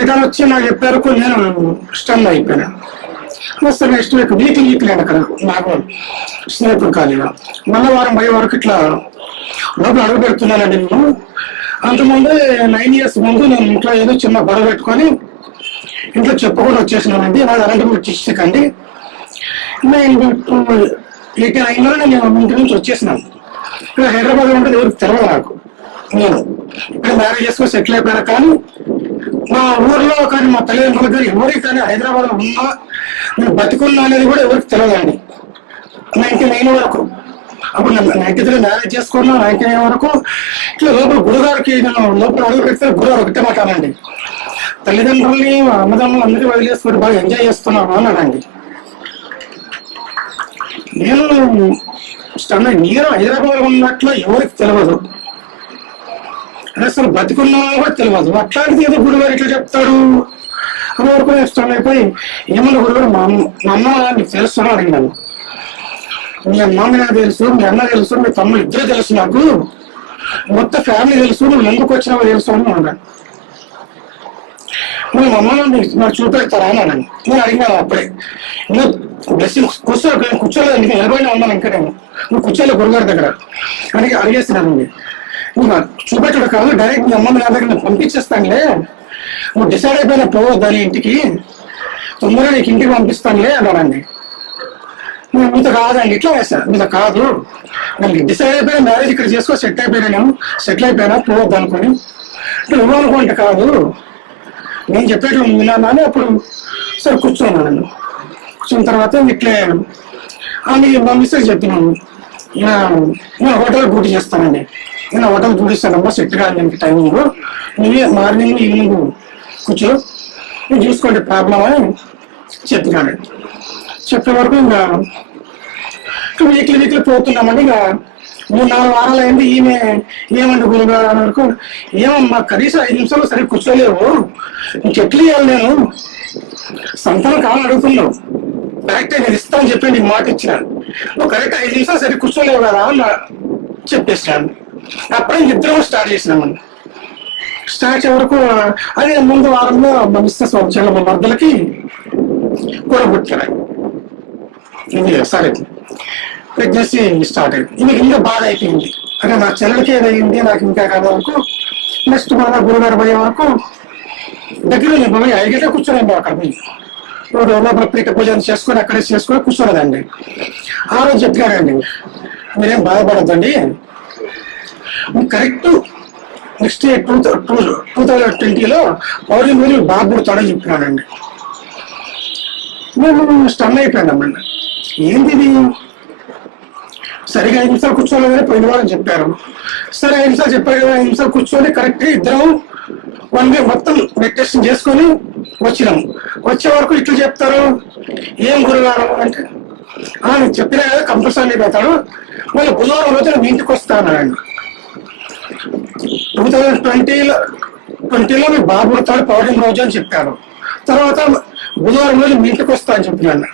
రిటర్న్ వచ్చి నాకు చెప్పారు నేను స్టన్ అయిపోయాను. వస్తే నెక్స్ట్ వీక్ లేదు అక్కడ నాకు స్నేహితుడు కాలేదా మళ్ళీ వారం పోయే వరకు ఇట్లా లోపల అడుగు పెడుతున్నానండి. నేను అంతకుముందు 9 years ముందు నేను ఇంట్లో ఏదో చిన్న గొడవ పెట్టుకొని ఇంట్లో చెప్పకుండా వచ్చేసినానండి. నాది అనంతపురం డిస్ట్రిక్ట్ అండి. నేను 89లో నేను ఇంటి నుంచి వచ్చేసినాను. ఇక్కడ హైదరాబాద్ ఉంటుంది ఎవరికి తెలియదు నాకు. నేను ఇక్కడ మ్యారేజ్ చేసుకొని సెటిల్ అయిపోయినా కానీ మా ఊర్లో కానీ మా తల్లిదండ్రుల దగ్గర ఎవరికి కానీ హైదరాబాద్లో ఉన్నా నేను బతికున్నా అనేది కూడా ఎవరికి తెలియదండి. 99 వరకు అప్పుడు 93 మ్యారేజ్ చేసుకున్నా 99 వరకు ఇట్లా లోపల గురుగారికి నేను లోపల అడుగు పెడితే గురుగారు ఒకటే మాట్లాడండి, తల్లిదండ్రుల్ని అన్నదమ్ములు అందరికీ వదిలేసుకొని బాగా ఎంజాయ్ చేస్తున్నాను అన్నాడండి. నేను హైదరాబాద్ ఉన్నట్లు ఎవరికి తెలియదు, అసలు బతికున్నా కూడా తెలియదు. అట్లాంటిది ఏదో గురుగారు ఇట్లా చెప్తాడు అని వరకు నేను అయిపోయి ఏమన్నా గురుగారు మా అమ్మ నీకు తెలుస్తున్నా అడిగినాను. మీ అమ్మ నాకు తెలుసు, మీ అన్న తెలుసు, మీ తమ్ముడు ఇద్దరే తెలుసు, నాకు మొత్తం ఫ్యామిలీ తెలుసు, నువ్వు ఎందుకు వచ్చినావో తెలుసు అని అన్నాను. నువ్వు మమ్మల్ని నాకు చూపెడతారా అన్నాను. నేను అడిగినాను అప్పుడే నువ్వు బ్లెస్సింగ్ కూర్చోలేదు, నీకు నిలబడినా ఉన్నాను ఇంకా నేను, నువ్వు కూర్చోలే గురుగారి దగ్గర అడిగేస్తున్నానండి. నువ్వు చూపెట్టడు కాదు డైరెక్ట్ మీ అమ్మ నా దగ్గర నేను పంపించేస్తానులే, నువ్వు డిసైడ్ అయిపోయినా పోవద్దని ఇంటికి తొందరగా నీకు ఇంటికి పంపిస్తానులే అన్నానండి. మీతో కాదండి ఇట్లా వేస్తాను, మీతో కాదు నేను డిసైడ్ అయిపోయినా మ్యారేజ్ ఇక్కడ చేసుకో సెటిల్ అయిపోయినా పోవద్దు అనుకొని నువ్వు అనుకుంటే కాదు నేను చెప్పేట్లు విన్నాను అని అప్పుడు సరే కూర్చున్నాను. నేను కూర్చున్న తర్వాత ఇట్లే అని మా మిస్సెస్ చెప్పినాను, నేను హోటల్ డ్యూటీ చేస్తానండి, నేను హోటల్ డ్యూటీ ఇస్తానమ్మా సెట్ కాదు నేను టైమింగ్, నువ్వే మార్నింగ్ ఈవినింగ్ కూర్చో నేను చూసుకోండి ప్రాబ్లం అని చెప్పినానండి. చెప్పే వరకు ఇంకా వీక్లీ పోతున్నామండి. ఇక 3-4 వారాలు అయింది. ఈమె ఏమండి గురుగారు అని వరకు, ఏమమ్మా కనీసం 5 నిమిషాలు సరిగ్గా కూర్చోలేవు, ఇంకెట్లు ఇవ్వాలి, నేను సంతానం కావాలని అడుగుతున్నావు, కరెక్టే నేను ఇస్తాను చెప్పి నీకు మాట ఇచ్చిన, నువ్వు కరెక్ట్ 5 నిమిషాలు సరిగ్గా కూర్చోలేవు కదా అని చెప్పేసాను. అప్పుడే ఇద్దరం స్టార్ట్ చేసినామని. స్టార్ట్ అయ్యే వరకు అదే ముందు వారంలో మా మిస్సెస్ వచ్చాను, మా మర్దలకి కూడా పుట్టారు. ఇది సరే ప్రెగ్నెన్సీ స్టార్ట్ అయింది. ఇది ఇంకా బాగా అయిపోయింది. అంటే నా చెల్లెలకి ఏదైంది నాకు ఇంకా కాదు వరకు. నెక్స్ట్ మన గురుగారు పోయే వరకు దగ్గర పోయి 5 గంటలకు కూర్చోలేము. అక్కడ పోయి లోపల పీట పూజ చేసుకొని అక్కడే చేసుకొని కూర్చోలేదండి. ఆ రోజు చెప్పారండి, మీరేం బాధపడద్దండి, కరెక్ట్ నెక్స్ట్ 2020లో పౌర్ణమి మీరు బాబు పుడతాడని చెప్పినాడండి. మేము స్టన్ అయిపోయామండి, ఏంది ఇది, సరిగా 5 నిమిషాలు కూర్చోలేదని పోయిన వారం చెప్పారు. సరే 5 నిమిషాలు చెప్పారు కదా, 5 నిమిషాలు కూర్చొని కరెక్ట్ ఇద్దరం 1 డే మొత్తం మెడిటేషన్ చేసుకొని వచ్చినాము. వచ్చే వరకు ఇట్లా చెప్తారు, ఏం గురుగారు అంటే నేను చెప్పినా కదా కంపల్సరీ పెడతాడు, మళ్ళీ బుధవారం రోజున మీ ఇంటికి వస్తానండి. 2020లో మీ బాబు పుడతాడు పౌర్ణమి రోజు అని చెప్పారు. తర్వాత బుధవారం రోజు మీ ఇంటికి వస్తా అని చెప్పినాను.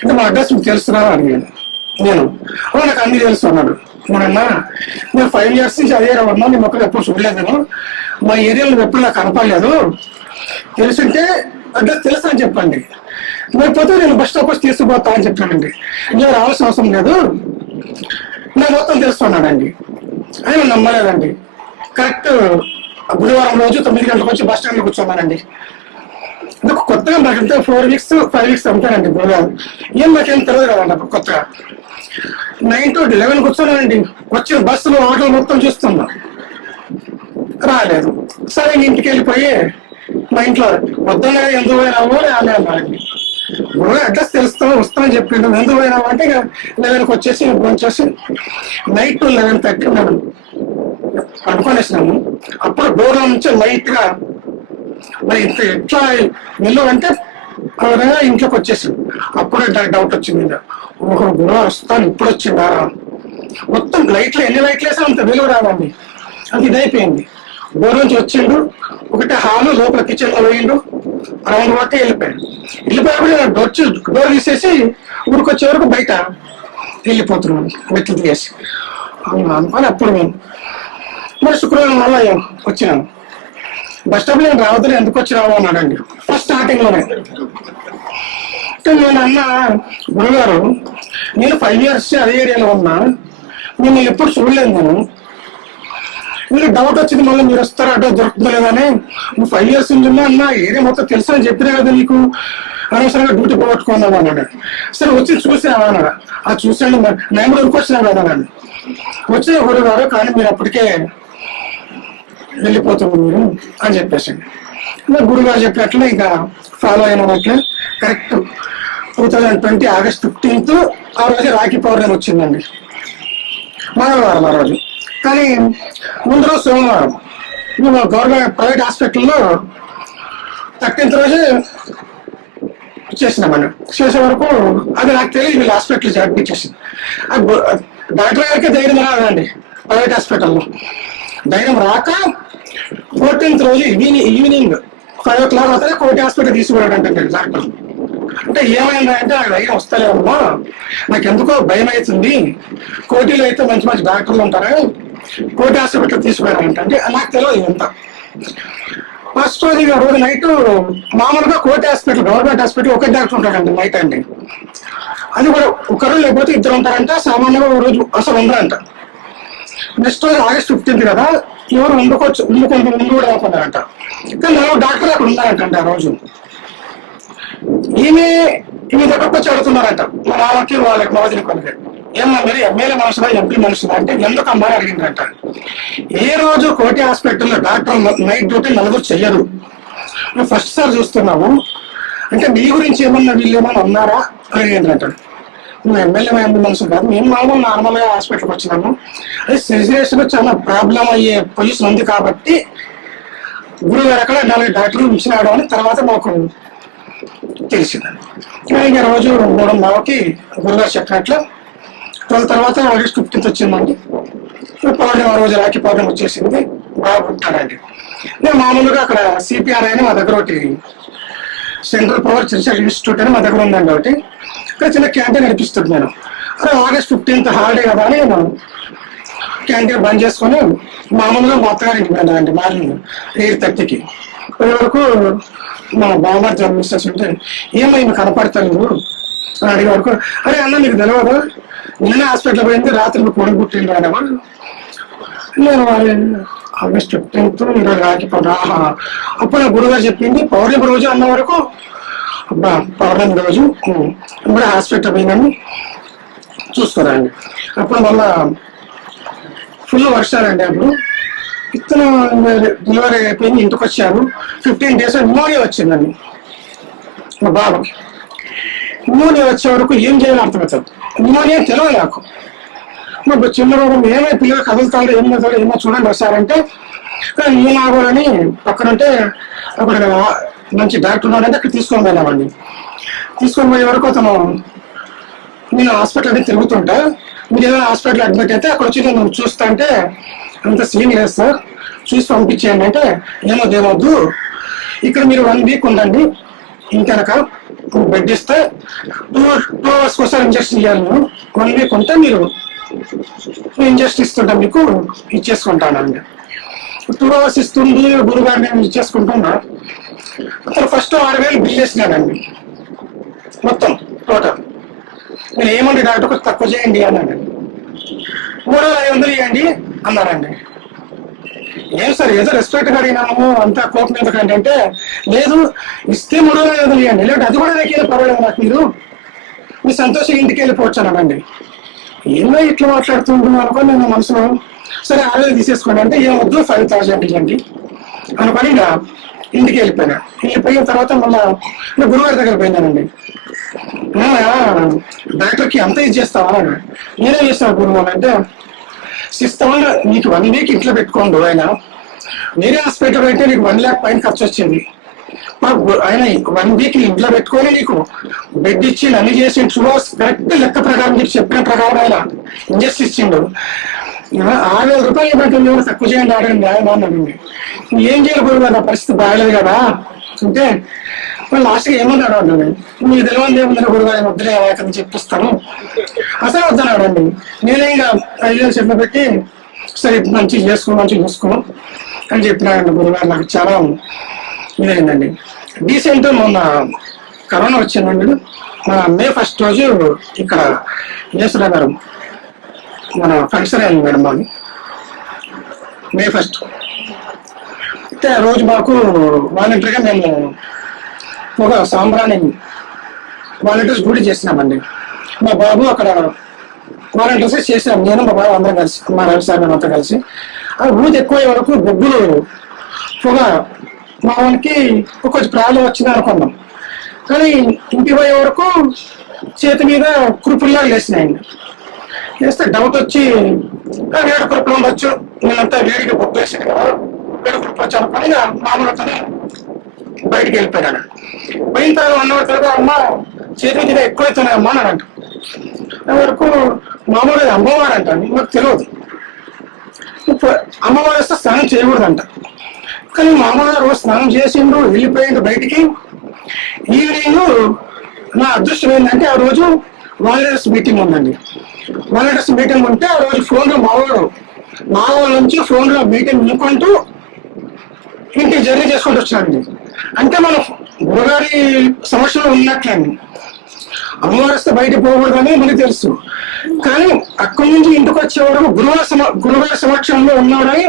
అంటే మా అడ్రస్ మీకు తెలుస్తున్నా అడిగాను. నేను నాకు అన్ని తెలుసు అన్నాడు. నేనన్నా నేను 5 years నుంచి అదే ఉన్నా, నేను మొక్కలు ఎప్పుడు చూడలేదు, నేను మా ఏరియాలో ఎప్పుడు నాకు కనపడలేదు, తెలుసుంటే అడ్రస్ తెలుసు అని చెప్పండి, లేకపోతే నేను బస్ స్టాప్ వచ్చి తీసుకుపోతా అని చెప్పానండి. నేను రావాల్సిన అవసరం లేదు, నాకు మొత్తం తెలుస్తున్నాడండి. ఆయన నమ్మలేదండి. కరెక్ట్ బుధవారం రోజు 9 గంటలకు వచ్చి బస్ స్టాండ్లో కూర్చోన్నానండి. నాకు కొత్తగా నాకంటే 4 weeks 5 weeks ఉంటానండి గురుగారు, ఏం నాకేం తెలియదు కదండి. అప్పుడు కొత్తగా 9 to 11 కూర్చోనండి. వచ్చిన బస్సులు ఆటోలు మొత్తం చూస్తున్నా, రాలేదు. సరే ఇంటికి వెళ్ళిపోయి మా ఇంట్లో వద్దనే ఎందుకు పోయినామో ఆమె అన్నారండి. గురువు అడ్రస్ తెలుస్తాం వస్తామని చెప్పిండు, ఎందుకు పోయినాము అంటే ఇక 11కి వచ్చేసి వచ్చేసి నైట్ 11:30 మేము పడుకొనేసినాము. అప్పుడు డోర్లో నుంచి లైట్ గా మరి ఇంత ఎట్లా వెళ్ళు అంటే ఇంట్లోకి వచ్చేసాడు. అప్పుడే డౌట్ వచ్చింది, ఓహో గురువు వస్తాను ఇప్పుడు వచ్చిందా, మొత్తం లైట్లు ఎన్ని లైట్లు వేసా అంత వెలుగు రాదండి. అది ఇదైపోయింది. డోర్ నుంచి వచ్చిండు, ఒకటే హాలు, లోపల కిచెన్ లో పోయిండు, రౌండ్ పట్టి వెళ్ళిపోయాడు. వెళ్ళిపోయినప్పుడు డోర్ తీసేసి ఊరికొచ్చే వరకు బయట వెళ్ళిపోతున్నాను మెట్లు తీసేసి అని. అప్పుడు మేము మరి శుక్రవారం వల్ల వచ్చినాను. బస్ స్టాప్ లో నేను రావద్దు, ఎందుకు వచ్చినావు అన్నాడండి ఫస్ట్ స్టార్టింగ్ లోనే. నేను అన్నా, గురుగారు నేను 5 years అదే ఏరియాలో ఉన్నా, నేను ఎప్పుడు చూడలేదు, నేను డౌట్ వచ్చింది, మళ్ళీ మీరు వస్తారా అడ్రస్ దొరుకుతుందో లేదని. నువ్వు 5 years నుంచి ఉన్నా అన్న, ఏరియా మొత్తం తెలుసు అని చెప్పినా కదా నీకు, అనవసరంగా డ్యూటీ పోగొట్టుకున్నాను అన్నాడు. సరే వచ్చి చూసావా అన్నాడు. అది చూసాను, నేను కూడా వచ్చినా కదా అన్నాడు. వచ్చిన గురుగారు కానీ మీరు అప్పటికే వెళ్ళిపోతుంది మీరు అని చెప్పేసి గురుగారు చెప్పినట్లు ఇంకా ఫాలో అయినట్లే. కరెక్ట్ 2020 August 15th ఆ రోజు రాఖీ పౌర్ణమి వచ్చిందండి, మంగళవారం ఆ రోజు. కానీ ముందు రోజు సోమవారం మేము గవర్నమెంట్ ప్రైవేట్ హాస్పిటల్లో 13th రోజు చేసినామండి. చేసే వరకు అది నాకు తెలియదు, వీళ్ళు హాస్పిటల్ అడ్మిట్ చేసింది. డాక్టర్ గారికి ధైర్యం రాదండి ప్రైవేట్ హాస్పిటల్లో. ధైర్యం రాక 14th రోజు ఈవినింగ్ 5 o'clock అవుతుంది కోటి హాస్పిటల్ తీసుకున్నాడు అంటే డాక్టర్. అంటే ఏమైందంటే నాకు ధైర్యం వస్తలేదమ్మా, నాకు ఎందుకో భయం అవుతుంది, కోటిలో అయితే మంచి మంచి డాక్టర్లు ఉంటారు, కోటి హాస్పిటల్ తీసుకున్నారంట. అంటే నాకు తెలియదు ఎంత. ఫస్ట్ రోజు రోజు నైట్ మామూలుగా కోటి హాస్పిటల్ గవర్నమెంట్ హాస్పిటల్ ఒక డాక్టర్ ఉంటాడండి నైట్ అండి. అది కూడా ఒకరు లేకపోతే 2 ఉంటారంట, సామాన్యంగా ఒక రోజు అసలు ఉండరంట. నెక్స్ట్ రోజు August 15th కదా, ఎవరు ముందు కూడా అనుకున్నారంట. కానీ 4 డాక్టర్లు అక్కడ ఉన్నారంట ఆ రోజు. ఈమె దగ్గరకు వచ్చి అడుగుతున్నారంట మా మామకి వాళ్ళకి మోదిని కొనుక, ఏమన్నా మీరు ఎమ్మెల్యే మనుషులా ఎంపీ మనుషులా అంటే ఎందుకు అమ్మాయి అడిగిందంట. ఏ రోజు కోటి హాస్పిటల్లో డాక్టర్ నైట్ డ్యూటీ 4 చెయ్యరు, మేము ఫస్ట్ సార్ చూస్తున్నాము అంటే మీ గురించి ఏమన్నా వీళ్ళు ఏమన్నా ఉన్నారా అడిగిందంట. నువ్వు ఎమ్మెల్యే మనుషులు కాదు, మేము మామూలు నార్మల్గా హాస్పిటల్కి వచ్చినాము, అది సిచ్యువేషన్ చాలా ప్రాబ్లం అయ్యే పొజిషన్ ఉంది కాబట్టి గురుగారు అక్కడ 4 డాక్టర్లు ఉంచినాడు అని తర్వాత మాకు తెలిసిందండి. ఇంకా రోజు 3:30కి గురుగారు చెప్పినట్లు 12 తర్వాత ఆగస్ట్ 15th వచ్చిందండి. పౌర్ణమి రోజు రాఖీ పౌర్ణమి వచ్చేసింది. బాగా పుట్టానండి. నేను మామూలుగా అక్కడ సిపిఆర్ అని మా దగ్గర ఒకటి సెంట్రల్ పవర్ రీసెర్చ్ ఇన్స్టిట్యూట్ అని మా దగ్గర ఉందండి ఒకటి. ఇక్కడ చిన్న క్యాంటీన్ నడిపిస్తుంది. నేను అదే ఆగస్ట్ 15th హాలిడే కదా అని నేను క్యాంటీన్ బంద్ చేసుకొని మామూలుగా మా అత్తగారింటికి వెళ్ళానండి. మార్నింగ్ 8:30కి పోయే వరకు మా బావగారు జర్నలిస్టర్స్ ఉంటే ఏమైనా కనపడతాను అని అడిగే వరకు, అరే అన్న నీకు తెలియదు, నిన్న హాస్పిటల్ పోయింది, రాత్రి కొడుకు పుట్టింది అనేవాడు. నేను ఆగస్ట్ 15th ఈరోజు రాఖీ పౌర్ణమి. అప్పుడు నా గురుగారు చెప్పింది పౌర్ణమి రోజు అన్న వరకు పౌర్ణమి రోజు ఇప్పుడు హాస్పిటల్ పోయిందని చూసుకోరండి. అప్పుడు మళ్ళా ఫుల్ వర్షాలండి. అప్పుడు ఇతను డెలివరీ అయిపోయింది, ఇంటికి వచ్చాను. 15 days న్యూమోనియా వచ్చిందండి మా బాబుకి. న్యూమోనియా వచ్చే వరకు ఏం చేయాలో అర్థమవుతుంది. న్యూమోనియా తెలియదు నాకు. మా చిన్న రోగం ఏమై పిల్లలు కదులుతాడు, ఏం కదులుతాడు, ఏమో చూడండి వస్తారంటే ఏం ఆగోలని పక్కనంటే అక్కడ మంచి డాక్టర్ ఉన్నాడంటే అక్కడ తీసుకొని వెళ్ళామండి. తీసుకొని పోయే వరకు అతను నేను హాస్పిటల్ అది తిరుగుతుంటా, మీరు ఏదైనా హాస్పిటల్ అడ్మిట్ అయితే అక్కడ వచ్చి నేను చూస్తా అంటే అంత సీన్ లేదు సార్, చూసి పంపించేయండి అంటే ఏమొద్దు ఇక్కడ మీరు 1 week ఉండండి, ఇంకెనక బెడ్ ఇస్తే 2 hours ఒకసారి ఇంజక్షన్ ఇవ్వాలి. నేను 1 week ఉంటే మీరు ఇంజక్షన్ ఇస్తుంటా, మీకు ఇచ్చేసుకుంటానండి. 2 hours ఇస్తుంది గురుగారు, నేను ఇచ్చేసుకుంటున్నా. అతను ఫస్ట్ 6,000 బిల్ చేసినాడండి మొత్తం టోటల్. నేను ఏమండి డాక్టర్ కొంచెం తక్కువ చేయండి అన్నాడండి. 3,500 ఇవ్వండి అన్నారండి. ఏం సార్ ఏదో రెస్పెక్ట్ అడిగినాము, అంతా కోపం ఎందుకంటే అంటే లేదు ఇస్తే 3,500 ఇవ్వండి, లేదంటే అది కూడా నాకు పర్వాలేదు, నాకు మీరు సంతోషంగా ఇంటికి వెళ్ళిపోవచ్చు అన్నానండి. ఏందో ఇట్లా మాట్లాడుతుంటున్నాను అనుకోని నేను మనసులో సరే 6,000 తీసేసుకోండి అంటే ఏమొద్దు 5,000 ఇవ్వండి అనుకొని ఇంటికి వెళ్ళిపోయినా. వెళ్ళిపోయిన తర్వాత మళ్ళా గురువారి దగ్గర పోయినానండి. డాక్టర్కి అంత ఇది చేస్తావా అన్నాడు. నేనే చేస్తాను గురువు అంటే, సిస్టమ్ నీకు 1 week ఇంట్లో పెట్టుకోండు, ఆయన వేరే హాస్పిటల్ అయితే నీకు 1 lakh పైన ఖర్చు వచ్చింది. ఆయన 1 week ఇంట్లో పెట్టుకొని నీకు బెడ్ ఇచ్చి అన్ని చేసి 2 hours కరెక్ట్ లెక్క ప్రకారం నీకు చెప్పిన ప్రకారం ఆయన ఇంజెక్షన్ ఇచ్చిండు. 6,000 రూపాయలు ఇవ్వటం తక్కువ చేయండి ఆడండి ఆయన అన్నాడండి. ఏం చేయాలి గురువు, నా పరిస్థితి బాగాలేదు కదా అంటే లాస్ట్గా ఏమన్నాడు అన్నాడు, మీకు తెలియదు ఏముందని గురుగారు వద్దులే అని చెప్పిస్తాను అసలు వద్దన్నాడండి. నేనే ఇంకా 5,000 చెప్పిన పెట్టి సరే మంచిగా చూసుకో అని చెప్పినాడండి గురుగారు. నాకు చాలా ఇదైందండి. డీసెంట్ మొన్న కరోనా వచ్చిందండి. మన May 1st రోజు ఇక్కడ ఈశ్వర గారు మన ఫంక్షన్ అయింది మేడం. మాది May 1st అయితే ఆ రోజు మాకు వాలంటీర్గా మేము ఒక సాంబ్రాణి వాలంటీర్స్ డ్యూటీ చేస్తున్నామండి. మా బాబు అక్కడ వాలంటీర్స్ చేసినాం, నేను మా బాబు అందరం కలిసి, మా రవి సార్ మేమంతా కలిసి. ఆ ఊది ఎక్కువ వరకు బొగ్గులు పొగ మా వాళ్ళకి కొంచెం ప్రాబ్లం వచ్చింది అనుకున్నాం. కానీ ఇంటికి పోయే వరకు చేతి మీద కురుపుల్లాగా లేసినాయండి. వేస్తే డౌట్ వచ్చి వేడి కురుపులు ఉండొచ్చు, నేనంతా వేడిగా బొగ్గు వేసాను కదా, వేడి కురుపు వచ్చి అనుకుని మామూలుగానే బయటికి వెళ్ళిపోయాడు. పోయిన తర్వాత 1 hour తర్వాత అమ్మ చేతి మీద ఎక్కువైతున్నాయి అమ్మ అని అంట. వరకు మామూలుగా అమ్మవారు అంట, మాకు తెలియదు. అమ్మవారు వస్తే స్నానం చేయకూడదంట. కానీ మామూలుగా రోజు స్నానం చేసిండు, వెళ్ళిపోయిండు బయటికి. ఈవినింగ్ నా అదృష్టం ఏంటంటే ఆ రోజు వాలంటీర్స్ మీటింగ్ ఉందండి. వాలంటీర్స్ మీటింగ్ ఉంటే ఆ రోజు ఫోన్లో మా వాళ్ళ నుంచి ఫోన్లో మీటింగ్ వినుకుంటూ ఇంటికి జర్నీ చేసుకుంటూ వచ్చానండి. అంటే మనం గురుగారి సమస్యలో ఉన్నట్లండి. అమ్మవారు వస్తే బయటకు పోకూడదని మనకు తెలుసు, కానీ అక్కడి నుంచి ఇంటికి వచ్చేవాడు గురుగారి సమక్షంలో ఉన్నాడని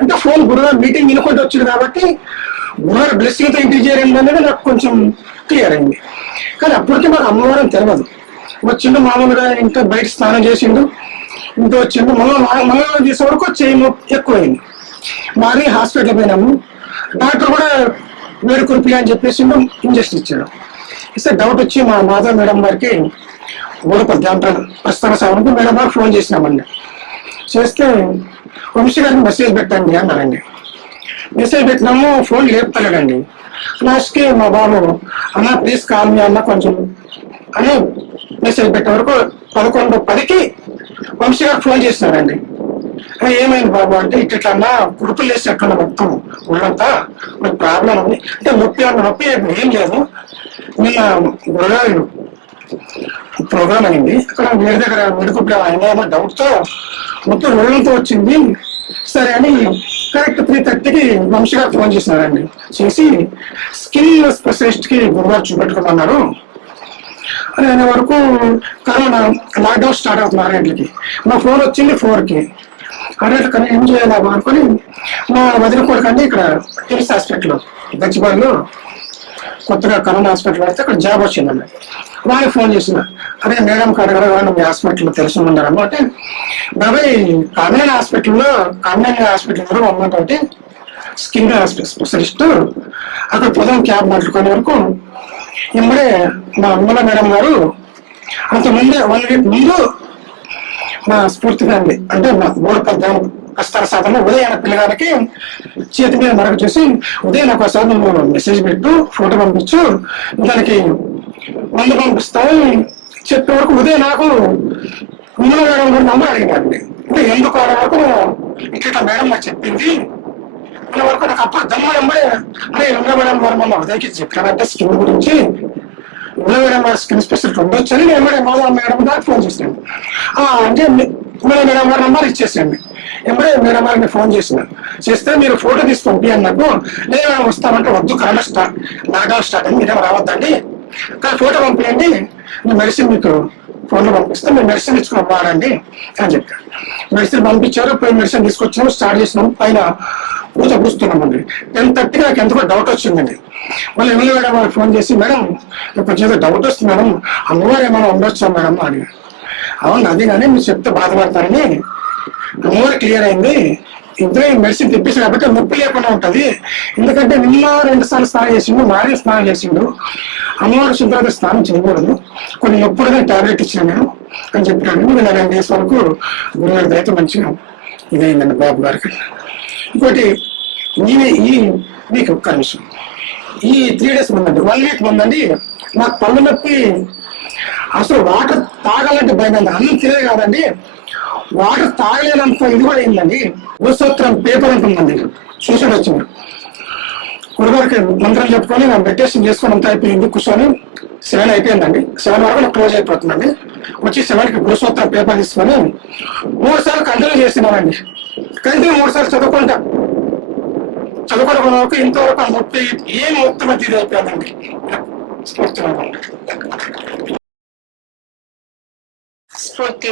అంటే ఫోన్ గురుగారు మీటింగ్ వినుకుంటూ వచ్చింది కాబట్టి గురుగారు బ్లెస్సింగ్తో ఇంటికి చేరింది అనేది నాకు కొంచెం క్లియర్ అయింది. కానీ అప్పటికే మాకు అమ్మవారం తెలియదు. వచ్చిండు మామూలుగా ఇంకా బయట స్నానం చేసిండు, ఇంట్లో వచ్చిండు. మంగళవారం చేసే వరకు చేయి ఎక్కువైంది. మార్నింగ్ హాస్పిటల్ పోయినాము. డాక్టర్ కూడా వేడి కురిపి అని చెప్పేసి ఇంజక్షన్ ఇచ్చాడు. ఇస్తే డౌట్ వచ్చి మా మాధవ్ మేడం గారికి ఓడిపోద్ది అంటారు ప్రస్తుత సేవలకు మేడం గారికి ఫోన్ చేసినామండి. చేస్తే వంశీ గారికి మెసేజ్ పెట్టండి అన్నారండి. మెసేజ్ పెట్టినాము, ఫోన్ లేపుతలేడండి. లాస్ట్కి మా బాబు అన్న ప్లీజ్ కాల్ మీ అన్న కొంచెం అని మెసేజ్ పెట్టే వరకు 11:10కి వంశీ గారు ఫోన్ చేస్తున్నారండి. ఏమైంది బాబు అంటే ఇట్లా కుడుపులు వేసి అట్లా మొత్తం ఉన్నంతా నాకు ప్రాబ్లం ఉంది అంటే నొప్పి ఏం లేదు. నిన్న గురుగారు ప్రోగ్రామ్ అయింది, అక్కడ వేరే దగ్గర మెడుకుప్పుడు ఆయన ఏమో డౌట్తో మొత్తం రోజులతో వచ్చింది. సరే అని కరెక్ట్ 3:30కి వంశీ గారు ఫోన్ చేసినారండి. చేసి స్కిన్ స్పెషలిస్ట్కి గురుగారు చూపెట్టుకోమన్నారు అని అనే వరకు కరోనా లాక్డౌన్ స్టార్ట్ అవుతుంది 6 గంటలకి. మా ఫోన్ వచ్చింది 4కి. అరేట్లు కానీ ఏం చేయాలి అనుకుని మా వదిన కొడుకండి ఇక్కడ టిమ్స్ హాస్పిటల్ గచ్చిబౌలిలో కొత్తగా కరోనా హాస్పిటల్ పెడితే అక్కడ జాబ్ వచ్చిందండి. వాళ్ళకి ఫోన్ చేసిన, అదే మేడం అడగరా వాళ్ళు మీ హాస్పిటల్లో తెలిసి ఉన్నారమ్మ అంటే, బాబాయ్ కామినేని హాస్పిటల్లో ఉన్నటువంటి స్కిన్ స్పెషలిస్ట్ అక్కడ పొలం క్యాబ్ మాట్లాడుకునే వరకు ఇమ్మడే మా అమ్మల మేడం గారు అంతకుముందే 1 వీక్ ముందు మా స్ఫూర్తి ఫ్యామిలీ అంటే మా మూడు పద్నాలుగు కష్టాల సాధన ఉదయం పిల్లగానికి చేతి మీద మరొక చేసి ఉదయం ఒకసారి నువ్వు మెసేజ్ పెట్టు, ఫోటో పంపించు, దానికి మందు పంపిస్తావు చెప్పే వరకు ఉదయం నాకు ఉమ్మల మేడం గారు నంబర్ అడిగినారండి. అంటే ఎందుకు అనే వరకు ఇట్లా మేడం నాకు చెప్పింది అనే వరకు నాకు అప్పుడు దమ్మ వెంబడే అరే ఉమ్మల మేడం గారు మమ్మల్ని ఉదయకి చెప్పారంటే స్కిన్ గురించి ఉమ్మల మేడం గారు స్కిన్ స్పెషలిస్ట్ ఉండొచ్చు అని నేను మేడం గారికి ఫోన్ చేశాను. అంటే ఉమ్మల మేడం గారు నంబర్ ఇచ్చేసాను. ఎంబడే మేడం గారిని ఫోన్ చేస్తే మీరు ఫోటో తీసి పంపించండి నాకు, నేను వస్తామంటే వద్దు కరోనా లాక్డౌన్ స్టార్ట్ అని మీరేమో రావద్దండి, కానీ ఫోటో పంపించండి, నేను మెడిసిన్ మీకు ఫోన్లో పంపిస్తే మీరు మెడిసిన్ ఇచ్చుకుని వాడండి అని చెప్పాను. మెడిసిన్ పంపించారు, పోయి మెడిసిన్ తీసుకొచ్చాము, స్టార్ట్ చేసినాము, పైన పూజ పూస్తున్నామండి. 10:30కి నాకు ఎంతకో డౌట్ వచ్చిందండి. మళ్ళీ ఎమ్మెల్యే మేడం వాళ్ళకి ఫోన్ చేసి మేడం కొంచెం డౌట్ వస్తుంది మేడం, అమ్మవారు ఏమైనా ఉండొచ్చా మేడం అని. అవును అది కానీ మీరు చెప్తే బాధపడతారని అమ్మవారు క్లియర్ అయింది, ఇద్దరే మెడిసిన్ తెప్పించారు కాబట్టి నొప్పి లేకుండా ఉంటుంది. ఎందుకంటే నిన్న 2 సార్లు స్నానం చేసిండు, మార్నింగ్ స్నానం చేసిండు, అమ్మవారు శుభ్రత స్నానం చేయకూడదు, కొన్ని నొప్పుడుగా టాబ్లెట్ ఇచ్చాను నేను అని చెప్పాను. నేను 2 డేస్ వరకు గురుగారి దయతో మంచిగా ఇదైందండి బాబు గారికి. ఇంకోటి మీకు ఒక్క నిమిషం, ఈ 3 డేస్ ముందండి 1 వీక్ ముందండి నాకు పళ్ళు నొప్పి, అసలు వాటర్ తాగాలంటే భయం, అన్నం తినే కాదండి వాటర్ తాగలేనంత ఇది కూడా అయిందండి. భూసూత్రం పేపర్ ఉంటుందండి, చూసాడు వచ్చింది గురుగారికి మంత్రం చెప్పుకొని మెడిటేషన్ చేసుకొని అంతా అయిపోయింది. కూర్చొని 7 అయిపోయిందండి, 7 వరకు నాకు క్లోజ్ అయిపోతుందండి. వచ్చి 7కి భూసూత్రం పేపర్ తీసుకొని 3 సార్లు కంటిన్యూ చేస్తున్నానండి. కంటిన్యూ 3 సార్లు చదువుకోవడం వరకు ఇంతవరకు ఆ నొప్పి ఏం మొత్తం ఇది అయిపోయిందండి. స్ఫూర్తి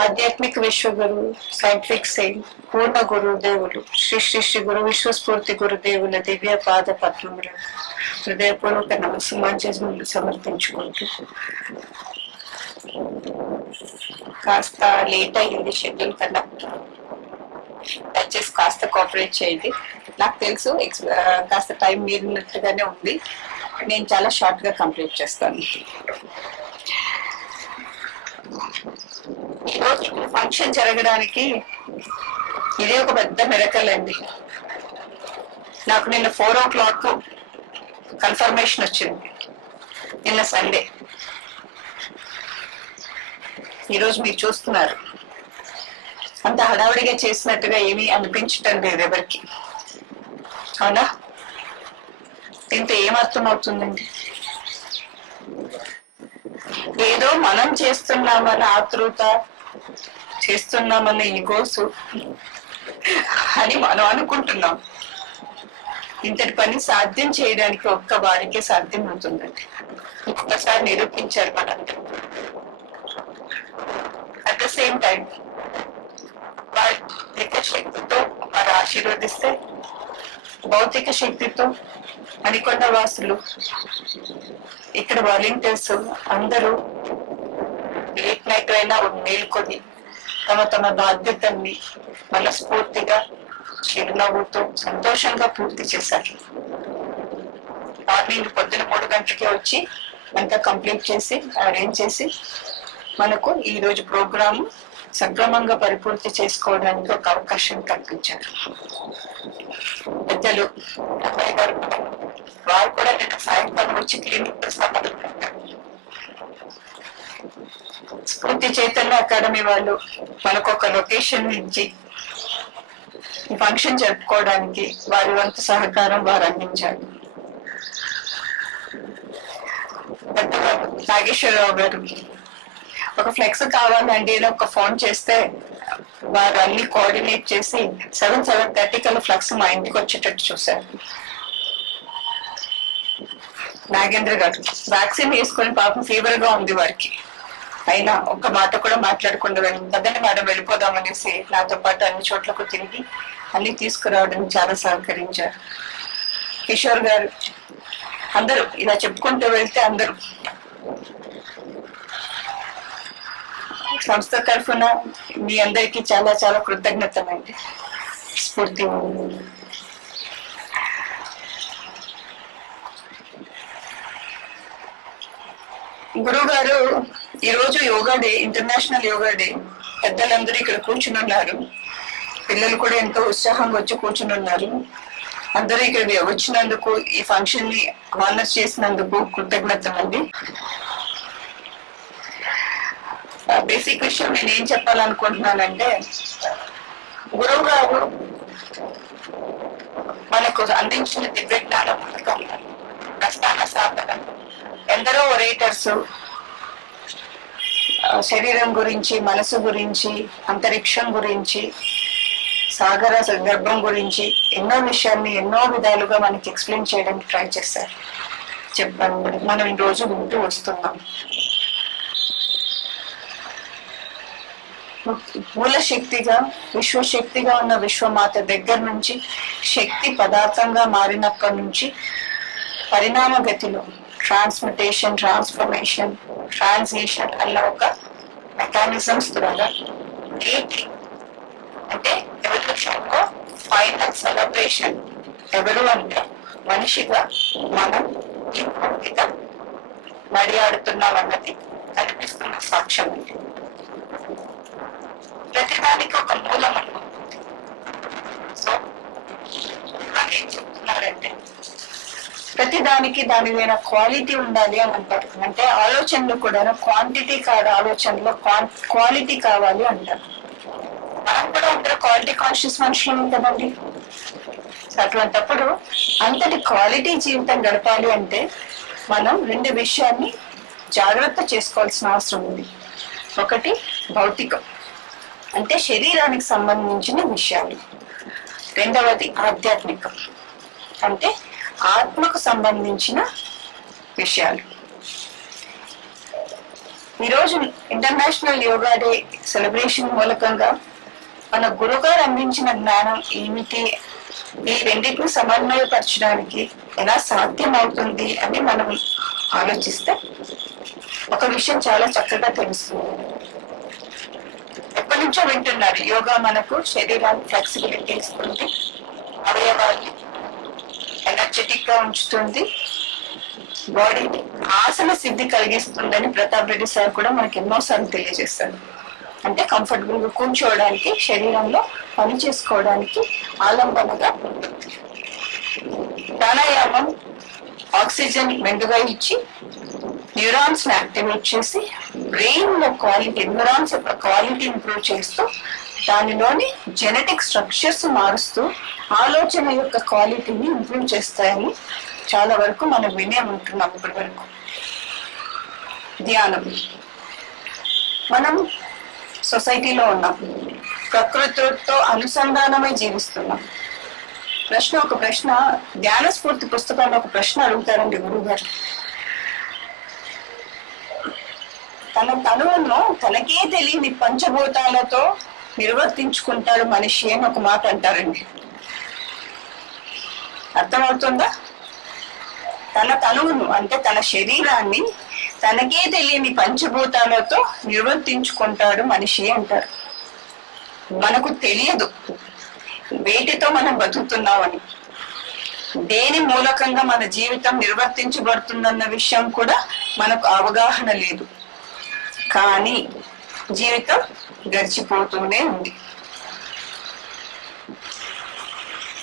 ఆధ్యాత్మిక విశ్వగురు, సైంటిఫిక్ సెయింట్, పూర్ణ గురుదేవులు శ్రీ శ్రీ శ్రీ గురు విశ్వస్ఫూర్తి గురుదేవుల దివ్య పాద పద్మములు హృదయపూర్వక నమస్సుమాంజలు సమర్పించుకుంటూ, కాస్త లేట్ అయ్యింది షెడ్యూల్ కన్నా, దయచేసి కాస్త కోఆపరేట్ చేయండి. నాకు తెలుసు కాస్త టైం మీరినట్టుగానే ఉంది, నేను చాలా షార్ట్ గా కంప్లీట్ చేస్తాను. ఈరోజు ఫంక్షన్ జరగడానికి ఇదే ఒక పెద్ద మిరకల్ అండి. నాకు నిన్న 4 o'clock కన్ఫర్మేషన్ వచ్చింది, నిన్న సండే. ఈరోజు మీరు చూస్తున్నారు, అంత హడావుడిగా చేసినట్టుగా ఏమీ అనిపించటం లేదు ఎవరికి, అవునా? దీంతో ఏమర్థం అవుతుందండి? ఏదో మనం చేస్తున్నామన్న ఆతృత, చేస్తున్నామన్న ఈగోసు అని మనం అనుకుంటున్నాం. ఇంతటి పని సాధ్యం చేయడానికి ఒక్క వారికే సాధ్యం అవుతుందండి. ఒక్కసారి నిరూపించారు మనందరూ. అట్ ద సేమ్ టైం వారి శక్తితో వారు ఆశీర్వదిస్తే, భౌతిక శక్తితో మణికొండ వాసులు, ఇక్కడ వాలంటీర్స్ అందరూ లేట్ నైట్ అయినా మేల్కొని తమ తమ బాధ్యతల్ని మనస్ఫూర్తిగా చిరునవ్వుతో సంతోషంగా పూర్తి చేశారు. మార్నింగ్ పొద్దున 3 గంటలకే వచ్చి అంతా కంప్లీట్ చేసి అరేంజ్ చేసి మనకు ఈ రోజు ప్రోగ్రాము సక్రమంగా పరిపూర్తి చేసుకోవడానికి ఒక అవకాశం కల్పించారు పెద్దలు. అబ్బాయి గారు వారు కూడా నిన్న సాయంకాలం వచ్చి క్లినిక్ స్ఫూర్తి చైతన్య అకాడమీ వాళ్ళు మనకు ఒక లొకేషన్ ఇచ్చి ఈ ఫంక్షన్ జరుపుకోవడానికి వారి వంతు సహకారం వారు అందించారు. నాగేశ్వరరావు గారు ఒక ఫ్లెక్స్ కావాలండి అని ఒక ఫోన్ చేస్తే వారు అన్ని కోఆర్డినేట్ చేసి 7:30 కల్లా ఫ్లెక్స్ మా ఇంటికి వచ్చేటట్టు చూశారు. నాగేంద్ర గారు వ్యాక్సిన్ వేసుకొని పాపం ఫీవర్ గా ఉంది వారికి, అయినా ఒక్క మాట కూడా మాట్లాడకుండా పదండి మేడం వెళ్ళిపోదామనేసి నాతో పాటు అన్ని చోట్లకు తిరిగి అన్ని తీసుకురావడానికి చాలా సహకరించారు. కిషోర్ గారు, అందరూ ఇలా చెప్పుకుంటూ వెళ్తే అందరూ సంస్థ తరఫున మీ అందరికీ చాలా చాలా కృతజ్ఞతలండి. స్ఫూర్తి గురువు గారు, ఈరోజు yoga day, international yoga day. పెద్దలందరూ ఇక్కడ కూర్చుని ఉన్నారు, పిల్లలు కూడా ఎంతో ఉత్సాహంగా వచ్చి కూర్చుని ఉన్నారు. అందరూ ఇక్కడ వచ్చినందుకు, ఈ ఫంక్షన్ ని ఆనర్ చేసినందుకు కృతజ్ఞతలండి. బేసిక్ విషయం నేను ఏం చెప్పాలనుకుంటున్నానంటే, గురువు గారు మనకు అందించిన దివ్య జ్ఞాన పథకం, ప్రస్థాన సాధన, ఎందరో ఒరేటర్స్ శరీరం గురించి, మనసు గురించి, అంతరిక్షం గురించి, సాగర గర్భం గురించి ఎన్నో విషయాన్ని ఎన్నో విధాలుగా మనకి ఎక్స్ప్లెయిన్ చేయడానికి ట్రై చేశారు. చెప్పండి, మనం ఈ రోజు వింటూ వస్తున్నాం. మూల శక్తిగా, విశ్వశక్తిగా ఉన్న విశ్వమాత దగ్గర నుంచి శక్తి పదార్థంగా మారినప్పటి నుంచి పరిణామ గతిలో ట్రాన్స్మిటేషన్, ట్రాన్స్ఫర్మేషన్, ట్రాన్స్లేషన్ అన్న ఒక మెకానిజమ్స్ ద్వారా అంటే ఎవల్యూషన్ లో ఫైనల్ సెలబ్రేషన్ ఎవరు అంటే మనిషిగా మనం ఈ భూమిగా నడియాడుతున్నాం అన్నది కనిపిస్తున్న సాక్ష్యం. ప్రతిదానికి ఒక మూలం అనుకుంటుంది. సో ఏం చెప్తున్నారంటే, ప్రతిదానికి దాని మీద క్వాలిటీ ఉండాలి అని అంటారు. అంటే ఆలోచనలు కూడా క్వాంటిటీ కాదు, ఆలోచనలో క్వాలిటీ కావాలి అంటారు. మనం కూడా అందరూ క్వాలిటీ కాన్షియస్ మనుషులు కదండి. అటువంటప్పుడు అంతటి క్వాలిటీ జీవితం గడపాలి అంటే మనం రెండు విషయాన్ని జాగ్రత్త చేసుకోవాల్సిన అవసరం ఉంది. ఒకటి భౌతికం, అంటే శరీరానికి సంబంధించిన విషయాలు. రెండవది ఆధ్యాత్మికం, అంటే ఆత్మకు సంబంధించిన విషయాలు. ఈరోజు ఇంటర్నేషనల్ యోగా డే సెలబ్రేషన్ మూలకంగా మన గురుగారు అందించిన జ్ఞానం ఏమిటి, ఈ రెండింటిని సమన్వయపరచడానికి ఎలా సాధ్యం అవుతుంది అని మనం ఆలోచిస్తే ఒక విషయం చాలా చక్కగా తెలుస్తుంది. ఎప్పటి నుంచో వింటున్నారు, యోగా మనకు శరీరాన్ని ఫ్లెక్సిబిలిటీ ఇస్తుంది, అవయవాన్ని ఎనర్జెటిక్ గా ఉంచుతుంది, బాడీని ఆసన సిద్ధి కలిగిస్తుందని ప్రతాప్ రెడ్డి సార్ కూడా మనకి ఎన్నోసార్లు తెలియజేస్తారు. అంటే కంఫర్టబుల్ గా కూర్చోవడానికి, శరీరంలో పని చేసుకోవడానికి ఆలంబనగా ఉంటుంది. ప్రాణాయామం ఆక్సిజన్ మెండుగా ఇచ్చి న్యూరాన్స్ ని యాక్టివేట్ చేసి బ్రెయిన్ లో క్వాలిటీ, న్యూరాన్స్ యొక్క క్వాలిటీ ఇంప్రూవ్ చేస్తూ దానిలోని జెనెటిక్ స్ట్రక్చర్స్ మారుస్తూ ఆలోచన యొక్క క్వాలిటీని ఇంప్రూవ్ చేస్తాయని చాలా వరకు మనం వినే ఉంటున్నాం. ఇప్పటి వరకు ధ్యానం, మనం సొసైటీలో ఉన్నాం, ప్రకృతితో అనుసంధానమై జీవిస్తున్నాం. ఒక ప్రశ్న ధ్యాన స్ఫూర్తి పుస్తకంలో ఒక ప్రశ్న అడుగుతారండి గురువు గారు. తన తనువును తనకే తెలియని పంచభూతాలతో నిర్వర్తించుకుంటాడు మనిషి అని ఒక మాట అంటారండి. అర్థమవుతుందా? తన తనువును అంటే తన శరీరాన్ని తనకే తెలియని పంచభూతాలతో నిర్వర్తించుకుంటాడు మనిషి అంటారు. మనకు తెలియదు వేటితో మనం బతుకుతున్నామని, దేని మూలకంగా మన జీవితం నిర్వర్తించబడుతుందన్న విషయం కూడా మనకు అవగాహన లేదు. కానీ జీవితం గడిచిపోతూనే ఉంది,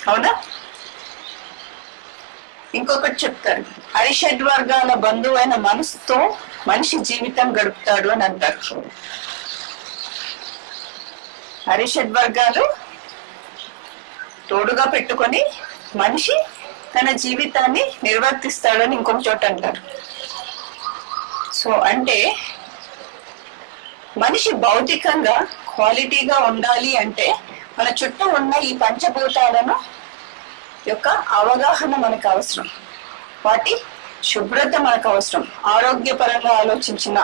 అవునా? ఇంకొకటి చెప్తారు, అరిషడ్ వర్గాల బంధువైన మనసుతో మనిషి జీవితం గడుపుతాడు అని అంటారు. అరిషడ్ వర్గాలు తోడుగా పెట్టుకొని మనిషి తన జీవితాన్ని నిర్వర్తిస్తాడని ఇంకొక చోట అంటారు. సో అంటే మనిషి భౌతికంగా క్వాలిటీగా ఉండాలి అంటే మన చుట్టూ ఉన్న ఈ పంచభూతాలను యొక్క అవగాహన మనకు అవసరం, వాటి శుభ్రత మనకు అవసరం, ఆరోగ్యపరంగా ఆలోచించిన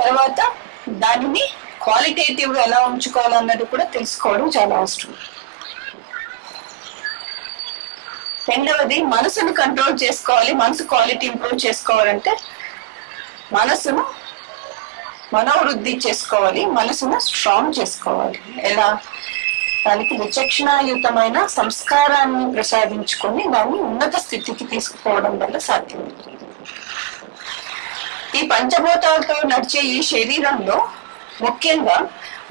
తర్వాత దానిని క్వాలిటేటివ్ గా ఎలా ఉంచుకోవాలన్నది కూడా తెలుసుకోవడం చాలా అవసరం. రెండవది, మనసును కంట్రోల్ చేసుకోవాలి. మనసు క్వాలిటీ ఇంప్రూవ్ చేసుకోవాలంటే మనసును మనోవృద్ధి చేసుకోవాలి, మనసును స్ట్రాంగ్ చేసుకోవాలి. ఎలా? దానికి విచక్షణాయుతమైన సంస్కారాన్ని ప్రసాదించుకొని దాన్ని ఉన్నత స్థితికి తీసుకుపోవడం వల్ల సాధ్యం. ఈ పంచభూతాలతో నడిచే ఈ శరీరంలో ముఖ్యంగా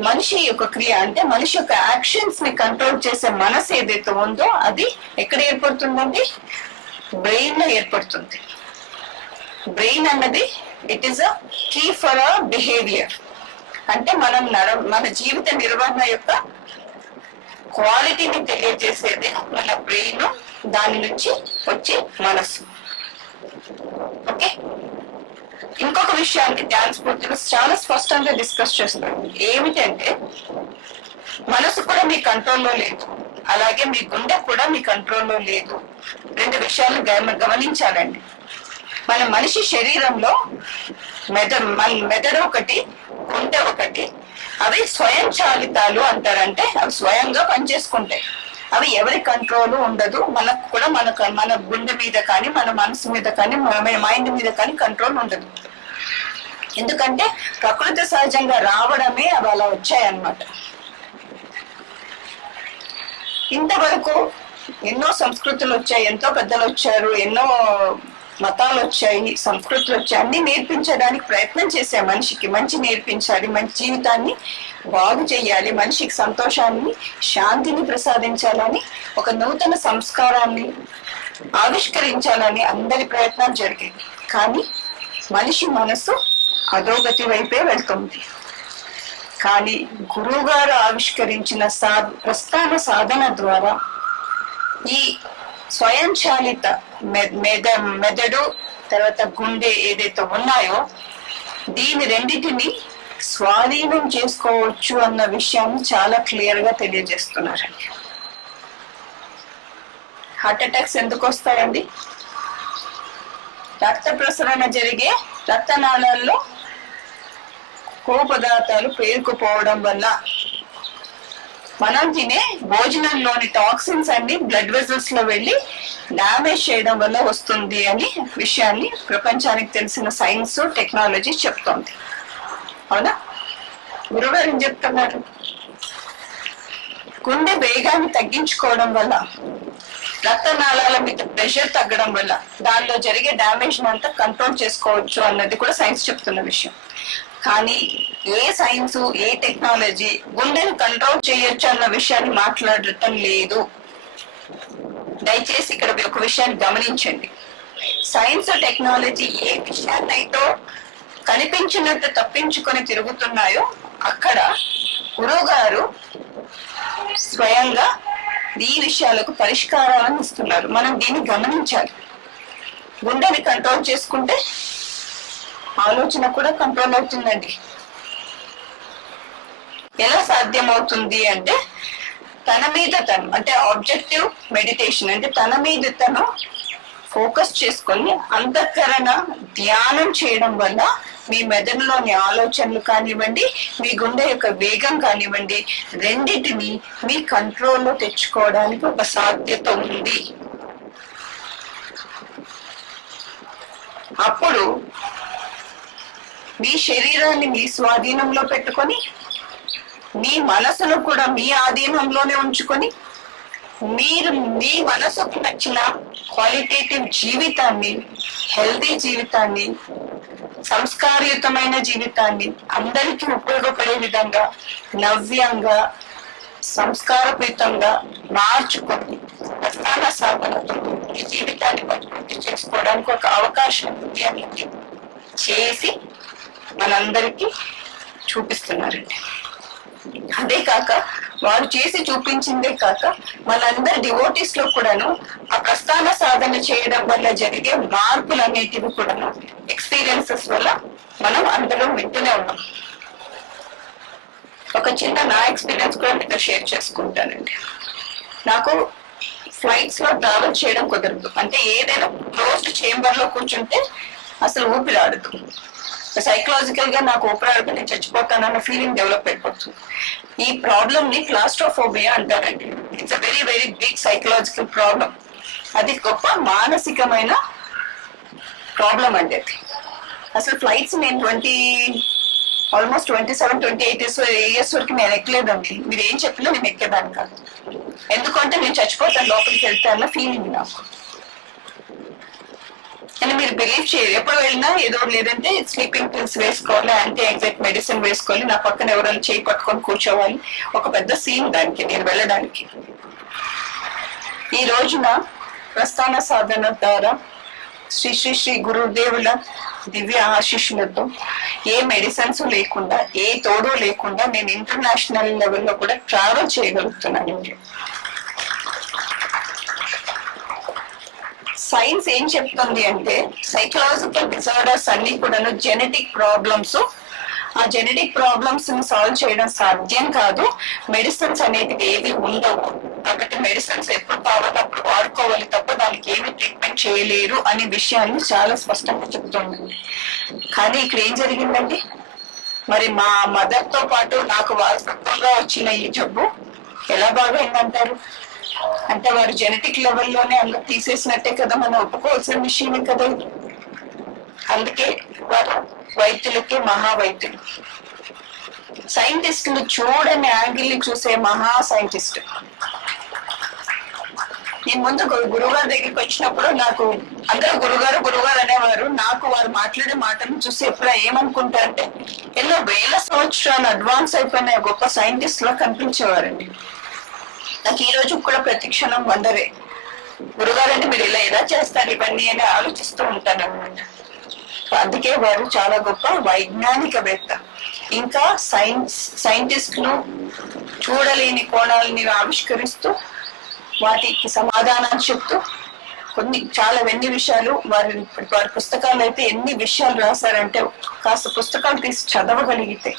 మనిషి యొక్క క్రియ అంటే మనిషి యొక్క యాక్షన్స్ ని కంట్రోల్ చేసే మనసు ఏదైతే ఉందో అది ఎక్కడ ఏర్పడుతుందండి? బ్రెయిన్ లో ఏర్పడుతుంది. బ్రెయిన్ అన్నది it is a key for a behaviour. అంటే మన జీవిత నిర్వహణ యొక్క క్వాలిటీని తెలియజేసేది మన బ్రెయిన్, దాని నుంచి వచ్చే మనసు. ఓకే, ఇంకొక విషయాన్ని ధ్యాన స్ఫూర్తిలో చాలా స్పష్టంగా డిస్కస్ చేస్తాను. ఏమిటంటే మనసు కూడా మీ కంట్రోల్లో లేదు, అలాగే మీ గుండె కూడా మీ కంట్రోల్లో లేదు. రెండు విషయాలు గమనించాలండి. మన మనిషి శరీరంలో మెదడు ఒకటి, గుండె ఒకటి. అవి స్వయంచాలితాలు అంటారంటే అవి స్వయంగా పనిచేసుకుంటాయి. అవి ఎవరి కంట్రోల్ ఉండదు. మనకు కూడా మన గుండె మీద కానీ మన మనసు మీద కానీ మన మైండ్ మీద కానీ కంట్రోల్ ఉండదు. ఎందుకంటే ప్రకృతి సహజంగా రావడమే అవి అలా వచ్చాయన్నమాట. ఇంతవరకు ఎన్నో సంస్కృతులు వచ్చాయి, ఎంతో పెద్దలు వచ్చారు, ఎన్నో మతాలు వచ్చాయి, సంస్కృతులు వచ్చాయి. అన్ని నేర్పించడానికి ప్రయత్నం చేసే మనిషికి మంచి నేర్పించాలి, మంచి జీవితాన్ని బాగు చేయాలి, మనిషికి సంతోషాన్ని శాంతిని ప్రసాదించాలని, ఒక నూతన సంస్కారాన్ని ఆవిష్కరించాలని అందరి ప్రయత్నాలు జరిగాయి. కానీ మనిషి మనసు అధోగతి వైపే వెళ్తుంది. కానీ గురువు గారు ఆవిష్కరించిన ప్రస్థాన సాధన ద్వారా ఈ స్వయంచాలిత మెదడు తర్వాత గుండె ఏదైతే ఉన్నాయో దీని రెండింటిని స్వాధీనం చేసుకోవచ్చు అన్న విషయాన్ని చాలా క్లియర్ గా తెలియజేస్తున్నారండి. హార్ట్ అటాక్స్ ఎందుకు వస్తాయండి? రక్త ప్రసరణ జరిగే రక్తనాళాల్లో కొవ్వు పదార్థాలు పేరుకుపోవడం వల్ల, మనం తినే భోజనంలోని టాక్సిన్స్ అన్ని బ్లడ్ వెజల్స్ లో వెళ్ళి డ్యామేజ్ చేయడం వల్ల వస్తుంది అని విషయాన్ని ప్రపంచానికి తెలిసిన సైన్స్ టెక్నాలజీ చెప్తోంది. అవునా? గురుగారు ఏం చెప్తున్నారు? గుండె వేగాన్ని తగ్గించుకోవడం వల్ల, రక్తనాళాల మీద ప్రెషర్ తగ్గడం వల్ల దానిలో జరిగే డ్యామేజ్ అంతా కంట్రోల్ చేసుకోవచ్చు అన్నది కూడా సైన్స్ చెప్తున్న విషయం. కానీ ఏ సైన్స్ ఏ టెక్నాలజీ గుండెను కంట్రోల్ చేయొచ్చు అన్న విషయాన్ని మాట్లాడటం లేదు. దయచేసి ఇక్కడ ఒక విషయాన్ని గమనించండి. సైన్స్ టెక్నాలజీ ఏ విషయాన్నైతే కనిపించినట్టు తప్పించుకొని తిరుగుతున్నాయో అక్కడ గురువు గారు స్వయంగా ఈ విషయాలకు పరిష్కారాలను ఇస్తున్నారు. మనం దీన్ని గమనించాలి. గుండెని కంట్రోల్ చేసుకుంటే ఆలోచన కూడా కంట్రోల్ అవుతుందండి. ఎలా సాధ్యం అవుతుంది అంటే తన మీద తను అంటే ఆబ్జెక్టివ్ మెడిటేషన్ అంటే తన మీద తను ఫోకస్ చేసుకొని అంతఃకరణ ధ్యానం చేయడం వల్ల మీ మెదడులోని ఆలోచనలు కానివ్వండి, మీ గుండె యొక్క వేగం కానివ్వండి, రెండింటిని మీ కంట్రోల్లో తెచ్చుకోవడానికి ఒక సాధ్యత ఉంది. అప్పుడు మీ శరీరాన్ని మీ స్వాధీనంలో పెట్టుకొని మీ మనసును కూడా మీ ఆధీనంలోనే ఉంచుకొని మీరు మీ మనసుకు నచ్చిన క్వాలిటేటివ్ జీవితాన్ని, హెల్తీ జీవితాన్ని, సంస్కారయుతమైన జీవితాన్ని, అందరికీ ఉపయోగపడే విధంగా నవ్యంగా సంస్కారపూరితంగా మార్చుకొని ప్రస్థాన సాధనతో ఈ జీవితాన్ని పరిపూర్తి చేసుకోవడానికి ఒక అవకాశం ఉంది అనేది చేసి మనందరికీ చూపిస్తున్నారండి. అదే కాక వారు చేసి చూపించిందే కాక మనందరి డివోటీస్ లో కూడాను ఆ ప్రస్థాన సాధన చేయడం వల్ల జరిగే మార్పులు అనేటివి కూడాను ఎక్స్పీరియన్సెస్ వల్ల మనం అందరం వింటూనే ఉన్నాం. ఒక చిన్న నా ఎక్స్పీరియన్స్ కూడా మీతో షేర్ చేసుకుంటానండి. నాకు ఫ్లైట్స్ లో ట్రావెల్ చేయడం కుదరదు. అంటే ఏదైనా క్లోజ్డ్ చేంబర్ లో కూర్చుంటే అసలు ఊపిరాడదు. సైకలాజికల్ గా నాకు ఊపిరాడదు, నేను చచ్చిపోతానన్న ఫీలింగ్ డెవలప్ అయిపోతుంది. ఈ ప్రాబ్లమ్ ని క్లాస్ట్రోఫోబియా అంటారండి. It's a very very big psychological problem. అది గొప్ప మానసికమైన ప్రాబ్లం అండి. అది అసలు ఫ్లైట్స్ నేను ఆల్మోస్ట్ 27-28 ఇయర్స్ వరకు నేను ఎక్కలేదండి. మీరు ఏం చెప్పినా నేను ఎక్కేదాన్ని కాదు. ఎందుకంటే నేను చచ్చిపోతాను లోపలికి వెళ్తే అన్న ఫీలింగ్ నాకు. అని మీరు బిలీవ్ చేయరు. ఎప్పుడు వెళ్ళినా ఏదో లేదంటే స్లీపింగ్ పిల్స్ వేసుకోవాలి, యాంటీ యాంగ్జైటీ మెడిసిన్ వేసుకోవాలి, నా పక్కన ఎవరైనా చేయి పట్టుకొని కూర్చోవాలి. ఒక పెద్ద సీన్ దానికి నేను వెళ్ళడానికి. ఈ రోజున ప్రస్థాన సాధన ద్వారా శ్రీ శ్రీ శ్రీ గురుదేవుల దివ్య ఆశీస్సులతో ఏ మెడిసిన్స్ లేకుండా, ఏ తోడు లేకుండా నేను ఇంటర్నేషనల్ లెవెల్లో కూడా ట్రావెల్ చేయగలుగుతున్నాను. సైన్స్ ఏం చెప్తుంది అంటే సైకలాజికల్ డిజార్డర్స్ అన్ని కూడాను జెనెటిక్ ప్రాబ్లమ్స్. ఆ జెనెటిక్ ప్రాబ్లమ్స్ ని సాల్వ్ చేయడం సాధ్యం కాదు. మెడిసిన్స్ అనేది ఏవి ఉండవు. కాబట్టి మెడిసిన్స్ ఎప్పుడు కావాలో అప్పుడు వాడుకోవాలి తప్ప దానికి ఏమి ట్రీట్మెంట్ చేయలేరు అనే విషయాన్ని చాలా స్పష్టంగా చెప్తుందండి. కానీ ఇక్కడ ఏం జరిగిందండి, మరి మా మదర్ తో పాటు నాకు వారసత్వంగా వచ్చిన ఈ జబ్బు ఎలా బాగైందంటారు? అంటే వారు జెనెటిక్ లెవెల్లోనే అందరూ తీసేసినట్టే కదా, మనం ఒప్పుకోవాల్సిన విషయమే కదా. అందుకే వారు వైద్యులకి మహావైద్యులు, సైంటిస్టులు చూడని యాంగిల్ ని చూసే మహా సైంటిస్ట్. నేను ముందు గురువుగారి దగ్గరికి వచ్చినప్పుడు నాకు అందరూ గురుగారు గురుగారు అనేవారు. నాకు వారు మాట్లాడే మాటలను చూసి ఎప్పుడు ఏమనుకుంటారంటే ఎన్నో వేల సంవత్సరాలు అడ్వాన్స్ అయిపోయిన గొప్ప సైంటిస్ట్ లా కనిపించేవారండి. నాకు ఈ రోజు కూడా ప్రతి క్షణం వండరే, గురుగారు అంటే మీరు ఎలా చేస్తారు ఇవన్నీ అని ఆలోచిస్తూ ఉంటాను అనమాట. అందుకే వారు చాలా గొప్ప వైజ్ఞానికవేత్త. ఇంకా సైంటిస్టులు చూడలేని కోణాలని ఆవిష్కరిస్తూ వాటికి సమాధానాలు చెప్తూ ఎన్ని విషయాలు వారి పుస్తకాలు అయితే ఎన్ని విషయాలు రాశారంటే కాస్త పుస్తకాలు తీసి చదవగలిగితే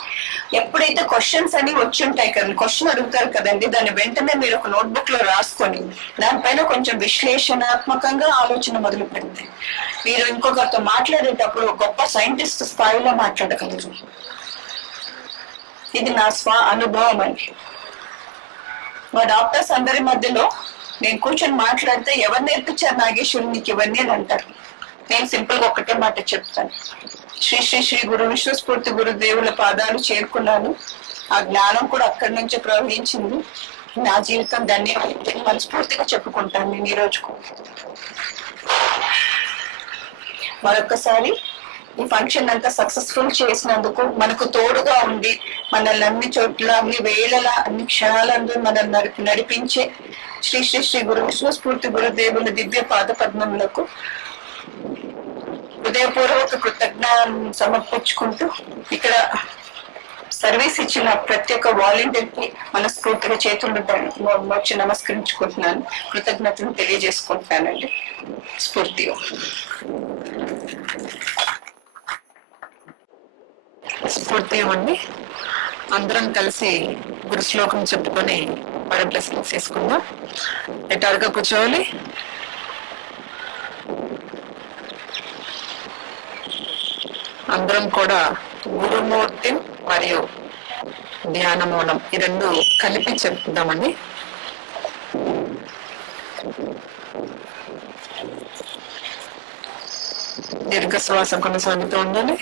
ఎప్పుడైతే క్వశ్చన్స్ అని వచ్చి ఉంటాయి కదండి, క్వశ్చన్ అడుగుతారు కదండి, దాన్ని వెంటనే మీరు ఒక నోట్బుక్ లో రాసుకొని దానిపైన కొంచెం విశ్లేషణాత్మకంగా ఆలోచన మొదలు పెడితే మీరు ఇంకొకరితో మాట్లాడేటప్పుడు గొప్ప సైంటిస్ట్ స్థాయిలో మాట్లాడగలరు. ఇది నా అనుభవం అండి. మా డాక్టర్స్ అందరి మధ్యలో నేను కూర్చొని మాట్లాడితే ఎవరు నేర్పించారు నాగేశ్వరి నీకు ఇవన్నీ అని అంటారు. నేను సింపుల్ గా ఒక్కటే మాట చెప్తాను, శ్రీ శ్రీ శ్రీ గురు విశ్వస్ఫూర్తి గురుదేవుల పాదాలు చేరుకున్నాను. ఆ జ్ఞానం కూడా అక్కడి నుంచే ప్రవహించింది. నా జీవితం ధన్యవాదాలు మనస్ఫూర్తిగా చెప్పుకుంటాను నేను ఈ రోజుకు. మరొకసారి ఈ ఫంక్షన్ అంతా సక్సెస్ఫుల్ చేసినందుకు, మనకు తోడుగా ఉండి మనల్ని అన్ని చోట్ల అన్ని వేళల అన్ని క్షణాలందు మనల్ని నడిపించే శ్రీ శ్రీ శ్రీ గురు విశ్వస్ఫూర్తి గురుదేవుల దివ్య పాద పద్మములకు హృదయపూర్వక కృతజ్ఞతలు సమర్పించుకుంటూ ఇక్కడ సర్వీస్ ఇచ్చిన ప్రతి ఒక్క వాలంటీర్ కి మనస్ఫూర్తిగా చేతులు వచ్చి నమస్కరించుకుంటున్నాను, కృతజ్ఞతను తెలియజేసుకుంటున్నానండి స్ఫూర్తిగా. స్ఫూర్తి ఇవ్వండి. అందరం కలిసి గురు శ్లోకం చెప్పుకొని వారి బ్లెస్సింగ్స్ తీసుకుందాం. ఎటారుగా కూర్చోవాలి. అందరం కూడా గురుమూర్తి మరియు ధ్యాన మూలం ఈ రెండు కలిపి చెప్తామండి. దీర్ఘ శ్వాస కొనసాగుతూ ఉండాలి.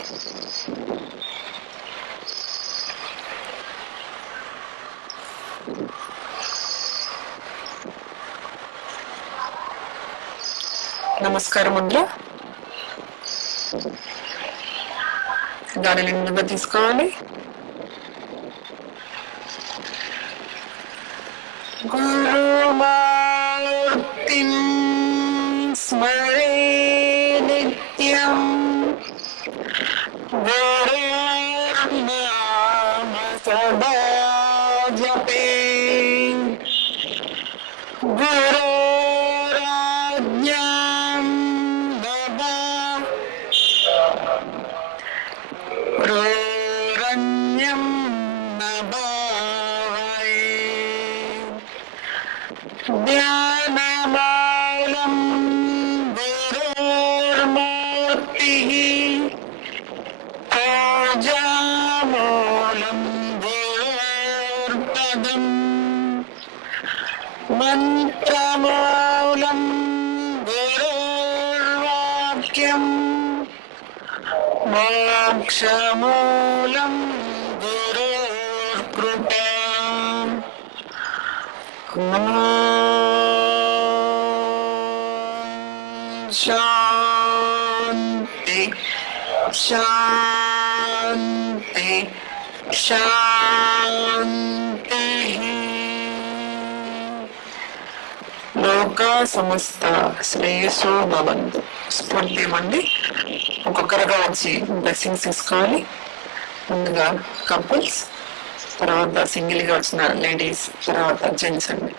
నమస్కారం ముందు దానిని నిండుగా తీసుకోవాలి. గురుమూర్తిం స్మరే నిత్యం గురుర్నామ సదా జపే గురురాజ్ఞాం దదాతు గురురన్యం న భావయే జ్ఞానమూలం గురుర్మూర్తిః పూజామూలం గురుర్పదం మంత్రమూలం గురుర్వాక్యం మోక్షమూలం గురుర్కృపా శాంతి శాంతి శాంతి. లోక సమస్త శ్రేయస్సు భవంతు. స్ఫూర్తి మంది ఒక్కొక్కరుగా వచ్చి బ్లెస్సింగ్స్ తీసుకోవాలి. ముందుగా కపుల్స్, తర్వాత సింగిల్ గా వచ్చిన లేడీస్, తర్వాత జెంట్స్ అండి.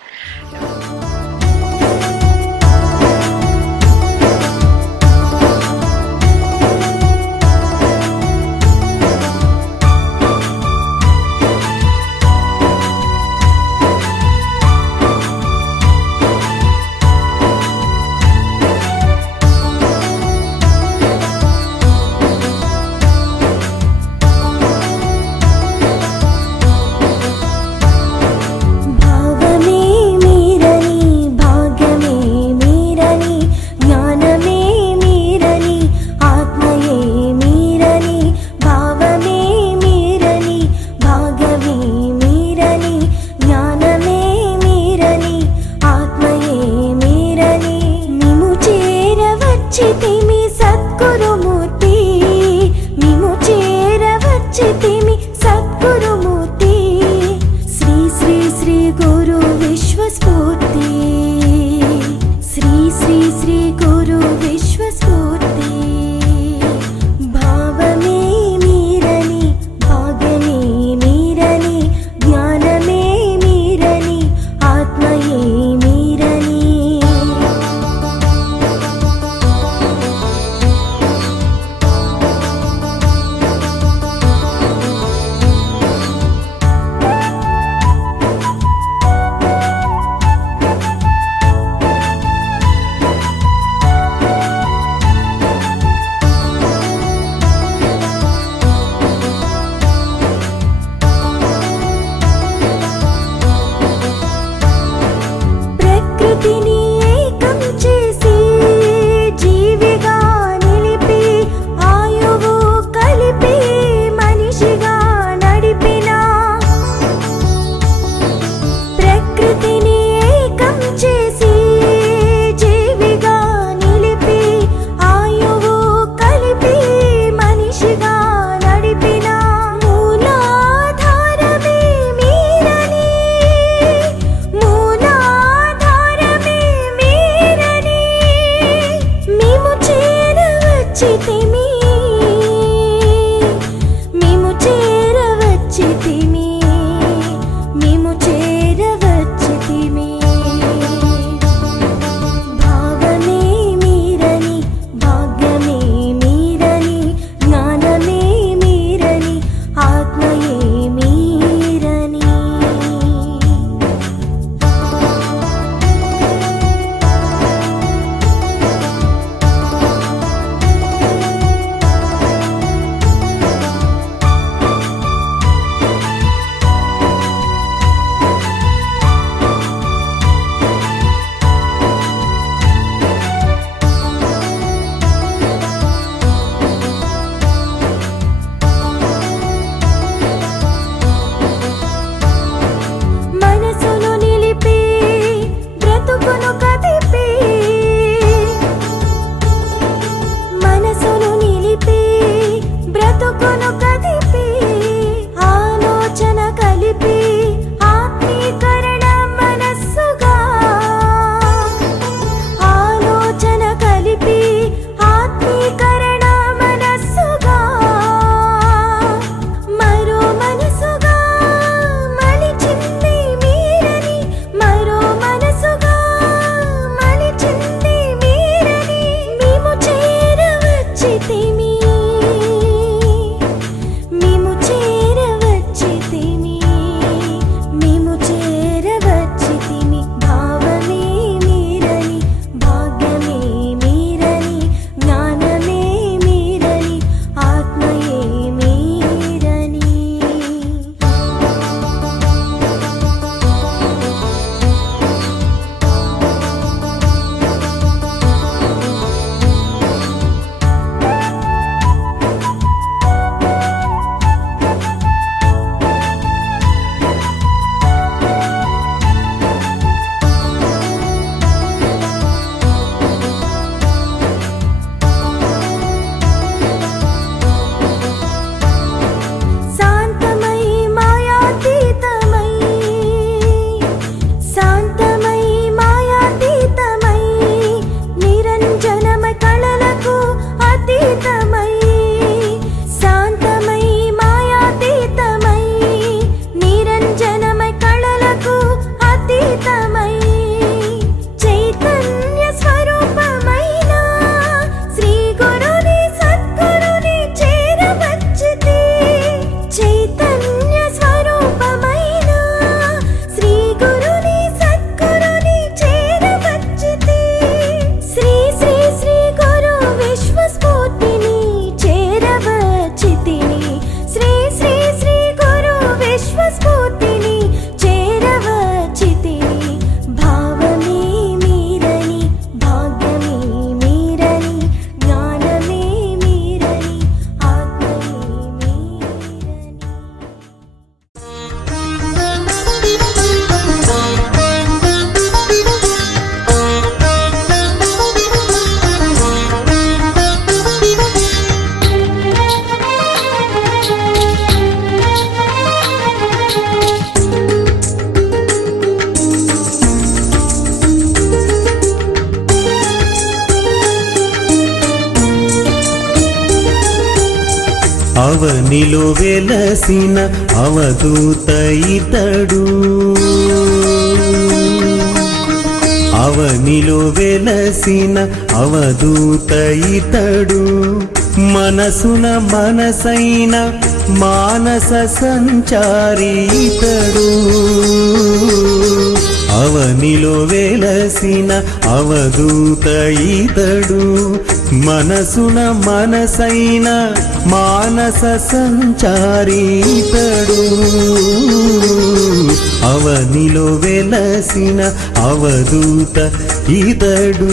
చేరవచ్చితిమి మేము చేరవచ్చితిమి మేము చేరవచ్చితిమి భావమే మీరని భాగ్యమే మీరని జ్ఞానమే మీరని ఆత్మయే మీరని శాంతమై మాయాతీతమై శాంతమై మాయాతీతమై నిరంజనమై కళలకు అతీతమై శాంతమై మాయాతీతమై నిరంజనమై కళలకు అతీతమై చైతన్య స్వరూపమైన శ్రీ గురుని సద్గురుని చేరవచ్చితి చైతన్య స్వరూపమైన శ్రీ గురుని సద్గురుని చేరవచ్చితి శ్రీ శ్రీ శ్రీ గురు విశ్వస్ఫూర్తిని చేరవచ్చితిని శ్రీ శ్రీ శ్రీ గురు విశ్వస్ఫూర్తిని చేరవచ్చితిని భావమే మీరని భాగ్యమే మీరని జ్ఞానమే మీరని ఆత్మయే మీరని అవనిలో వెలసిన అవధూత ఇతడు అవనిలో వెలసిన అవధూత ఇతడు మనసున మనసైన మానస సంచారి ఇతడు అవనిలో వెలసిన అవధూత ఇతడు మనసున మనసైన మానస సంచారి ఇతడు అవనిలో వెలసిన అవధూత ఇతడు